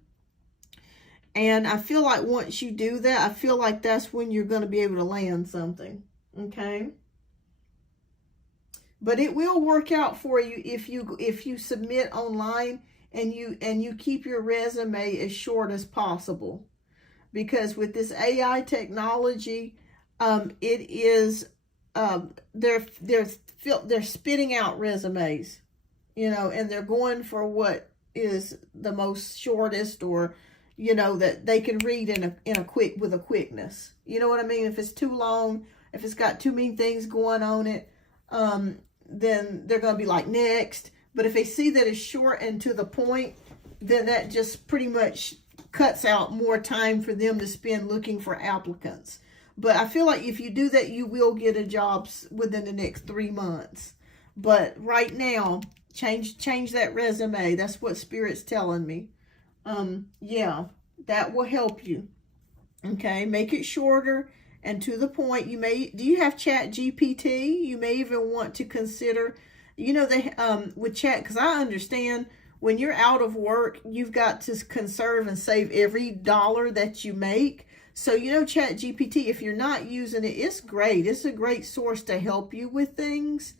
And I feel like once you do that, I feel like that's when you're going to be able to land something. Okay. But it will work out for you if you submit online and you keep your resume as short as possible. Because with this AI technology, it is they're spitting out resumes, and they're going for what is the most shortest, or that they can read with a quickness. You know what I mean? If it's too long, if it's got too many things going on it, then they're going to be like, next. But if they see that it's short and to the point, then that just pretty much cuts out more time for them to spend looking for applicants. But I feel like if you do that, you will get a job within the next 3 months. But right now, change that resume. That's what Spirit's telling me. Yeah, that will help you. Okay, make it shorter and to the point. Do you have Chat GPT? You may even want to consider, they with Chat, because I understand when you're out of work, you've got to conserve and save every dollar that you make. So, Chat GPT, if you're not using it, it's great. It's a great source to help you with things.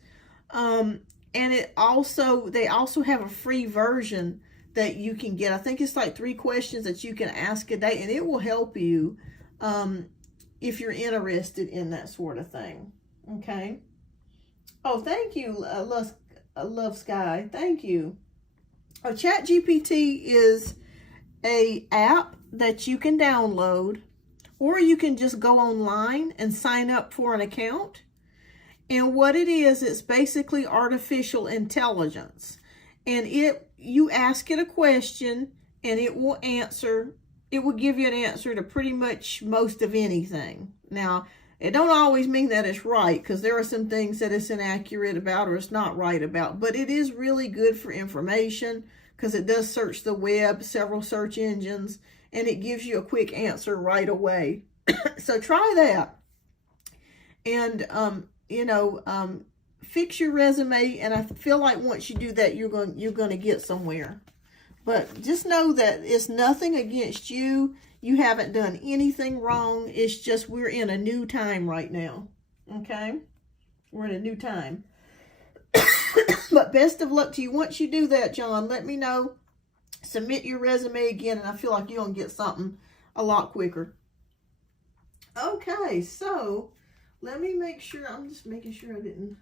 And they also have a free version that you can get. I think it's like 3 questions that you can ask a day, and it will help you if you're interested in that sort of thing. Okay. Oh, thank you, Love Sky. Thank you. Chat GPT is a app that you can download, or you can just go online and sign up for an account. And what it is, it's basically artificial intelligence. And you ask it a question and it will give you an answer to pretty much most of anything. Now, it don't always mean that it's right, because there are some things that it's inaccurate about or it's not right about. But it is really good for information, because it does search the web, several search engines, and it gives you a quick answer right away. So try that. And, fix your resume, and I feel like once you do that, you're going to get somewhere. But just know that it's nothing against you. You haven't done anything wrong. It's just we're in a new time right now. Okay? We're in a new time. But best of luck to you. Once you do that, John, let me know. Submit your resume again, and I feel like you're going to get something a lot quicker. Okay, so let me make sure. I'm just making sure I didn't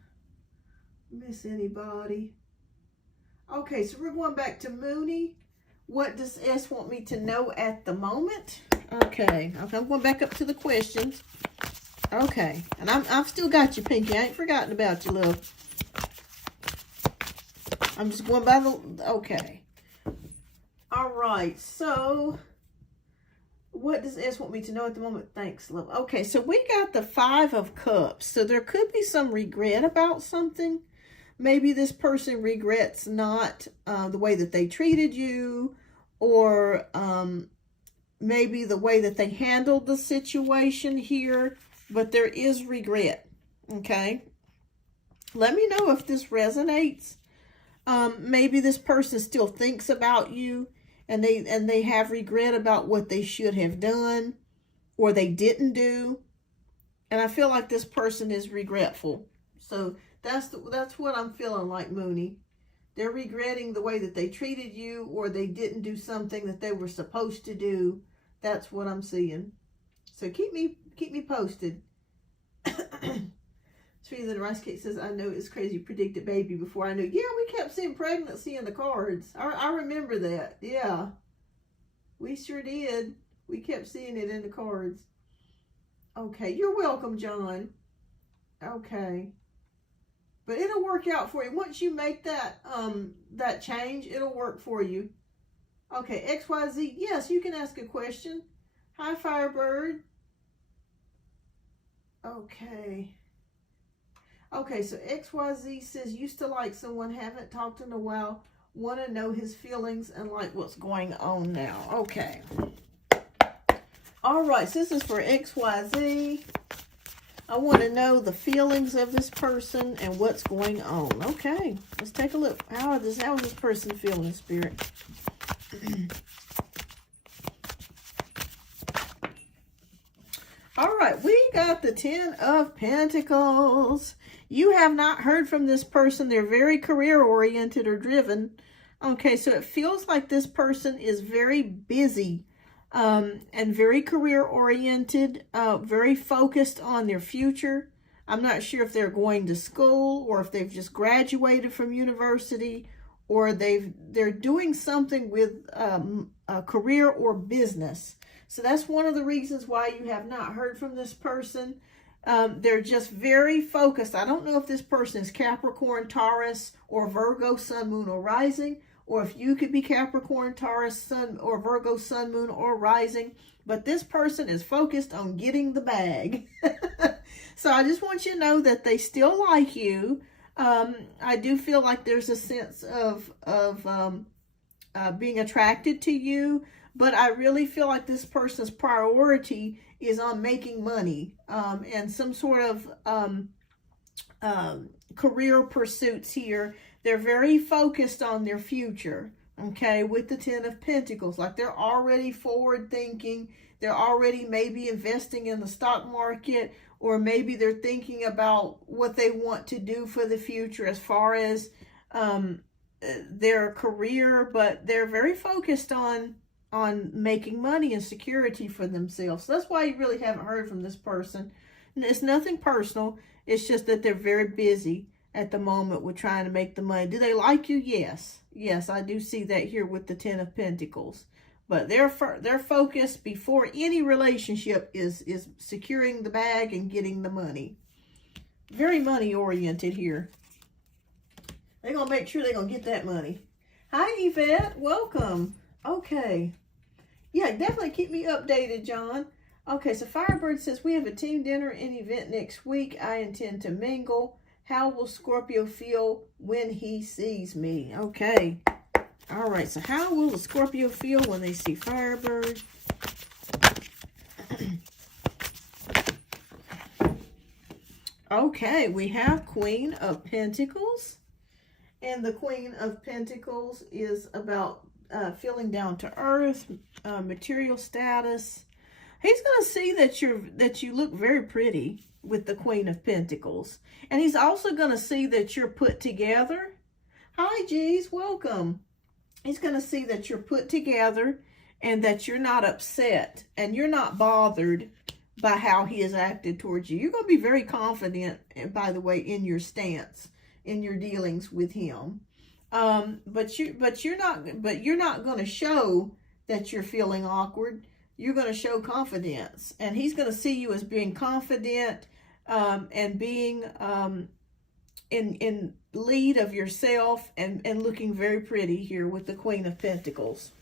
miss anybody. Okay, so we're going back to Mooney. What does S want me to know at the moment? Okay, I'm going back up to the questions. Okay, and I've still got you, Pinky. I ain't forgotten about you, love. I'm just going by okay. All right, so what does S want me to know at the moment? Thanks, love. Okay, so we got the 5 of Cups. So there could be some regret about something. Maybe this person regrets not the way that they treated you, or maybe the way that they handled the situation here, but there is regret. Okay, let me know if this resonates. Maybe this person still thinks about you, and they have regret about what they should have done or they didn't do. And I feel like this person is regretful. So that's what I'm feeling like, Mooney. They're regretting the way that they treated you, or they didn't do something that they were supposed to do. That's what I'm seeing. So keep me posted. Sweeter than rice cake says, I know it's crazy. Predicted baby before I knew. Yeah, we kept seeing pregnancy in the cards. I remember that. Yeah, we sure did. We kept seeing it in the cards. Okay, you're welcome, John. Okay. But it'll work out for you. Once you make that that change, it'll work for you. Okay, XYZ. Yes, you can ask a question. Hi, Firebird. Okay. Okay, so XYZ says, used to like someone, haven't talked in a while, want to know his feelings and like what's going on now. Okay. All right, so this is for XYZ. I want to know the feelings of this person and what's going on. Okay, let's take a look. How is this person feeling, Spirit? All right, we got the 10 of Pentacles. You have not heard from this person. They're very career-oriented or driven. Okay, so it feels like this person is very busy and very career-oriented, very focused on their future. I'm not sure if they're going to school or if they've just graduated from university, or they're doing something with a career or business. So that's one of the reasons why you have not heard from this person. They're just very focused. I don't know if this person is Capricorn, Taurus, or Virgo, Sun, Moon, or Rising, or if you could be Capricorn, Taurus, Sun, or Virgo, Sun, Moon, or Rising. But this person is focused on getting the bag. So I just want you to know that they still like you. I do feel like there's a sense of being attracted to you. But I really feel like this person's priority is on making money and some sort of career pursuits here. They're very focused on their future, okay, with the 10 of Pentacles. Like they're already forward thinking. They're already maybe investing in the stock market, or maybe they're thinking about what they want to do for the future as far as their career. But they're very focused on making money and security for themselves. So that's why you really haven't heard from this person. And it's nothing personal. It's just that they're very busy at the moment with trying to make the money. Do they like you? Yes. Yes, I do see that here with the 10 of Pentacles. But their focus before any relationship is securing the bag and getting the money. Very money oriented here. They're going to make sure they're going to get that money. Hi, Yvette. Welcome. Okay. Yeah, definitely keep me updated, John. Okay, so Firebird says, we have a team dinner and event next week. I intend to mingle. How will Scorpio feel when he sees me? Okay. All right, so how will the Scorpio feel when they see Firebird? Okay, we have Queen of Pentacles. And the Queen of Pentacles is about feeling down to earth, material status. He's going to see that you look very pretty with the Queen of Pentacles. And he's also going to see that you're put together. Hi, Geez, welcome. He's going to see that you're put together and that you're not upset and you're not bothered by how he has acted towards you. You're going to be very confident, by the way, in your stance, in your dealings with him. But you're not going to show that you're feeling awkward. You're going to show confidence, and he's going to see you as being confident and being in lead of yourself and looking very pretty here with the Queen of Pentacles.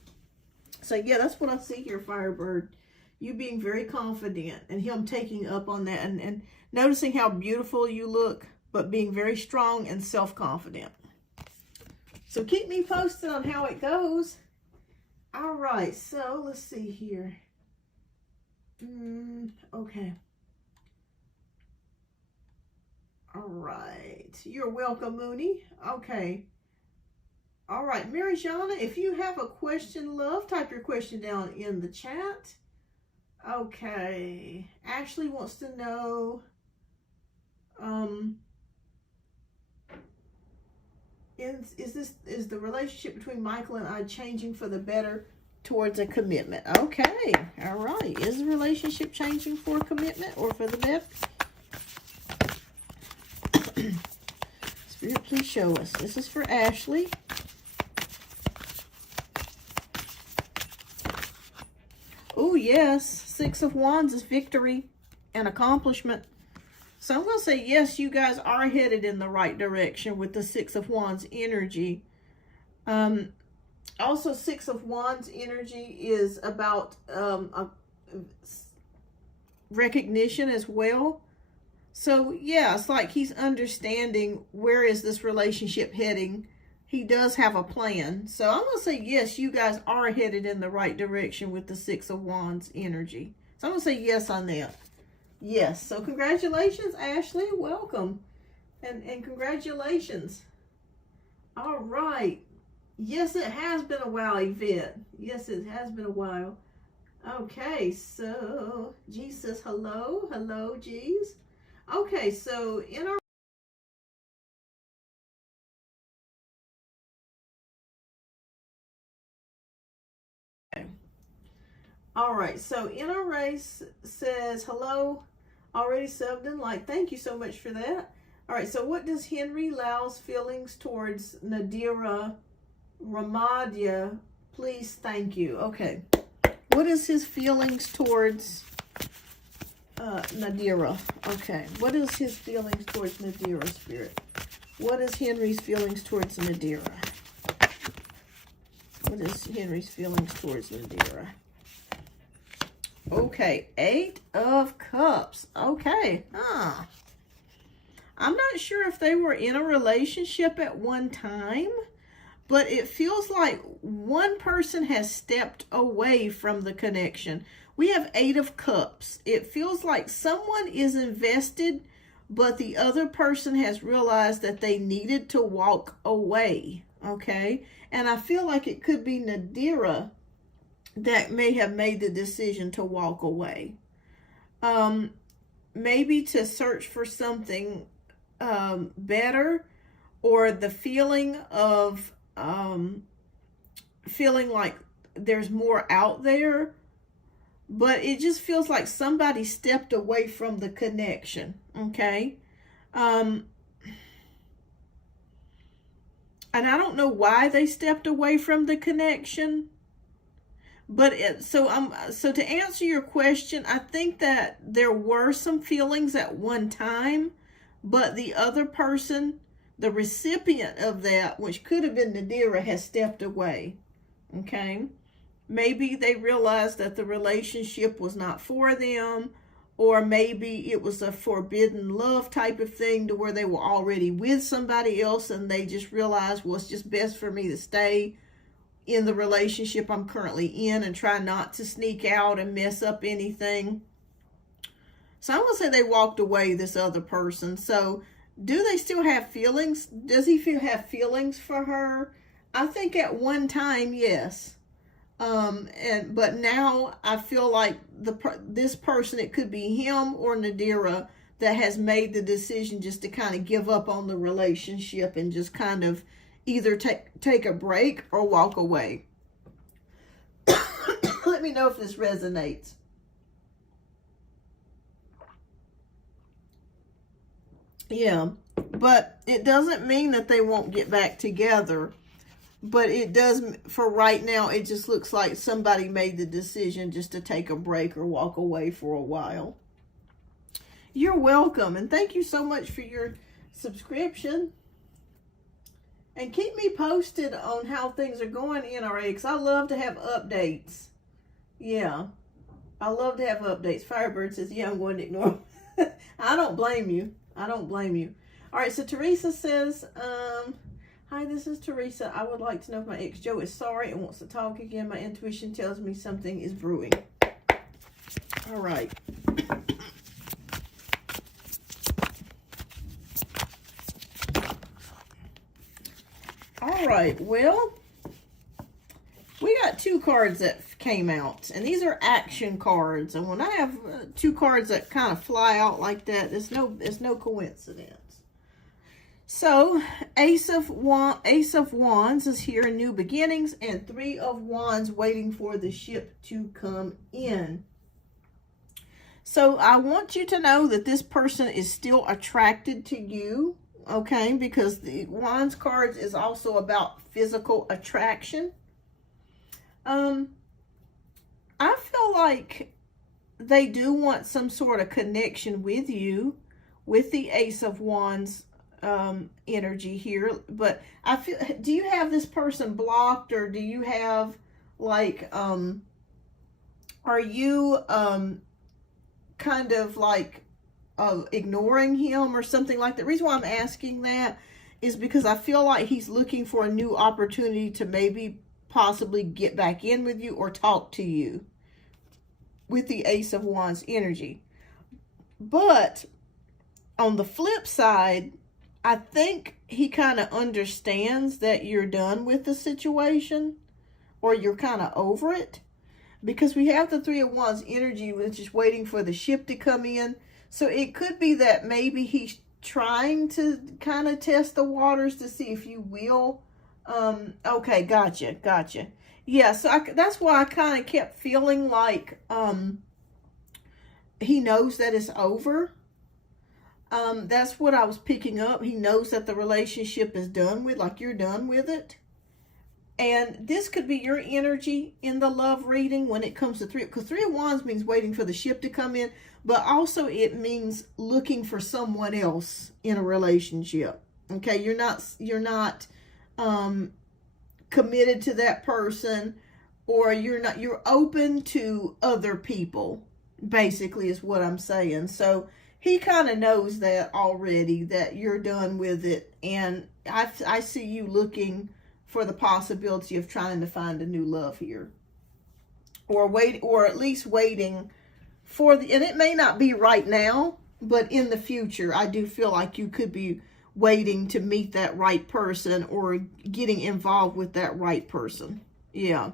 So yeah, that's what I see here, Firebird. You being very confident and him taking up on that and noticing how beautiful you look, but being very strong and self-confident. So keep me posted on how it goes. All right, so let's see here. Okay. All right. You're welcome, Mooney. Okay. All right, Marijana, if you have a question, love, type your question down in the chat. Okay. Ashley wants to know, is the relationship between Michael and I changing for the better towards a commitment? Okay, all right. Is the relationship changing for a commitment or for the better? Spirit, please show us. This is for Ashley. Oh, yes. Six of Wands is victory and accomplishment. So I'm going to say, yes, you guys are headed in the right direction with the Six of Wands energy. Also, Six of Wands energy is about recognition as well. So, yeah, it's like he's understanding where is this relationship heading. He does have a plan. So I'm going to say, yes, you guys are headed in the right direction with the Six of Wands energy. So I'm going to say yes on that. Yes. So congratulations, Ashley. Welcome. And congratulations. All right. Yes, it has been a while, Yvette. Yes, it has been a while. Okay, so G says hello. Hello, G's. Okay, so in our all right, so in our race says hello, already subbed and like. Thank you so much for that. All right, so what does Henry Lau's feelings towards Nadira Ramadia? Please, thank you. Okay, what is his feelings towards Nadira? Okay, what is his feelings towards Nadira, Spirit? What is Henry's feelings towards Nadira? What is Henry's feelings towards Nadira? Okay, Eight of Cups. Okay, I'm not sure if they were in a relationship at one time, but it feels like one person has stepped away from the connection. We have Eight of Cups. It feels like someone is invested, but the other person has realized that they needed to walk away, okay? And I feel like it could be Nadira that may have made the decision to walk away. Maybe to search for something better, or the feeling of feeling like there's more out there. But it just feels like somebody stepped away from the connection, okay? And I don't know why they stepped away from the connection. But so to answer your question, I think that there were some feelings at one time, but the other person, the recipient of that, which could have been Nadira, has stepped away, okay? Maybe they realized that the relationship was not for them, or maybe it was a forbidden love type of thing to where they were already with somebody else and they just realized, well, it's just best for me to stay in the relationship I'm currently in and try not to sneak out and mess up anything. So I'm going to say they walked away, this other person. So do they still have feelings? Does he have feelings for her? I think at one time, yes. But now I feel like this person, it could be him or Nadira, that has made the decision just to kind of give up on the relationship and just kind of either take a break or walk away. Let me know if this resonates. Yeah, but it doesn't mean that they won't get back together. But it does, for right now, it just looks like somebody made the decision just to take a break or walk away for a while. You're welcome, and thank you so much for your subscription. And keep me posted on how things are going, NRA, because I love to have updates. Yeah, I love to have updates. Firebird says, yeah, I'm going to ignore them. I don't blame you. I don't blame you. All right, so Teresa says, hi, this is Teresa. I would like to know if my ex Joe is sorry and wants to talk again. My intuition tells me something is brewing. All right. All right, well, we got two cards that came out, and these are action cards. And when I have two cards that kind of fly out like that, there's no coincidence. So, Ace of Wands is here in new beginnings, and Three of Wands waiting for the ship to come in. So, I want you to know that this person is still attracted to you, okay? Because the Wands cards is also about physical attraction. I feel like they do want some sort of connection with you with the Ace of Wands energy here, but I feel, do you have this person blocked, or do you have like are you kind of like ignoring him or something like that? The reason why I'm asking that is because I feel like he's looking for a new opportunity to maybe possibly get back in with you or talk to you with the Ace of Wands energy. But on the flip side, I think he kind of understands that you're done with the situation, or you're kind of over it, because we have the Three of Wands energy, which is waiting for the ship to come in. So it could be that maybe he's trying to kind of test the waters to see if you will. Okay, gotcha. Yeah, so that's why I kind of kept feeling like he knows that it's over. That's what I was picking up. He knows that the relationship is done with, like you're done with it. And this could be your energy in the love reading when it comes to because Three of Wands means waiting for the ship to come in, but also it means looking for someone else in a relationship. Okay, you're not committed to that person, or you're open to other people, basically is what I'm saying. So he kind of knows that already, that you're done with it. And I see you looking for the possibility of trying to find a new love here. Or at least waiting for and it may not be right now, but in the future, I do feel like you could be waiting to meet that right person or getting involved with that right person. Yeah.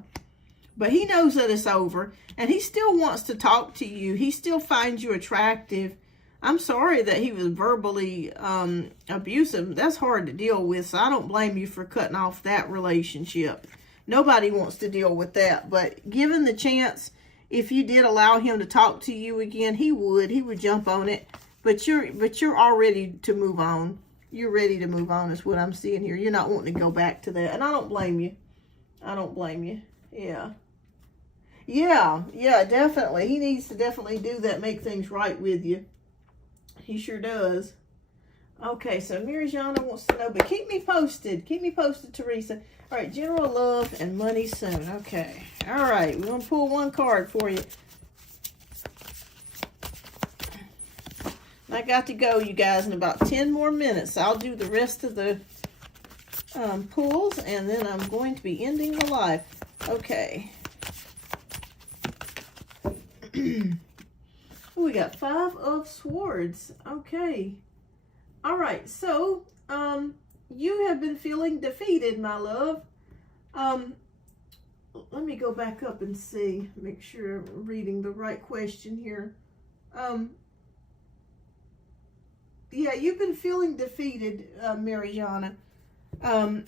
But he knows that it's over, and he still wants to talk to you. He still finds you attractive. I'm sorry that he was verbally abusive. That's hard to deal with, so I don't blame you for cutting off that relationship. Nobody wants to deal with that, but given the chance, if you did allow him to talk to you again, he would jump on it. But you're all ready to move on. You're ready to move on is what I'm seeing here. You're not wanting to go back to that, and I don't blame you. Yeah. Yeah, definitely. He needs to definitely do that, make things right with you. He sure does. Okay, so Mirjana wants to know, but keep me posted. Keep me posted, Teresa. All right, general love and money soon. Okay. All right, we're going to pull one card for you. I got to go, you guys, in about 10 more minutes. I'll do the rest of the pulls, and then I'm going to be ending the live. Okay. We got Five of Swords. Okay. All right. So, you have been feeling defeated, my love. Let me go back up and see. Make sure I'm reading the right question here. Yeah, you've been feeling defeated, Mirjana. And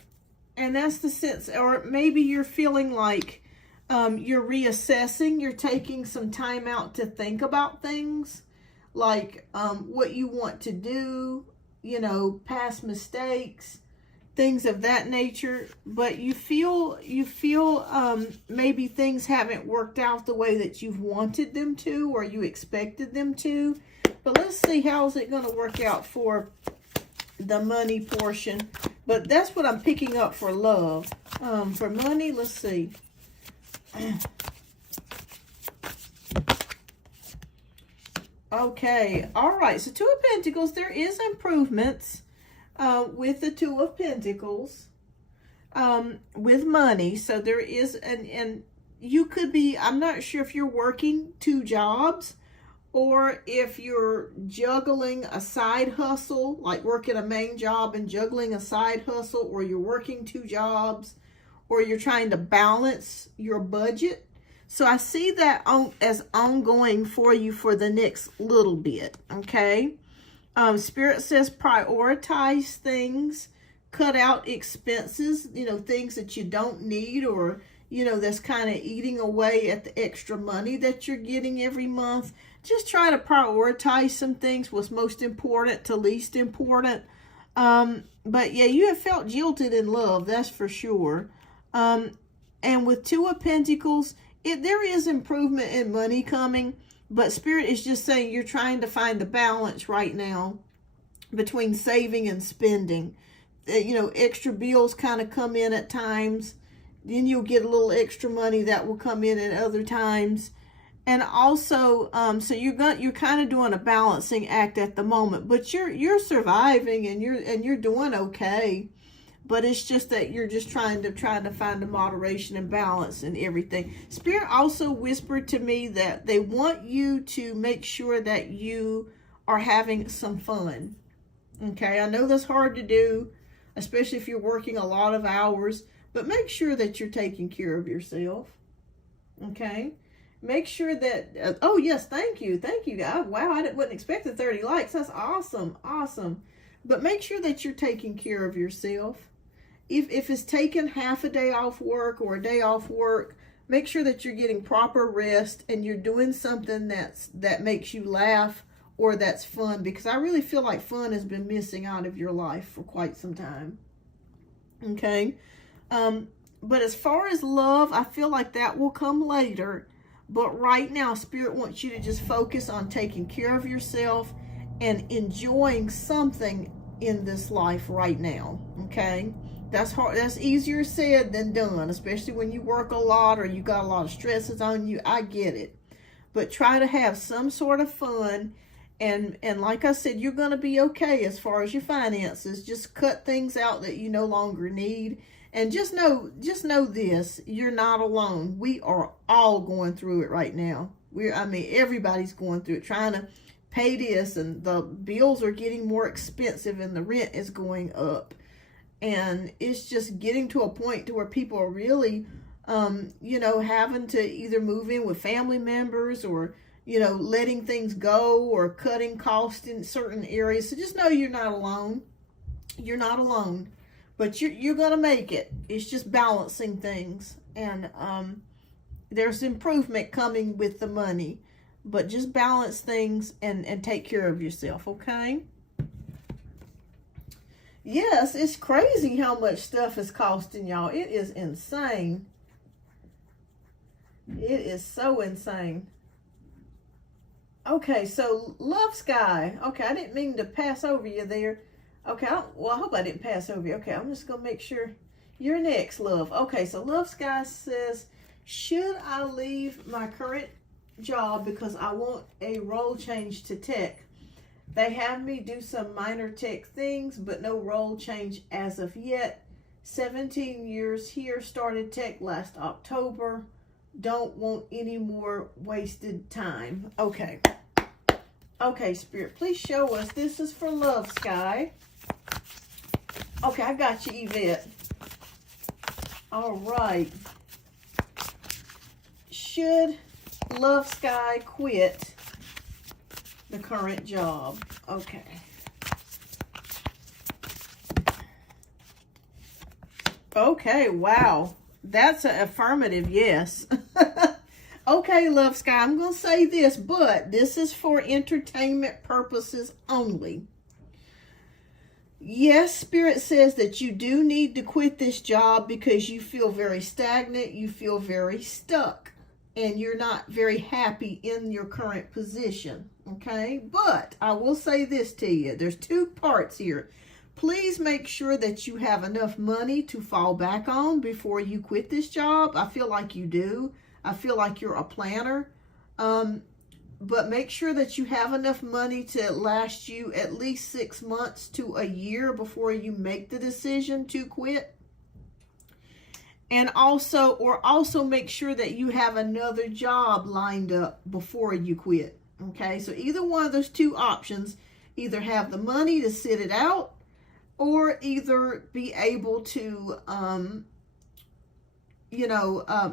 that's the sense, or maybe you're feeling like you're reassessing, you're taking some time out to think about things, like what you want to do, past mistakes, things of that nature. But you feel maybe things haven't worked out the way that you've wanted them to, or you expected them to. But let's see, how is it going to work out for the money portion? But that's what I'm picking up for love. For money, let's see. Okay, all right. So Two of Pentacles, there is improvements with the Two of Pentacles with money. So there is, and you could be, I'm not sure if you're working 2 jobs, or if you're juggling a side hustle, like working a main job and juggling a side hustle, or you're working 2 jobs, or you're trying to balance your budget. So I see that as ongoing for you for the next little bit, okay? Spirit says prioritize things, cut out expenses, things that you don't need, or, that's kind of eating away at the extra money that you're getting every month. Just try to prioritize some things, what's most important to least important. But yeah, you have felt jilted in love, that's for sure. And with Two of Pentacles, there is improvement in money coming, but Spirit is just saying you're trying to find the balance right now between saving and spending. Extra bills kind of come in at times. Then you'll get a little extra money that will come in at other times. And also, so you're kind of doing a balancing act at the moment, but you're surviving and you're doing okay. But it's just that you're just trying to find the moderation and balance and everything. Spirit also whispered to me that they want you to make sure that you are having some fun. Okay, I know that's hard to do, especially if you're working a lot of hours, but make sure that you're taking care of yourself. Okay, make sure that, oh yes, thank you. Wow, I wouldn't expect the 30 likes. That's awesome. But make sure that you're taking care of yourself. If it's taking half a day off work or a day off work, make sure that you're getting proper rest and you're doing something that makes you laugh or that's fun, because I really feel like fun has been missing out of your life for quite some time. Okay. But as far as love, I feel like that will come later. But right now, Spirit wants you to just focus on taking care of yourself and enjoying something in this life right now. Okay. That's hard. That's easier said than done, especially when you work a lot or you got a lot of stresses on you. I get it. But try to have some sort of fun. And like I said, you're going to be okay as far as your finances. Just cut things out that you no longer need. And just know this, you're not alone. We are all going through it right now. Everybody's going through it, trying to pay this, and the bills are getting more expensive and the rent is going up. And it's just getting to a point to where people are really, having to either move in with family members or, letting things go or cutting costs in certain areas. So just know you're not alone. You're not alone, but you're going to make it. It's just balancing things. And there's improvement coming with the money, but just balance things and take care of yourself. Okay. Yes, it's crazy how much stuff is costing, y'all. It is insane. It is so insane. Okay, so Love Sky. Okay, I didn't mean to pass over you there. Okay, I hope I didn't pass over you. Okay, I'm just going to make sure you're next, love. Okay, so Love Sky says, should I leave my current job because I want a role change to tech? They have me do some minor tech things, but no role change as of yet. 17 years here, started tech last October. Don't want any more wasted time. Okay. Okay, Spirit, please show us. This is for Love Sky. Okay, I got you, Yvette. All right. Should Love Sky quit the current job? Okay. Okay, wow. That's an affirmative yes. Okay, Love Sky, I'm going to say this, but this is for entertainment purposes only. Yes, Spirit says that you do need to quit this job because you feel very stagnant, you feel very stuck, and you're not very happy in your current position, okay? But I will say this to you. There's two parts here. Please make sure that you have enough money to fall back on before you quit this job. I feel like you do. I feel like you're a planner. But make sure that you have enough money to last you at least 6 months to a year before you make the decision to quit. And also make sure that you have another job lined up before you quit. Okay, so either one of those two options, either have the money to sit it out, or either be able to,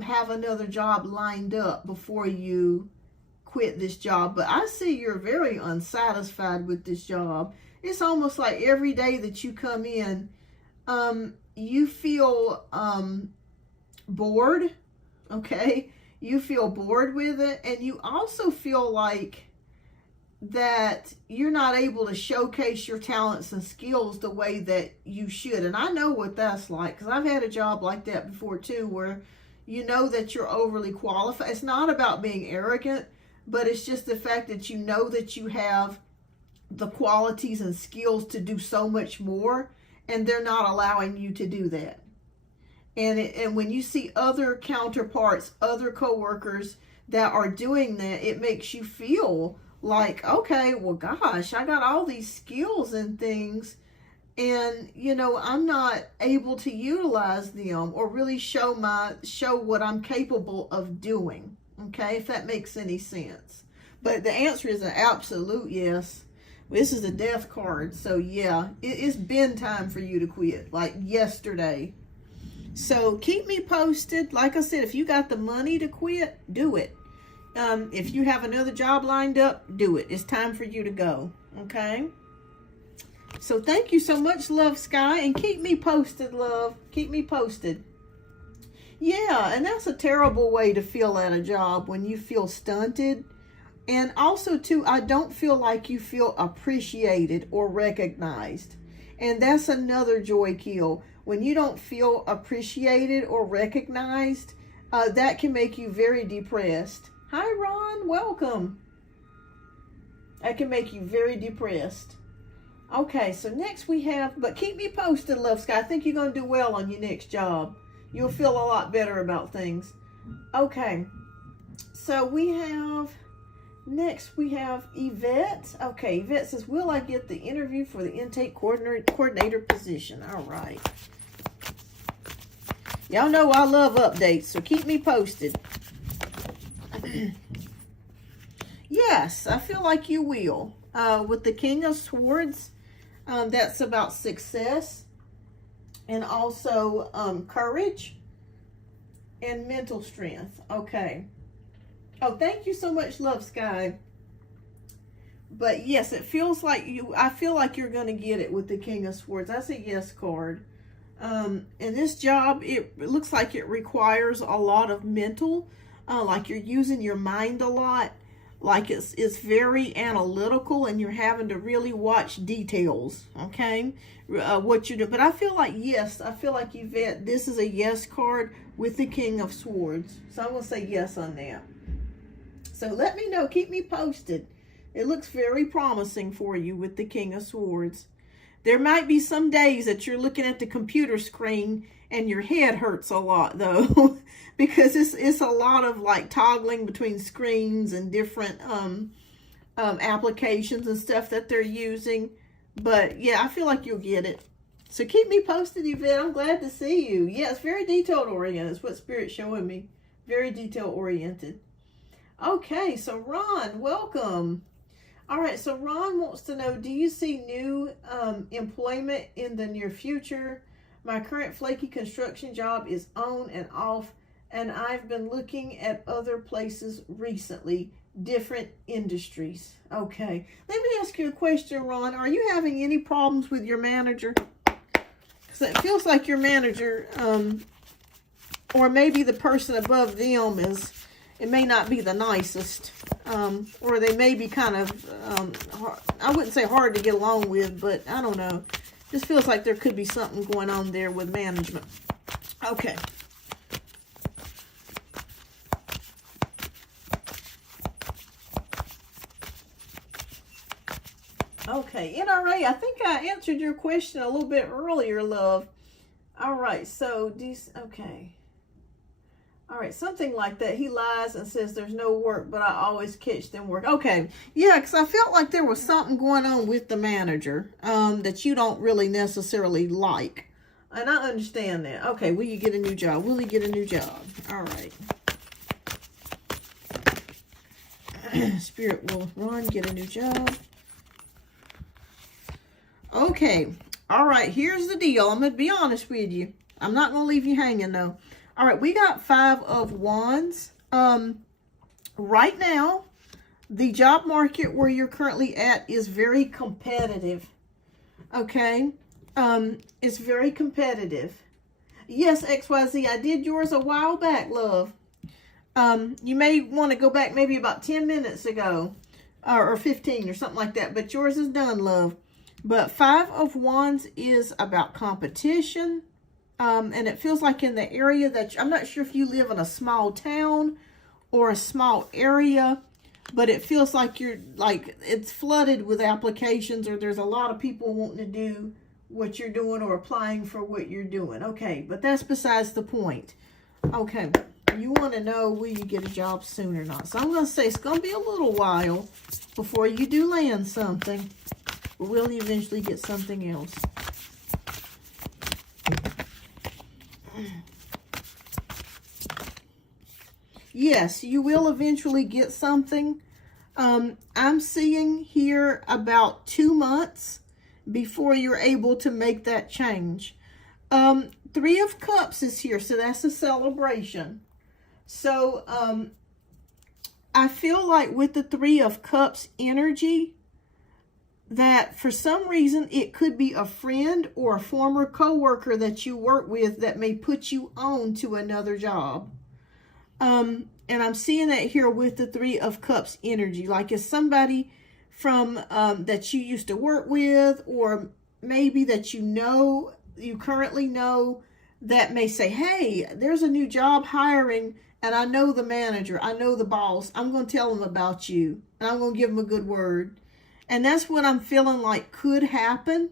have another job lined up before you quit this job, but I see you're very unsatisfied with this job. It's almost like every day that you come in, you feel bored, okay? You feel bored with it, and you also feel like that you're not able to showcase your talents and skills the way that you should. And I know what that's like, because I've had a job like that before too, where you know that you're overly qualified. It's not about being arrogant, but it's just the fact that you know that you have the qualities and skills to do so much more, and they're not allowing you to do that. And when you see other counterparts, other coworkers that are doing that, it makes you feel like, okay, well, gosh, I got all these skills and things, and, you know, I'm not able to utilize them or really show what I'm capable of doing, okay, if that makes any sense. But the answer is an absolute yes. This is a death card, so yeah, it's been time for you to quit, like yesterday. So keep me posted. Like I said, if you got the money to quit, do it. If you have another job lined up, do it. It's time for you to go, okay? So thank you so much, Love Sky, and keep me posted, love. Keep me posted. Yeah, and that's a terrible way to feel at a job, when you feel stunted. And also, too, I don't feel like you feel appreciated or recognized. And that's another joy kill. When you don't feel appreciated or recognized, that can make you very depressed. Hi, Ron. Welcome. That can make you very depressed. Okay, so next we have, but keep me posted, Love Sky. I think you're going to do well on your next job. You'll feel a lot better about things. Okay, so we have, next we have Yvette. Okay, Yvette says, will I get the interview for the intake coordinator position? All right. Y'all know I love updates, so keep me posted. Yes, I feel like you will. With the King of Swords, that's about success, and also courage and mental strength. Okay. Oh, thank you so much, Love Sky. But yes, it feels like I feel like you're going to get it with the King of Swords. That's a yes card. And this job, it looks like it requires a lot of mental, like you're using your mind a lot, like it's very analytical, and you're having to really watch details, okay, what you do. But I feel like, yes, I feel like, Yvette, this is a yes card with the King of Swords. So I'm going to say yes on that. So let me know. Keep me posted. It looks very promising for you with the King of Swords. There might be some days that you're looking at the computer screen and your head hurts a lot, though, because it's a lot of like toggling between screens and different applications and stuff that they're using. But yeah, I feel like you'll get it. So keep me posted, Yvette. I'm glad to see you. Yeah, it's very detailed oriented. It's what Spirit's showing me. Very detail oriented. Okay, so Ron, welcome. All right, so Ron wants to know, do you see new employment in the near future? My current flaky construction job is on and off, and I've been looking at other places recently, different industries. Okay, let me ask you a question, Ron. Are you having any problems with your manager? Because it feels like your manager, or maybe the person above them it may not be the nicest, or they may be kind of, I wouldn't say hard to get along with, but I don't know. Just feels like there could be something going on there with management. Okay. Okay, NRA, I think I answered your question a little bit earlier, love. All right, so okay. All right, something like that. He lies and says there's no work, but I always catch them work. Okay, yeah, because I felt like there was something going on with the manager that you don't really necessarily like. And I understand that. Okay, will you get a new job? Will he get a new job? All right. Spirit, will Ron get a new job? Okay, all right, here's the deal. I'm going to be honest with you. I'm not going to leave you hanging, though. All right, we got 5 of Wands. Right now, The job market where you're currently at is very competitive. Okay? It's very competitive. Yes, XYZ, I did yours a while back, love. You may want to go back maybe about 10 minutes ago, or 15 or something like that, but yours is done, love. But 5 of Wands is about competition, and it feels like in the area that, I'm not sure if you live in a small town or a small area, but it feels like you're, like, it's flooded with applications, or there's a lot of people wanting to do what you're doing or applying for what you're doing. Okay, but that's besides the point. Okay, you want to know, will you get a job soon or not? So I'm going to say it's going to be a little while before you do land something, but will you eventually get something else? Yes, you will eventually get something. I'm seeing here about 2 months before you're able to make that change. 3 of Cups is here, so that's a celebration. So, I feel like with the 3 of Cups energy, that for some reason it could be a friend or a former coworker that you work with that may put you on to another job. And I'm seeing that here with the 3 of Cups energy, like it's somebody from that you used to work with, or maybe that you currently know, that may say, hey, there's a new job hiring, and I know the manager, I know the boss, I'm going to tell them about you, and I'm going to give them a good word. And that's what I'm feeling like could happen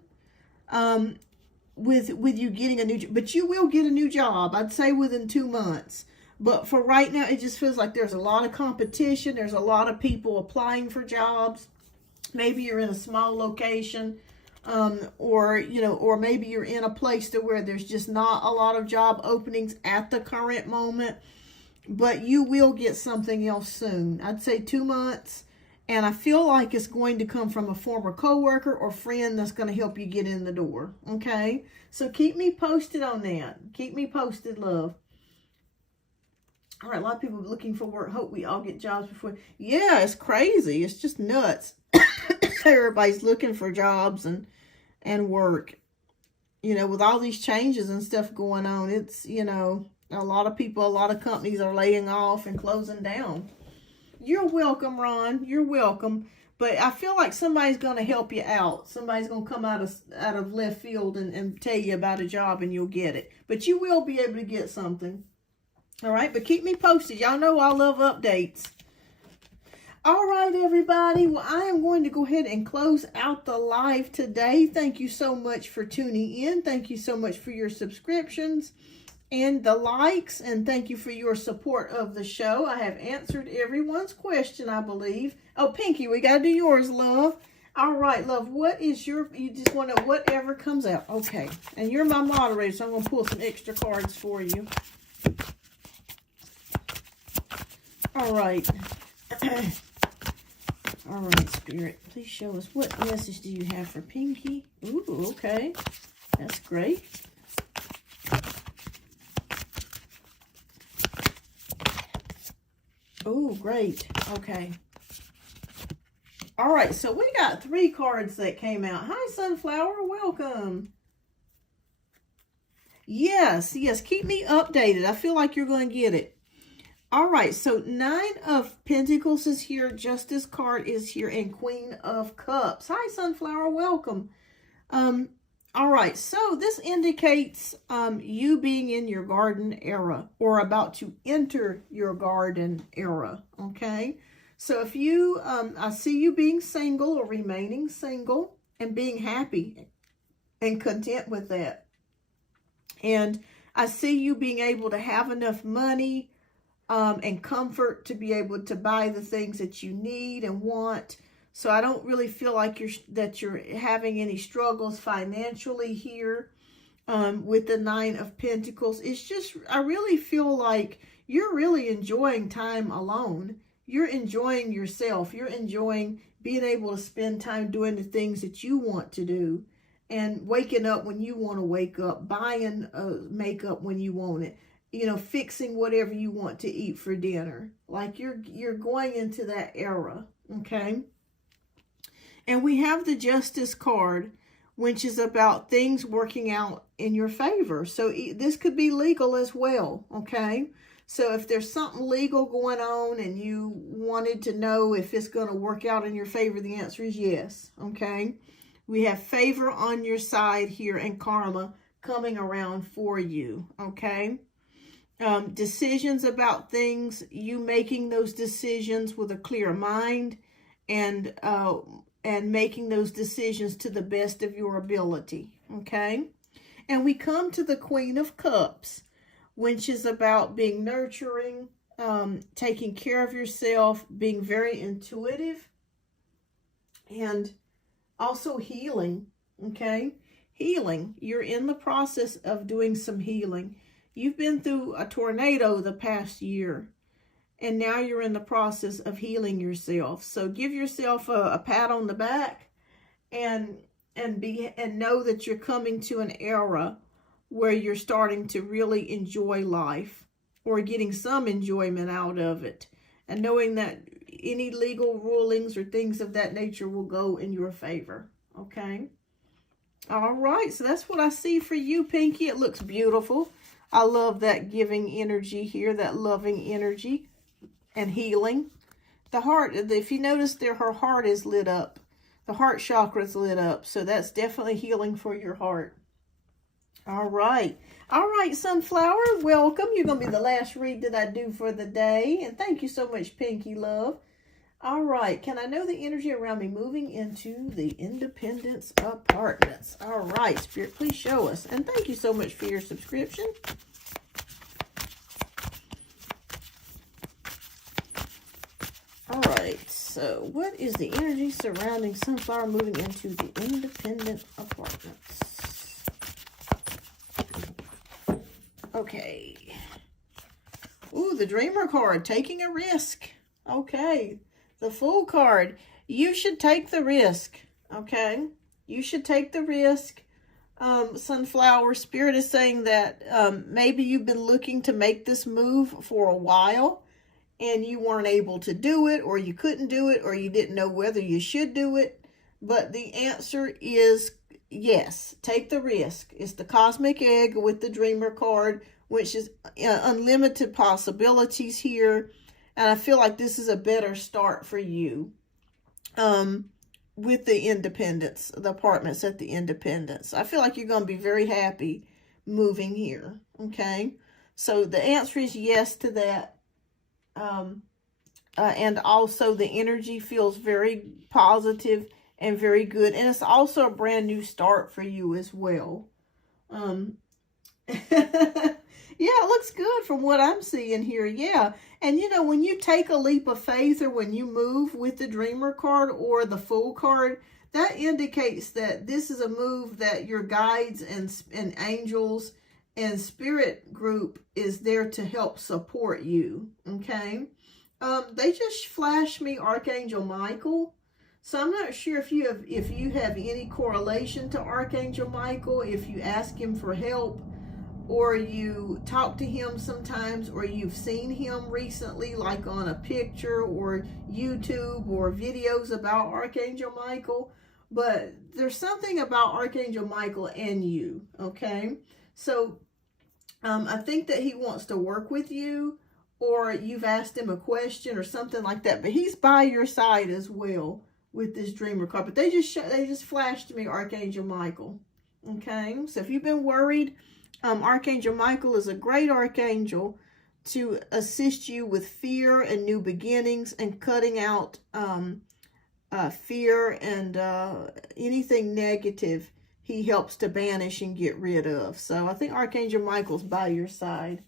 with you getting a new job. But you will get a new job, I'd say within 2 months. But for right now, it just feels like there's a lot of competition. There's a lot of people applying for jobs. Maybe you're in a small location, or maybe you're in a place to where there's just not a lot of job openings at the current moment. But you will get something else soon. I'd say 2 months. And I feel like it's going to come from a former coworker or friend that's going to help you get in the door. Okay? So keep me posted on that. Keep me posted, love. All right, a lot of people looking for work. Hope we all get jobs before. Yeah, it's crazy. It's just nuts. Everybody's looking for jobs and work. You know, with all these changes and stuff going on, it's, you know, a lot of people, a lot of companies are laying off and closing down. You're welcome, Ron. You're welcome. But I feel like somebody's going to help you out. Somebody's going to come out of left field and tell you about a job, and you'll get it. But you will be able to get something. All right, but keep me posted. Y'all know I love updates. All right, everybody. Well, I am going to go ahead and close out the live today. Thank you so much for tuning in. Thank you so much for your subscriptions and the likes. And thank you for your support of the show. I have answered everyone's question, I believe. Oh, Pinky, we got to do yours, love. All right, love. What is you just want to, whatever comes out. Okay. And you're my moderator, so I'm going to pull some extra cards for you. All right. All right, Spirit, please show us, what message do you have for Pinky? Ooh, okay. That's great. Oh, great. Okay. All right, so we got 3 cards that came out. Hi, Sunflower. Welcome. Yes, keep me updated. I feel like you're going to get it. All right, so 9 of Pentacles is here, Justice card is here, and Queen of Cups. Hi, Sunflower, welcome. All right, so this indicates you being in your garden era, or about to enter your garden era, okay? So if you, I see you being single or remaining single and being happy and content with that. And I see you being able to have enough money and comfort to be able to buy the things that you need and want. So I don't really feel like you're having any struggles financially here with the 9 of Pentacles. It's just, I really feel like you're really enjoying time alone. You're enjoying yourself. You're enjoying being able to spend time doing the things that you want to do, and waking up when you want to wake up, buying makeup when you want it. You know, fixing whatever you want to eat for dinner. Like you're going into that era, okay? And we have the Justice card, which is about things working out in your favor. So this could be legal as well, okay? So if there's something legal going on and you wanted to know if it's going to work out in your favor, the answer is yes, okay? We have favor on your side here and karma coming around for you, okay? Decisions about things, you making those decisions with a clear mind and making those decisions to the best of your ability, okay? And we come to the Queen of Cups, which is about being nurturing, taking care of yourself, being very intuitive, and also healing, okay? Healing. You're in the process of doing some healing. You've been through a tornado the past year, and now you're in the process of healing yourself. So give yourself a pat on the back and know that you're coming to an era where you're starting to really enjoy life, or getting some enjoyment out of it, and knowing that any legal rulings or things of that nature will go in your favor, okay? All right, so that's what I see for you, Pinky. It looks beautiful. I love that giving energy here, that loving energy and healing. The heart, if you notice there, her heart is lit up. The heart chakra is lit up, so that's definitely healing for your heart. All right, Sunflower, welcome. You're going to be the last read that I do for the day. And thank you so much, Pinky Love. All right, can I know the energy around me moving into the Independence Apartments? All right, Spirit, please show us. And thank you so much for your subscription. All right, so what is the energy surrounding Sunflower moving into the Independent Apartments? Okay. Ooh, the Dreamer card, taking a risk. Okay. The Fool card, you should take the risk. Okay. You should take the risk. Sunflower, Spirit is saying that maybe you've been looking to make this move for a while and you weren't able to do it, or you couldn't do it, or you didn't know whether you should do it. But the answer is yes, take the risk. It's the Cosmic Egg with the Dreamer card, which is unlimited possibilities here. And I feel like this is a better start for you with the Independence, the apartments at the Independence. I feel like you're going to be very happy moving here, okay? So the answer is yes to that. And also the energy feels very positive and very good. And it's also a brand new start for you as well. Yeah, it looks good from what I'm seeing here. Yeah. And you know, when you take a leap of faith, or when you move with the Dreamer card or the Fool card, that indicates that this is a move that your guides and angels and spirit group is there to help support you. Okay. They just flashed me Archangel Michael. So I'm not sure if you have any correlation to Archangel Michael, if you ask him for help, or you talk to him sometimes, or you've seen him recently, like on a picture or YouTube or videos about Archangel Michael. But there's something about Archangel Michael and you, okay? So I think that he wants to work with you, or you've asked him a question or something like that. But he's by your side as well with this Dreamer card. But they just flashed me Archangel Michael, okay? So if you've been worried, Archangel Michael is a great archangel to assist you with fear and new beginnings, and cutting out fear and anything negative. He helps to banish and get rid of. So I think Archangel Michael's by your side.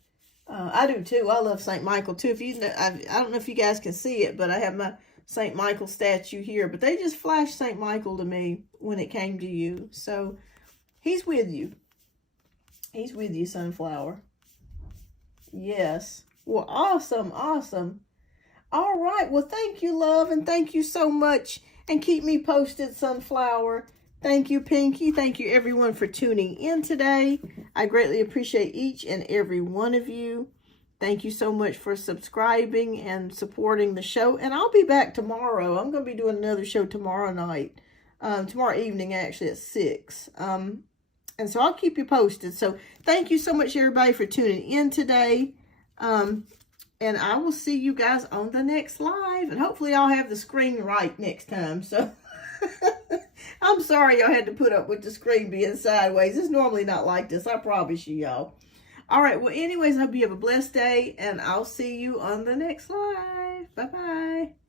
I do too. I love St. Michael too. If you, I don't know if you guys can see it, but I have my St. Michael statue here. But they just flashed St. Michael to me when it came to you. So he's with you. He's with you, Sunflower. Yes. Well, awesome, awesome. All right. Well, thank you, love, and thank you so much. And keep me posted, Sunflower. Thank you, Pinky. Thank you, everyone, for tuning in today. I greatly appreciate each and every one of you. Thank you so much for subscribing and supporting the show. And I'll be back tomorrow. I'm going to be doing another show tomorrow night. Tomorrow evening, actually, at 6. And so I'll keep you posted. So thank you so much, everybody, for tuning in today. And I will see you guys on the next live. And hopefully I'll have the screen right next time. So I'm sorry y'all had to put up with the screen being sideways. It's normally not like this. I promise you, y'all. All right. Well, anyways, I hope you have a blessed day. And I'll see you on the next live. Bye-bye.